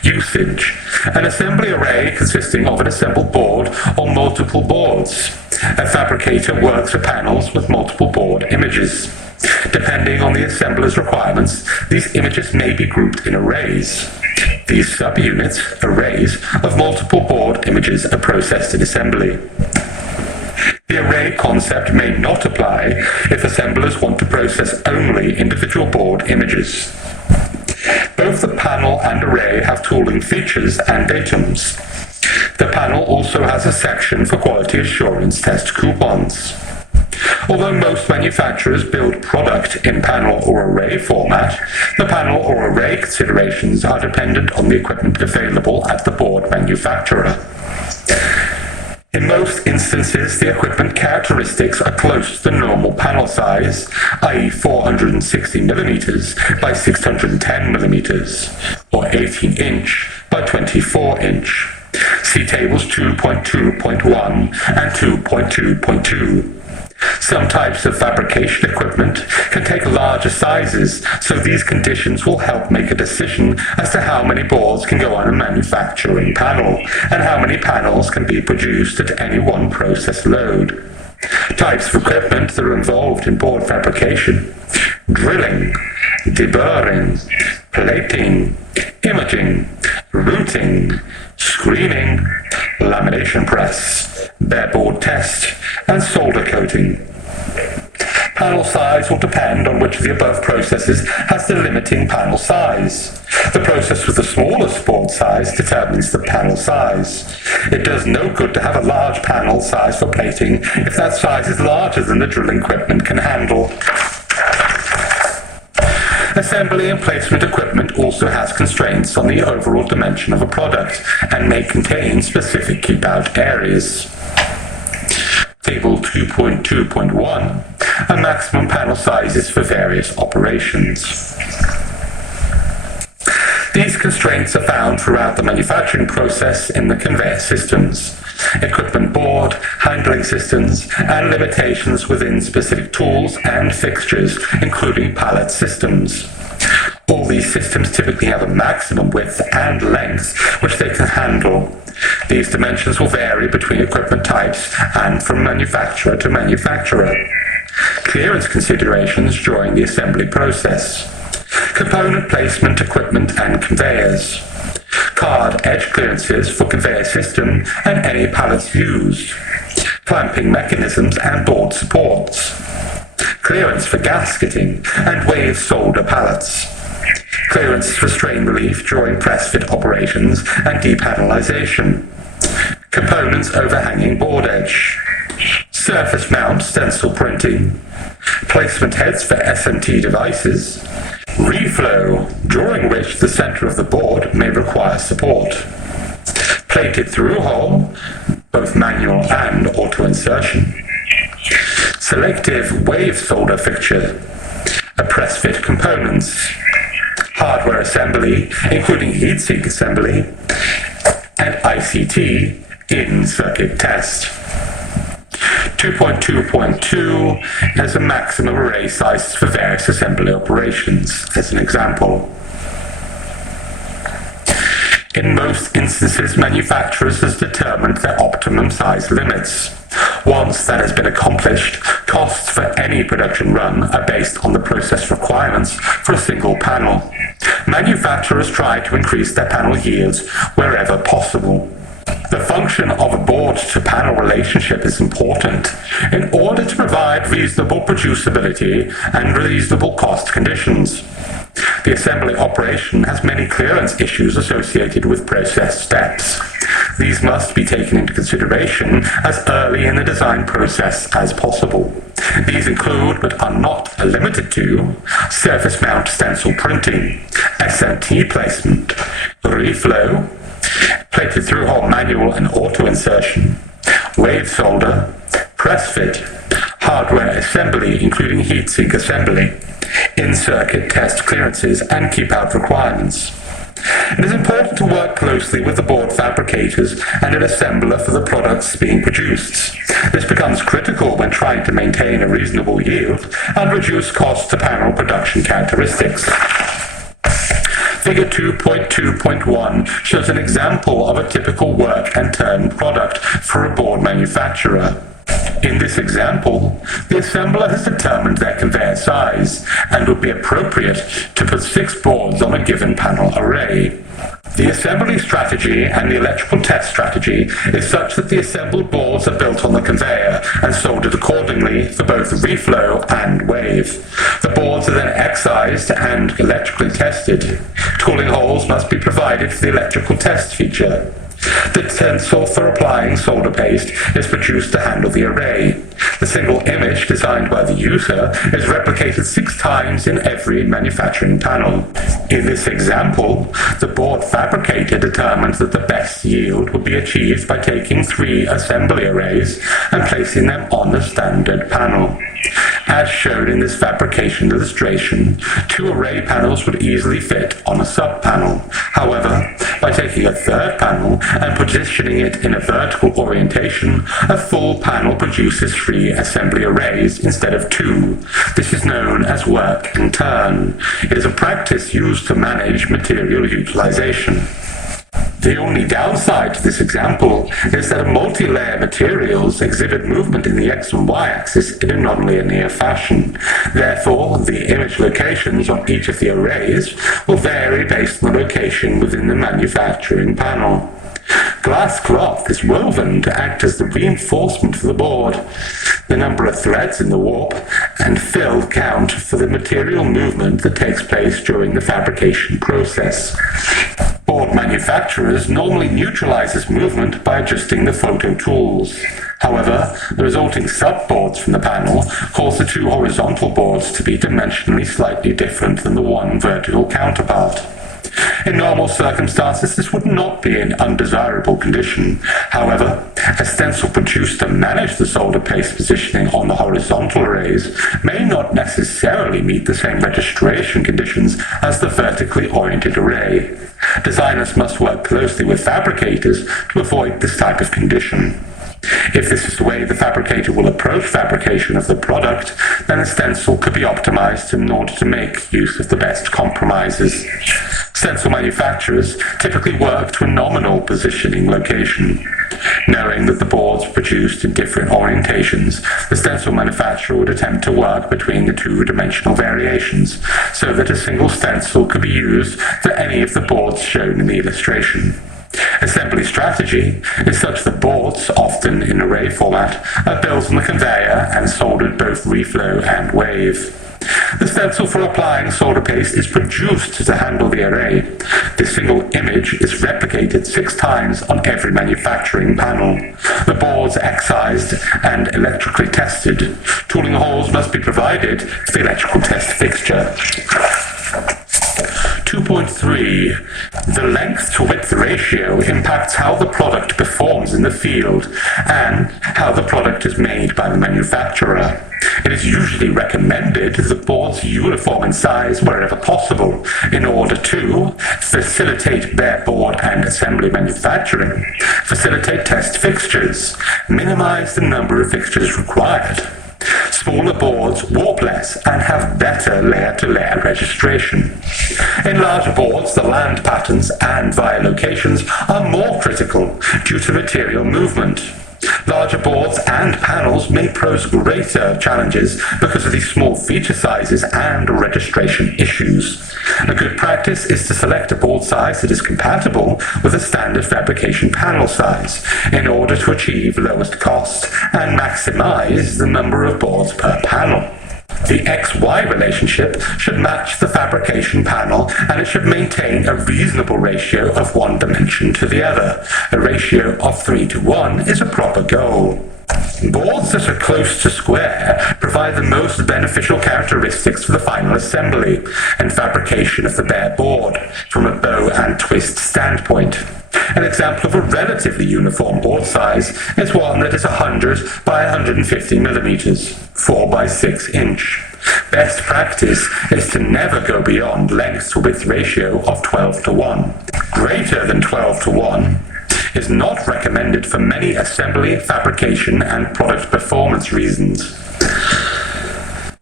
Usage. An assembly array consisting of an assembled board or multiple boards. A fabricator works with panels with multiple board images. Depending on the assembler's requirements, these images may be grouped in arrays. These subunits, arrays, of multiple board images are processed in assembly. The array concept may not apply if assemblers want to process only individual board images. Both the panel and array have tooling features and datums. The panel also has a section for quality assurance test coupons. Although most manufacturers build product in panel or array format, the panel or array considerations are dependent on the equipment available at the board manufacturer. In most instances, the equipment characteristics are close to the normal panel size, i.e. 460mm by 610mm, or 18-inch by 24-inch. See tables 2.2.1 and 2.2.2. Some types of fabrication equipment can take larger sizes, so these conditions will help make a decision as to how many boards can go on a manufacturing panel, and how many panels can be produced at any one process load. Types of equipment that are involved in board fabrication: drilling, deburring, plating, imaging, routing, screening, lamination press, bare board test, and solder coating. Panel size will depend on which of the above processes has the limiting panel size. The process with the smallest board size determines the panel size. It does no good to have a large panel size for plating if that size is larger than the drilling equipment can handle. Assembly and placement equipment also has constraints on the overall dimension of a product and may contain specific keep-out areas. Table 2.2.1, a maximum panel sizes for various operations. These constraints are found throughout the manufacturing process in the conveyor systems, equipment board, handling systems, and limitations within specific tools and fixtures, including pallet systems. All these systems typically have a maximum width and length which they can handle. These dimensions will vary between equipment types and from manufacturer to manufacturer. Clearance considerations during the assembly process. Component placement equipment and conveyors. Card edge clearances for conveyor system and any pallets used. Clamping mechanisms and board supports. Clearance for gasketing and wave solder pallets. Clearance for strain relief during press fit operations and depanelization. Components overhanging board edge. Surface mount stencil printing. Placement heads for SMT devices. Reflow, during which the center of the board may require support. Plated through hole, both manual and auto insertion. Selective wave solder fixture. Press fit components. Hardware assembly, including heatsink assembly, and ICT in-circuit test. 2.2.2 has a maximum array size for various assembly operations, as an example. In most instances, manufacturers have determined their optimum size limits. Once that has been accomplished, costs for any production run are based on the process requirements for a single panel. Manufacturers try to increase their panel yields wherever possible. The function of a board-to-panel relationship is important in order to provide reasonable producibility and reasonable cost conditions. The assembly operation has many clearance issues associated with process steps. These must be taken into consideration as early in the design process as possible. These include, but are not limited to, surface mount stencil printing, SMT placement, reflow, plated through-hole manual and auto insertion, wave solder, press fit, hardware assembly, including heatsink assembly, in-circuit test clearances, and keep-out requirements. It is important to work closely with the board fabricators and an assembler for the products being produced. This becomes critical when trying to maintain a reasonable yield and reduce costs to panel production characteristics. Figure 2.2.1 shows an example of a typical work and turn product for a board manufacturer. In this example, the assembler has determined their conveyor size and would be appropriate to put 6 boards on a given panel array. The assembly strategy and the electrical test strategy is such that the assembled boards are built on the conveyor and soldered accordingly for both reflow and wave. The boards are then excised and electrically tested. Tooling holes must be provided for the electrical test feature. The stencil for applying solder paste is produced to handle the array. The single image designed by the user is replicated 6 times in every manufacturing panel. In this example, the board fabricator determined that the best yield would be achieved by taking 3 assembly arrays and placing them on the standard panel. As shown in this fabrication illustration, 2 array panels would easily fit on a sub-panel. However, by taking a third panel and positioning it in a vertical orientation, a full panel produces 3 assembly arrays instead of 2. This is known as work and turn. It is a practice used to manage material utilization. The only downside to this example is that multi-layer materials exhibit movement in the X and Y axis in a non-linear fashion. Therefore, the image locations on each of the arrays will vary based on the location within the manufacturing panel. Glass cloth is woven to act as the reinforcement for the board. The number of threads in the warp and fill count for the material movement that takes place during the fabrication process. Board manufacturers normally neutralize this movement by adjusting the photo tools. However, the resulting subboards from the panel cause the 2 horizontal boards to be dimensionally slightly different than the one vertical counterpart. In normal circumstances, this would not be an undesirable condition. However, a stencil produced to manage the solder paste positioning on the horizontal arrays may not necessarily meet the same registration conditions as the vertically oriented array. Designers must work closely with fabricators to avoid this type of condition. If this is the way the fabricator will approach fabrication of the product, then a stencil could be optimized in order to make use of the best compromises. Stencil manufacturers typically work to a nominal positioning location. Knowing that the boards are produced in different orientations, the stencil manufacturer would attempt to work between the 2-dimensional variations, so that a single stencil could be used for any of the boards shown in the illustration. Assembly strategy is such that boards, often in array format, are built on the conveyor and soldered both reflow and wave. The stencil for applying solder paste is produced to handle the array. This single image is replicated 6 times on every manufacturing panel. The boards are excised and electrically tested. Tooling holes must be provided for the electrical test fixture. 2.3. The length to width ratio impacts how the product performs in the field and how the product is made by the manufacturer. It is usually recommended that boards are uniform in size wherever possible in order to facilitate bare board and assembly manufacturing, facilitate test fixtures, minimize the number of fixtures required. Smaller boards warp less and have better layer-to-layer registration. In larger boards, the land patterns and via locations are more critical due to material movement. Larger boards and panels may pose greater challenges because of these small feature sizes and registration issues. A good practice is to select a board size that is compatible with a standard fabrication panel size in order to achieve lowest cost and maximize the number of boards per panel. The XY relationship should match the fabrication panel, and it should maintain a reasonable ratio of one dimension to the other. A ratio of 3:1 is a proper goal. Boards that are close to square provide the most beneficial characteristics for the final assembly and fabrication of the bare board from a bow and twist standpoint. An example of a relatively uniform board size is one that is 100 by 150 millimeters, 4 by 6 inch. Best practice is to never go beyond length to width ratio of 12 to 1. Greater than 12 to 1 is not recommended for many assembly, fabrication, and product performance reasons.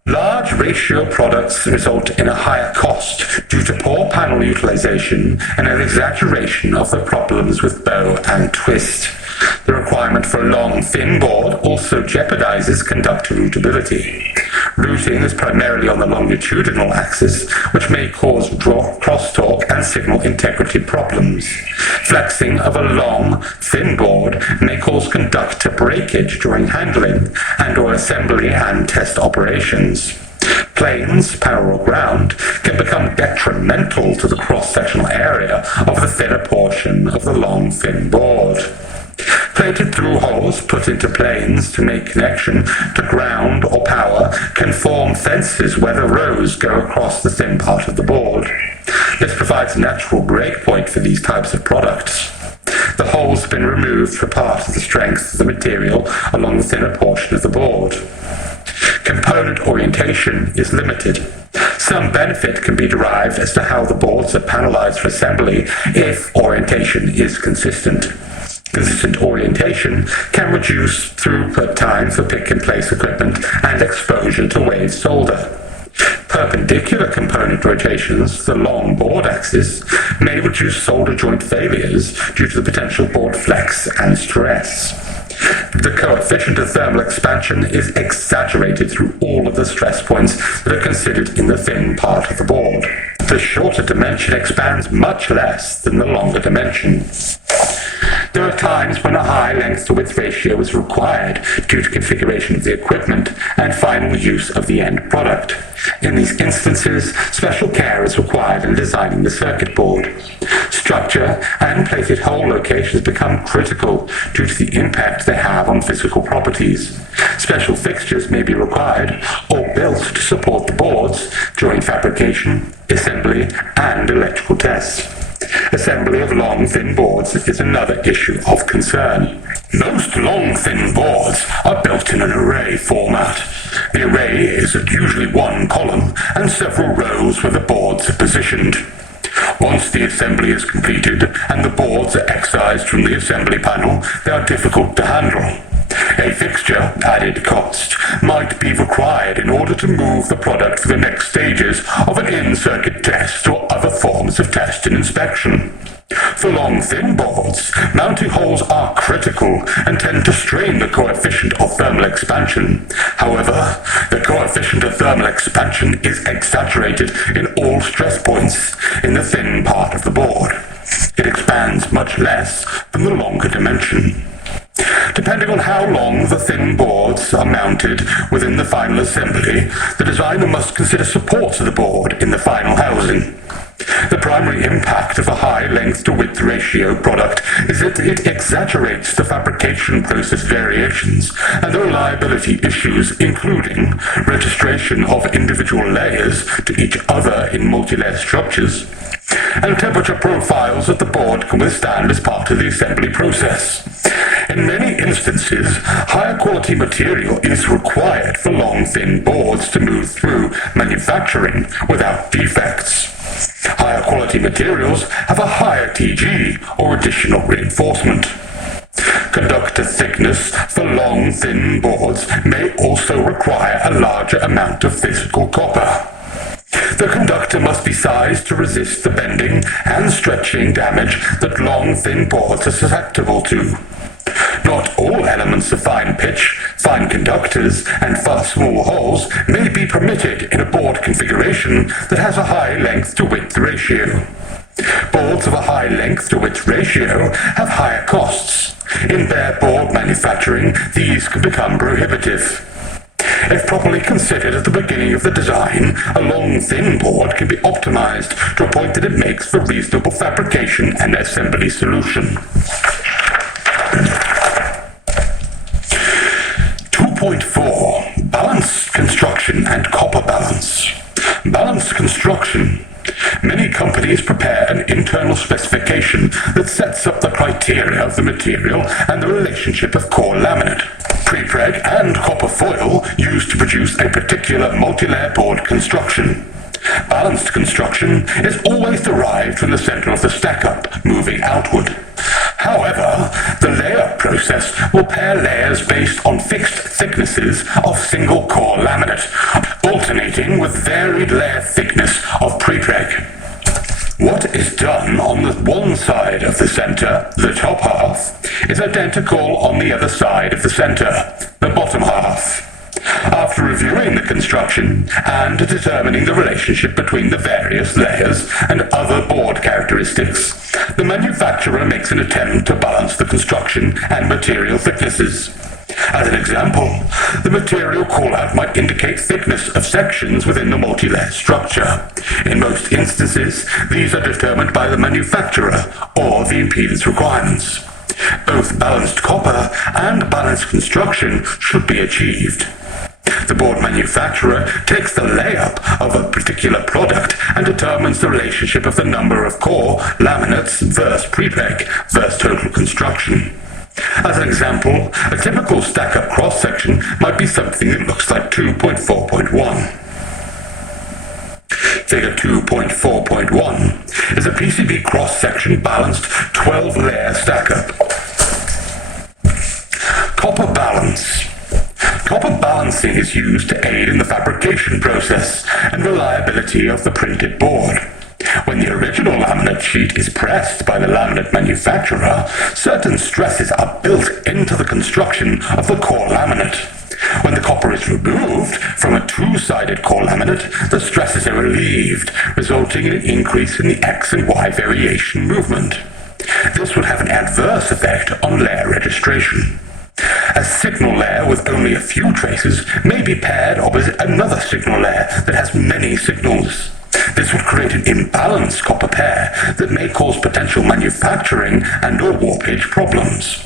Large ratio products result in a higher cost due to poor panel utilization and an exaggeration of the problems with bow and twist. The requirement for a long, thin board also jeopardizes conductor routability. Routing is primarily on the longitudinal axis, which may cause crosstalk and signal integrity problems. Flexing of a long, thin board may cause conductor breakage during handling and/or assembly and test operations. Planes, parallel ground, can become detrimental to the cross-sectional area of the thinner portion of the long, thin board. Plated through holes put into planes to make connection to ground or power can form fences where the rows go across the thin part of the board. This provides a natural breakpoint for these types of products. The holes have been removed for part of the strength of the material along the thinner portion of the board. Component orientation is limited. Some benefit can be derived as to how the boards are panelized for assembly if orientation is consistent. Consistent orientation can reduce throughput time for pick-and-place equipment and exposure to wave solder. Perpendicular component rotations, the long board axis, may reduce solder joint failures due to the potential board flex and stress. The coefficient of thermal expansion is exaggerated through all of the stress points that are considered in the thin part of the board. The shorter dimension expands much less than the longer dimension. There are times when a high length-to-width ratio is required due to configuration of the equipment and final use of the end product. In these instances, special care is required in designing the circuit board. Structure and plated hole locations become critical due to the impact they have on physical properties. Special fixtures may be required or built to support the boards during fabrication, assembly, and electrical tests. Assembly of long, thin boards is another issue of concern. Most long, thin boards are built in an array format. The array is usually one column and several rows where the boards are positioned. Once the assembly is completed and the boards are excised from the assembly panel, they are difficult to handle. A fixture, added cost, might be required in order to move the product for the next stages of an in-circuit test or other forms of test and inspection. For long, thin boards, mounting holes are critical and tend to strain the coefficient of thermal expansion. However, the coefficient of thermal expansion is exaggerated in all stress points in the thin part of the board. It expands much less than the longer dimension. Depending on how long the thin boards are mounted within the final assembly, the designer must consider supports of the board in the final housing. The primary impact of a high length-to-width ratio product is that it exaggerates the fabrication process variations and the reliability issues, including registration of individual layers to each other in multi-layer structures, and temperature profiles that the board can withstand as part of the assembly process. In many instances, higher quality material is required for long, thin boards to move through manufacturing without defects. Higher quality materials have a higher TG, or additional reinforcement. Conductor thickness for long, thin boards may also require a larger amount of physical copper. The conductor must be sized to resist the bending and stretching damage that long, thin boards are susceptible to. Not all elements of fine pitch, fine conductors, and small holes may be permitted in a board configuration that has a high length-to-width ratio. Boards of a high length-to-width ratio have higher costs. In bare board manufacturing, these can become prohibitive. If properly considered at the beginning of the design, a long, thin board can be optimized to a point that it makes for reasonable fabrication and assembly solution. 2.4. Balanced construction and copper balance. Balanced construction. Many companies companies prepare an internal specification that sets up the criteria of the material and the relationship of core laminate, prepreg, and copper foil used to produce a particular multi-layer board construction. Balanced construction is always derived from the center of the stack-up, moving outward. However, the layup process will pair layers based on fixed thicknesses of single core laminate, alternating with varied layer thickness of prepreg. What is done on the one side of the center, the top half, is identical on the other side of the center, the bottom half. After reviewing the construction and determining the relationship between the various layers and other board characteristics, the manufacturer makes an attempt to balance the construction and material thicknesses. As an example, the material callout might indicate thickness of sections within the multi-layer structure. In most instances, these are determined by the manufacturer or the impedance requirements. Both balanced copper and balanced construction should be achieved. The board manufacturer takes the layup of a particular product and determines the relationship of the number of core laminates versus prepreg versus total construction. As an example, a typical stack-up cross-section might be something that looks like 2.4.1. Figure 2.4.1 is a PCB cross-section balanced 12-layer stack-up. Copper balance. Copper balancing is used to aid in the fabrication process and reliability of the printed board. When the original laminate sheet is pressed by the laminate manufacturer, certain stresses are built into the construction of the core laminate. When the copper is removed from a two-sided core laminate, the stresses are relieved, resulting in an increase in the X and Y variation movement. This would have an adverse effect on layer registration. A signal layer with only a few traces may be paired opposite another signal layer that has many signals. This would create an imbalanced copper pair that may cause potential manufacturing and/or warpage problems.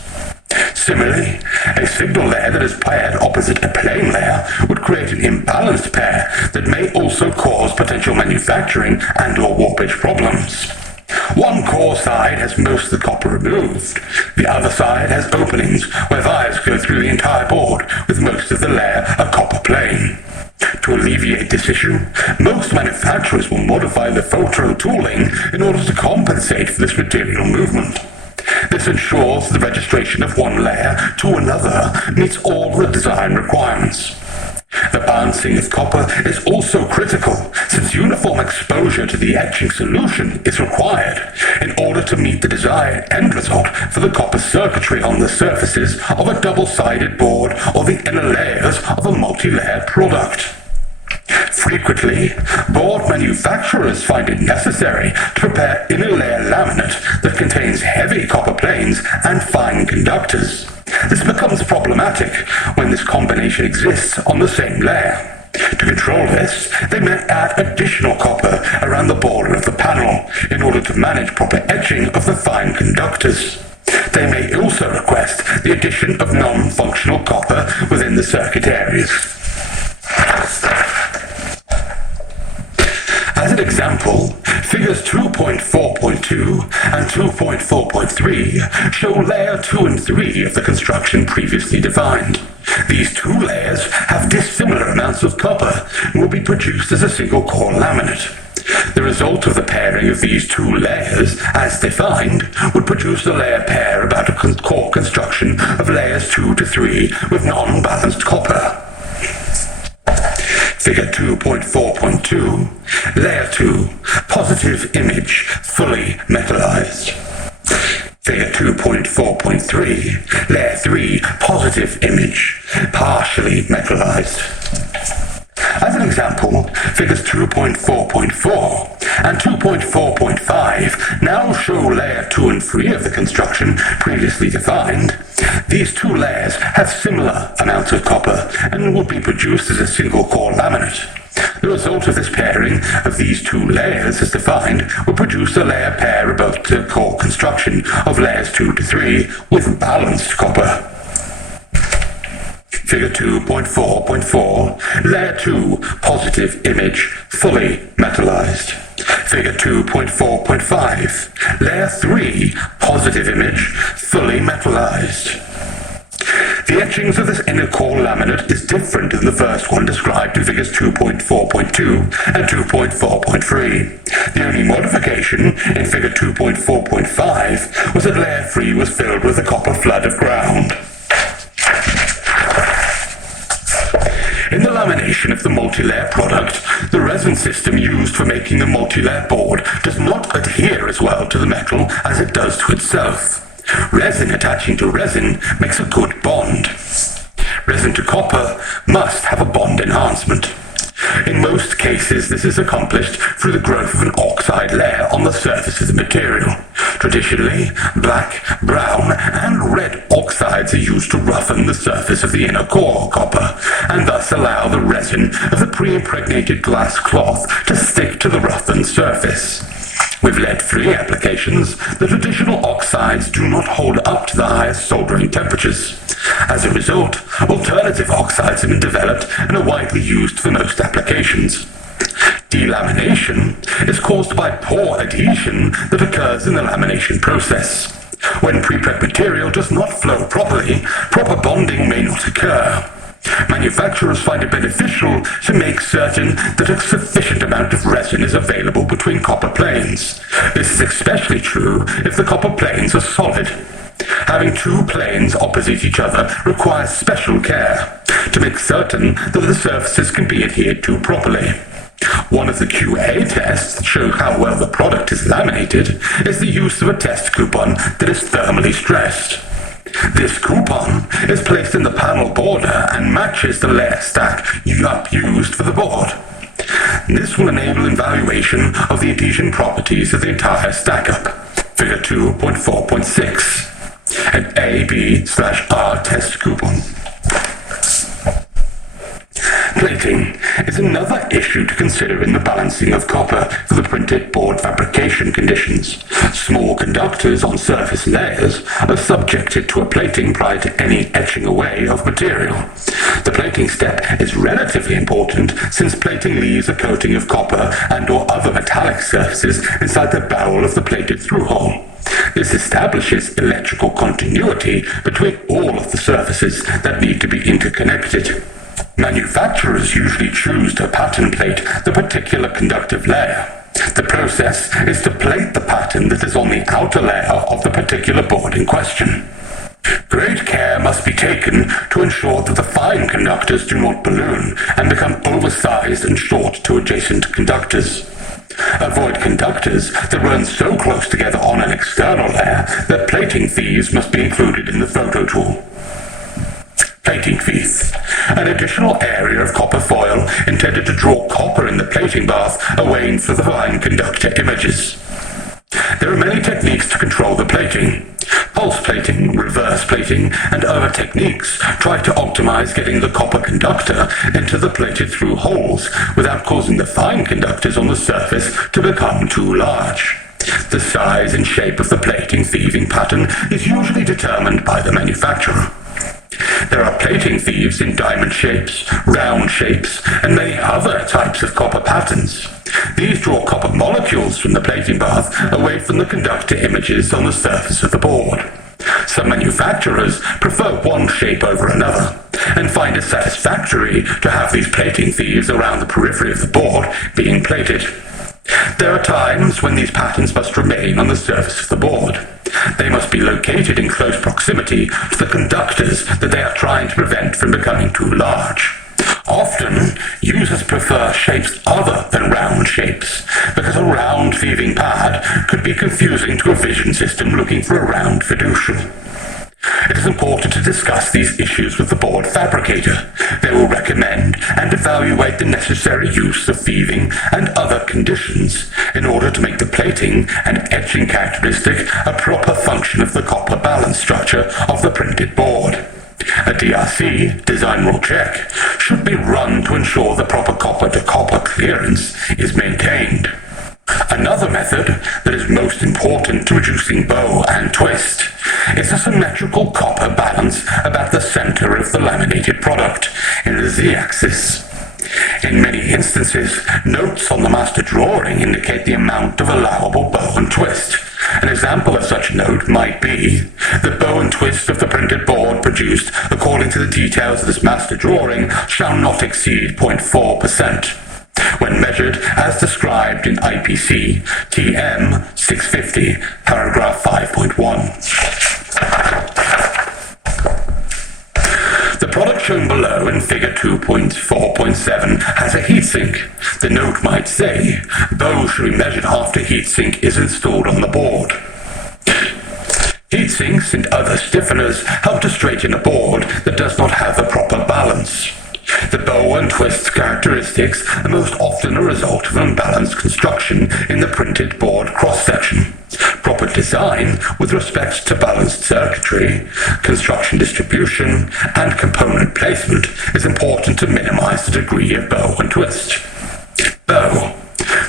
Similarly, a signal layer that is paired opposite a plane layer would create an imbalanced pair that may also cause potential manufacturing and/or warpage problems. One core side has most of the copper removed. The other side has openings where wires go through the entire board, with most of the layer a copper plane. To alleviate this issue, most manufacturers will modify the photo tooling in order to compensate for this material movement. This ensures the registration of one layer to another meets all the design requirements. The balancing of copper is also critical, since uniform exposure to the etching solution is required in order to meet the desired end result for the copper circuitry on the surfaces of a double-sided board or the inner layers of a multi-layer product. Frequently, board manufacturers find it necessary to prepare inner layer laminate that contains heavy copper planes and fine conductors. This becomes problematic when this combination exists on the same layer. To control this, they may add additional copper around the border of the panel in order to manage proper etching of the fine conductors. They may also request the addition of non-functional copper within the circuit areas. As an example, figures 2.4.2 and 2.4.3 show layer 2 and 3 of the construction previously defined. These two layers have dissimilar amounts of copper and will be produced as a single core laminate. The result of the pairing of these two layers, as defined, would produce a layer pair about a core construction of layers 2 to 3 with non-balanced copper. Figure 2.4.2, Layer 2, Positive Image, Fully Metallized. Figure 2.4.3, Layer 3, Positive Image, Partially Metallized. As an example, figures 2.4.4 and 2.4.5 now show layer 2 and 3 of the construction previously defined. These two layers have similar amounts of copper and will be produced as a single core laminate. The result of this pairing of these two layers as defined will produce a layer pair above the core construction of layers 2 to 3 with balanced copper. Figure 2.4.4, Layer 2, Positive Image, Fully Metallized. Figure 2.4.5. Layer 3, positive image, fully metallized. The etchings of this inner core laminate is different than the first one described in figures 2.4.2 and 2.4.3. The only modification in figure 2.4.5 was that layer 3 was filled with a copper flood of ground. In the lamination of the multi-layer product, the resin system used for making the multi-layer board does not adhere as well to the metal as it does to itself. Resin attaching to resin makes a good bond. Resin to copper must have a bond enhancement. In most cases, this is accomplished through the growth of an oxide layer on the surface of the material. Traditionally, black, brown, and red oxides are used to roughen the surface of the inner core copper, and thus allow the resin of the pre-impregnated glass cloth to stick to the roughened surface. With lead-free applications, the traditional oxides do not hold up to the highest soldering temperatures. As a result, alternative oxides have been developed and are widely used for most applications. Delamination is caused by poor adhesion that occurs in the lamination process. When prepreg material does not flow properly, proper bonding may not occur. Manufacturers find it beneficial to make certain that a sufficient amount of resin is available between copper planes. This is especially true if the copper planes are solid. Having two planes opposite each other requires special care to make certain that the surfaces can be adhered to properly. One of the QA tests that show how well the product is laminated is the use of a test coupon that is thermally stressed. This coupon is placed in the panel border and matches the layer stack used for the board. This will enable evaluation of the adhesion properties of the entire stack-up. Figure 2.4.6. An A/B/R test coupon. Plating is another issue to consider in the balancing of copper for the printed board fabrication conditions. Small conductors on surface layers are subjected to a plating prior to any etching away of material. The plating step is relatively important since plating leaves a coating of copper and/or other metallic surfaces inside the barrel of the plated through hole. This establishes electrical continuity between all of the surfaces that need to be interconnected. Manufacturers usually choose to pattern plate the particular conductive layer. The process is to plate the pattern that is on the outer layer of the particular board in question. Great care must be taken to ensure that the fine conductors do not balloon and become oversized and short to adjacent conductors. Avoid conductors that run so close together on an external layer that plating thieves must be included in the photo tool. Plating sheath, an additional area of copper foil intended to draw copper in the plating bath away from the fine conductor images. There are many techniques to control the plating. Pulse plating, reverse plating, and other techniques try to optimize getting the copper conductor into the plated through holes without causing the fine conductors on the surface to become too large. The size and shape of the plating thieving pattern is usually determined by the manufacturer. There are plating thieves in diamond shapes, round shapes, and many other types of copper patterns. These draw copper molecules from the plating bath away from the conductor images on the surface of the board. Some manufacturers prefer one shape over another, and find it satisfactory to have these plating thieves around the periphery of the board being plated. There are times when these patterns must remain on the surface of the board. They must be located in close proximity to the conductors that they are trying to prevent from becoming too large. Often, users prefer shapes other than round shapes, because a round thieving pad could be confusing to a vision system looking for a round fiducial. It is important to discuss these issues with the board fabricator. They will recommend and evaluate the necessary use of thieving and other conditions in order to make the plating and etching characteristic a proper function of the copper balance structure of the printed board. A DRC, design rule check, should be run to ensure the proper copper-to-copper clearance is maintained. Another method that is most important to reducing bow and twist is a symmetrical copper balance about the center of the laminated product in the Z-axis. In many instances, notes on the master drawing indicate the amount of allowable bow and twist. An example of such note might be: the bow and twist of the printed board produced according to the details of this master drawing shall not exceed 0.4%, when measured as described in IPC TM 650, paragraph 5.1. The product shown below in figure 2.4.7 has a heatsink. The note might say, bow should be measured after heatsink is installed on the board. Heatsinks and other stiffeners help to straighten a board that does not have a proper balance. The bow and twist characteristics are most often a result of unbalanced construction in the printed board cross-section. Proper design with respect to balanced circuitry, construction distribution, and component placement is important to minimize the degree of bow and twist. Bow: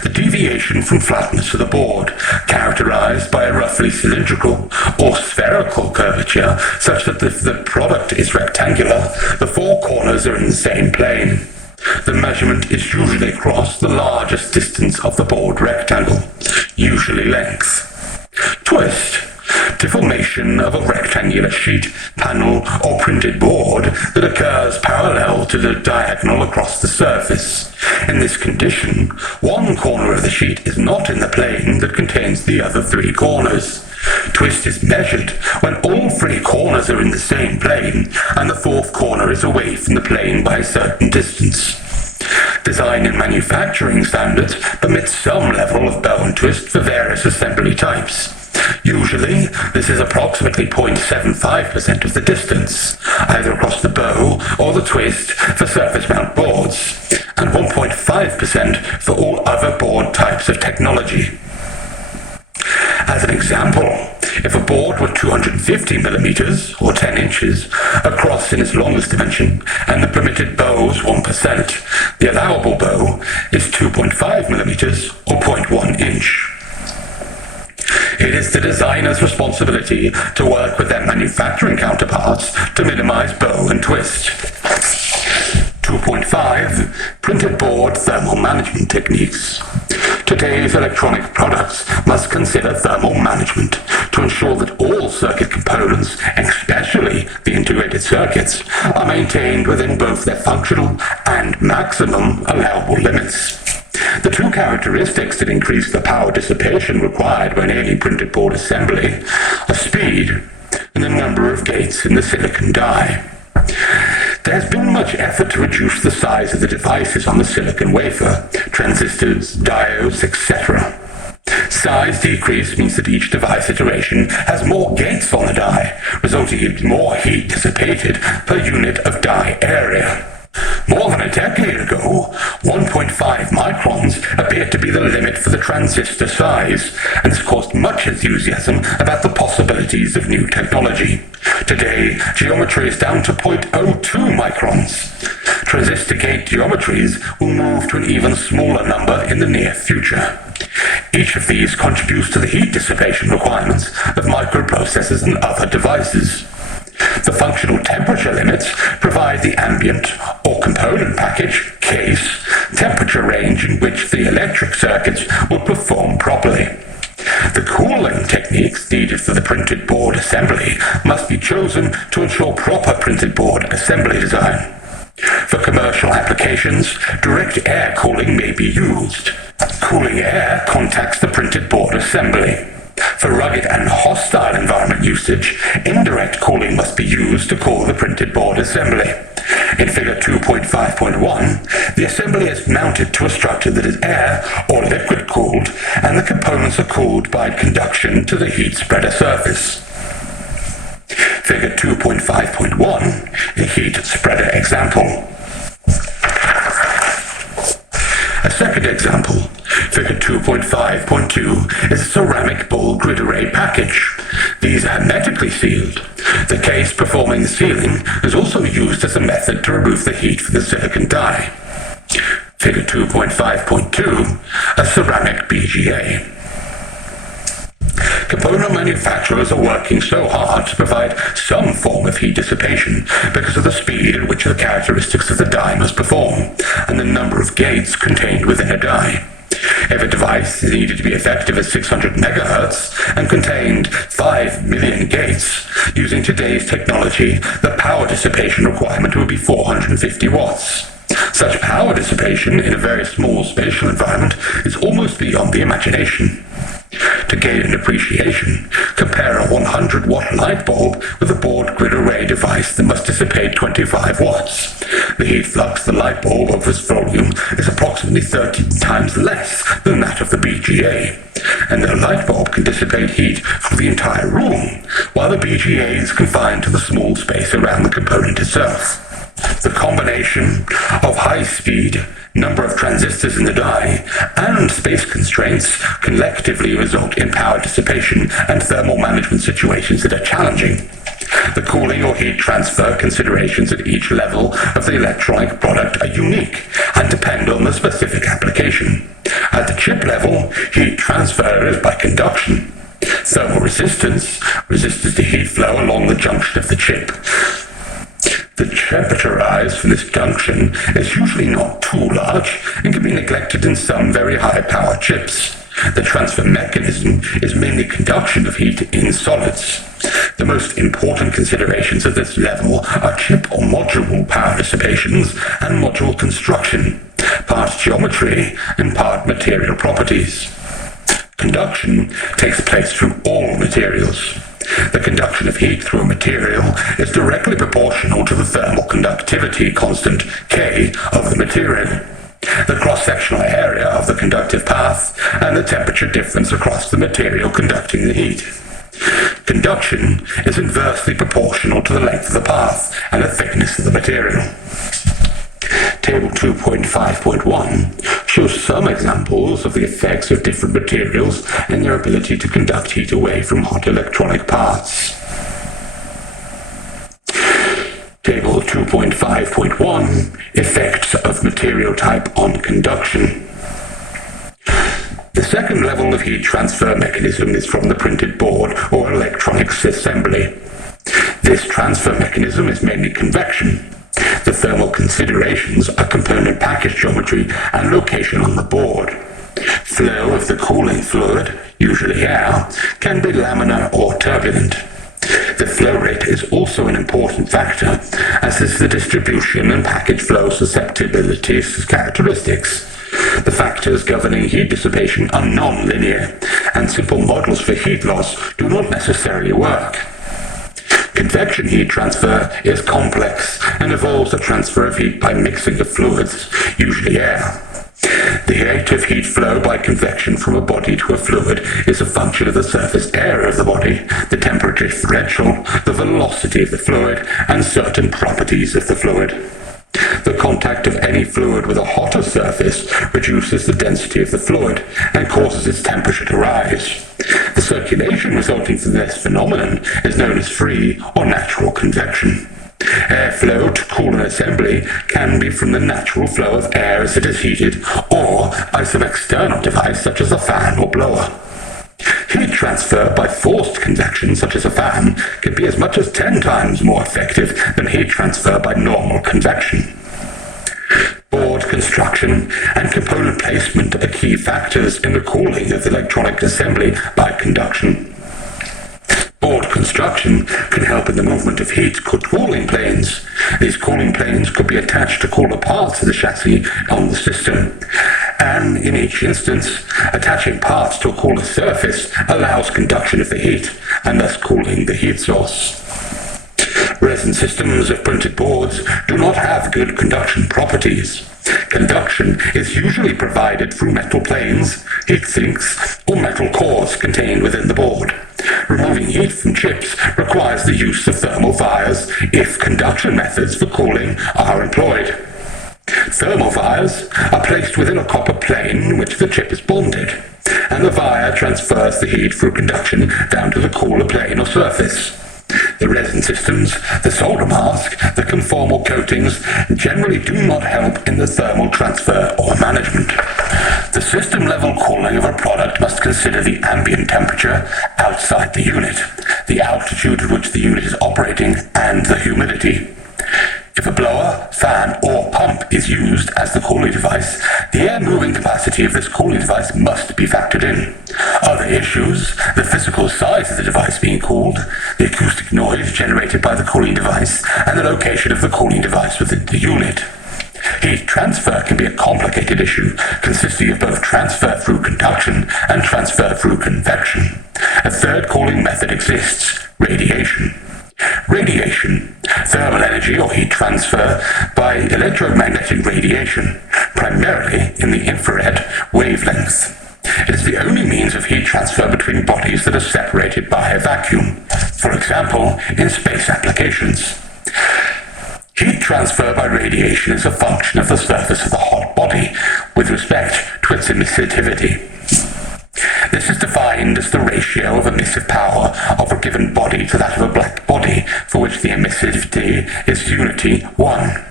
the deviation from flatness of the board, characterized by a roughly cylindrical or spherical curvature such that if the product is rectangular, the four corners are in the same plane. The measurement is usually across the largest distance of the board rectangle, usually length. Twist: deformation of a rectangular sheet, panel, or printed board that occurs parallel to the diagonal across the surface. In this condition, one corner of the sheet is not in the plane that contains the other three corners. Twist is measured when all three corners are in the same plane and the fourth corner is away from the plane by a certain distance. Design and manufacturing standards permit some level of bow and twist for various assembly types. Usually, this is approximately 0.75% of the distance, either across the bow or the twist for surface mount boards, and 1.5% for all other board types of technology. As an example, if a board were 250 millimeters, or 10 inches, across in its longest dimension, and the permitted bow is 1%, the allowable bow is 2.5 millimeters, or 0.1 inch. It is the designer's responsibility to work with their manufacturing counterparts to minimize bow and twist. 2.5. Printed board thermal management techniques. Today's electronic products must consider thermal management to ensure that all circuit components, especially the integrated circuits, are maintained within both their functional and maximum allowable limits. The two characteristics that increase the power dissipation required by any printed board assembly are speed and the number of gates in the silicon die. There has been much effort to reduce the size of the devices on the silicon wafer, transistors, diodes, etc. Size decrease means that each device iteration has more gates on the die, resulting in more heat dissipated per unit of die area. More than a decade ago, 1.5 microns appeared to be the limit for the transistor size, and this caused much enthusiasm about the possibilities of new technology. Today, geometry is down to 0.02 microns. Transistor gate geometries will move to an even smaller number in the near future. Each of these contributes to the heat dissipation requirements of microprocessors and other devices. The functional temperature limits provide the ambient or component package, case, temperature range in which the electric circuits will perform properly. The cooling techniques needed for the printed board assembly must be chosen to ensure proper printed board assembly design. For commercial applications, direct air cooling may be used. Cooling air contacts the printed board assembly. For rugged and hostile environment usage, indirect cooling must be used to cool the printed board assembly. In figure 2.5.1, the assembly is mounted to a structure that is air or liquid cooled, and the components are cooled by conduction to the heat spreader surface. Figure 2.5.1, a heat spreader example. A second example, figure 2.5.2, is a ceramic bowl grid array package. These are hermetically sealed. The case performing the sealing is also used as a method to remove the heat from the silicon die. Figure 2.5.2, a ceramic BGA. Component manufacturers are working so hard to provide some form of heat dissipation because of the speed at which the characteristics of the die must perform, and the number of gates contained within a die. If a device needed to be effective at 600 megahertz and contained 5 million gates, using today's technology, the power dissipation requirement would be 450 watts. Such power dissipation in a very small spatial environment is almost beyond the imagination. To gain an appreciation, compare a 100-watt light bulb with a board grid array device that must dissipate 25 watts. The heat flux of the light bulb over its volume is approximately 13 times less than that of the BGA, and the light bulb can dissipate heat from the entire room, while the BGA is confined to the small space around the component itself. The combination of high speed, number of transistors in the die, and space constraints collectively result in power dissipation and thermal management situations that are challenging. The cooling or heat transfer considerations at each level of the electronic product are unique and depend on the specific application. At the chip level, heat transfer is by conduction. Thermal resistance resists the heat flow along the junction of the chip. The temperature rise from this junction is usually not too large and can be neglected in some very high-power chips. The transfer mechanism is mainly conduction of heat in solids. The most important considerations at this level are chip or module power dissipations and module construction, part geometry, and part material properties. Conduction takes place through all materials. The conduction of heat through a material is directly proportional to the thermal conductivity constant, K, of the material, the cross-sectional area of the conductive path, and the temperature difference across the material conducting the heat. Conduction is inversely proportional to the length of the path and the thickness of the material. Table 2.5.1 shows some examples of the effects of different materials and their ability to conduct heat away from hot electronic parts. Table 2.5.1 Effects of material type on conduction. The second level of heat transfer mechanism is from the printed board or electronics assembly. This transfer mechanism is mainly convection. The thermal considerations are component package geometry and location on the board. Flow of the cooling fluid, usually air, can be laminar or turbulent. The flow rate is also an important factor, as is the distribution and package flow susceptibilities characteristics. The factors governing heat dissipation are non-linear, and simple models for heat loss do not necessarily work. Convection heat transfer is complex and involves the transfer of heat by mixing of fluids, usually air. The rate of heat flow by convection from a body to a fluid is a function of the surface area of the body, the temperature differential, the velocity of the fluid, and certain properties of the fluid. The contact of any fluid with a hotter surface reduces the density of the fluid and causes its temperature to rise. The circulation resulting from this phenomenon is known as free or natural convection. Airflow to cool an assembly can be from the natural flow of air as it is heated, or by some external device such as a fan or blower. Heat transfer by forced convection, such as a fan, can be as much as 10 times more effective than heat transfer by normal convection. Board construction and component placement are key factors in the cooling of the electronic assembly by conduction. Board construction can help in the movement of heat to cooling planes. These cooling planes could be attached to cooler parts of the chassis on the system, and in each instance, attaching parts to a cooler surface allows conduction of the heat, and thus cooling the heat source. Resin systems of printed boards do not have good conduction properties. Conduction is usually provided through metal planes, heat sinks, or metal cores contained within the board. Removing heat from chips requires the use of thermal vias if conduction methods for cooling are employed. Thermal vias are placed within a copper plane in which the chip is bonded, and the via transfers the heat through conduction down to the cooler plane or surface. The resin systems, the solder mask, the conformal coatings generally do not help in the thermal transfer or management. The system-level cooling of a product must consider the ambient temperature outside the unit, the altitude at which the unit is operating, and the humidity. If a blower, fan, or pump is used as the cooling device, the air-moving capacity of this cooling device must be factored in. Other issues: the physical size of the device being cooled, the acoustic noise generated by the cooling device, and the location of the cooling device within the unit. Heat transfer can be a complicated issue, consisting of both transfer through conduction and transfer through convection. A third cooling method exists: radiation. Radiation, thermal energy or heat transfer by electromagnetic radiation, primarily in the infrared wavelength. It is the only means of heat transfer between bodies that are separated by a vacuum, for example, in space applications. Heat transfer by radiation is a function of the surface of the hot body with respect to its emissivity. This is defined as the ratio of emissive power of a given body to that of a black body, for which the emissivity is unity 1.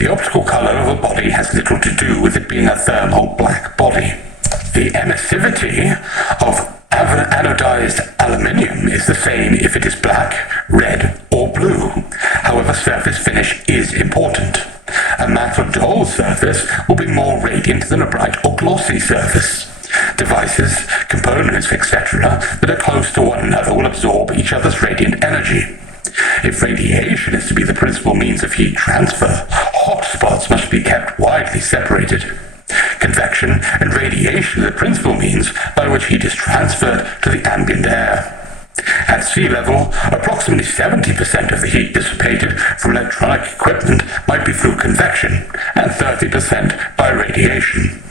The optical color of a body has little to do with it being a thermal black body. The emissivity of anodized aluminium is the same if it is black, red, or blue. However, surface finish is important. A matte or dull surface will be more radiant than a bright or glossy surface. Devices, components, etc. that are close to one another will absorb each other's radiant energy. If radiation is to be the principal means of heat transfer, hot spots must be kept widely separated. Convection and radiation are the principal means by which heat is transferred to the ambient air. At sea level, approximately 70% of the heat dissipated from electronic equipment might be through convection, and 30% by radiation.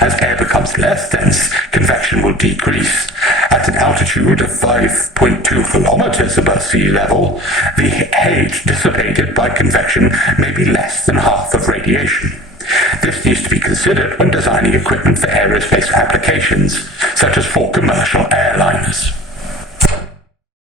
As air becomes less dense, convection will decrease. At an altitude of 5.2 kilometers above sea level, the heat dissipated by convection may be less than half of radiation. This needs to be considered when designing equipment for aerospace applications, such as for commercial airliners.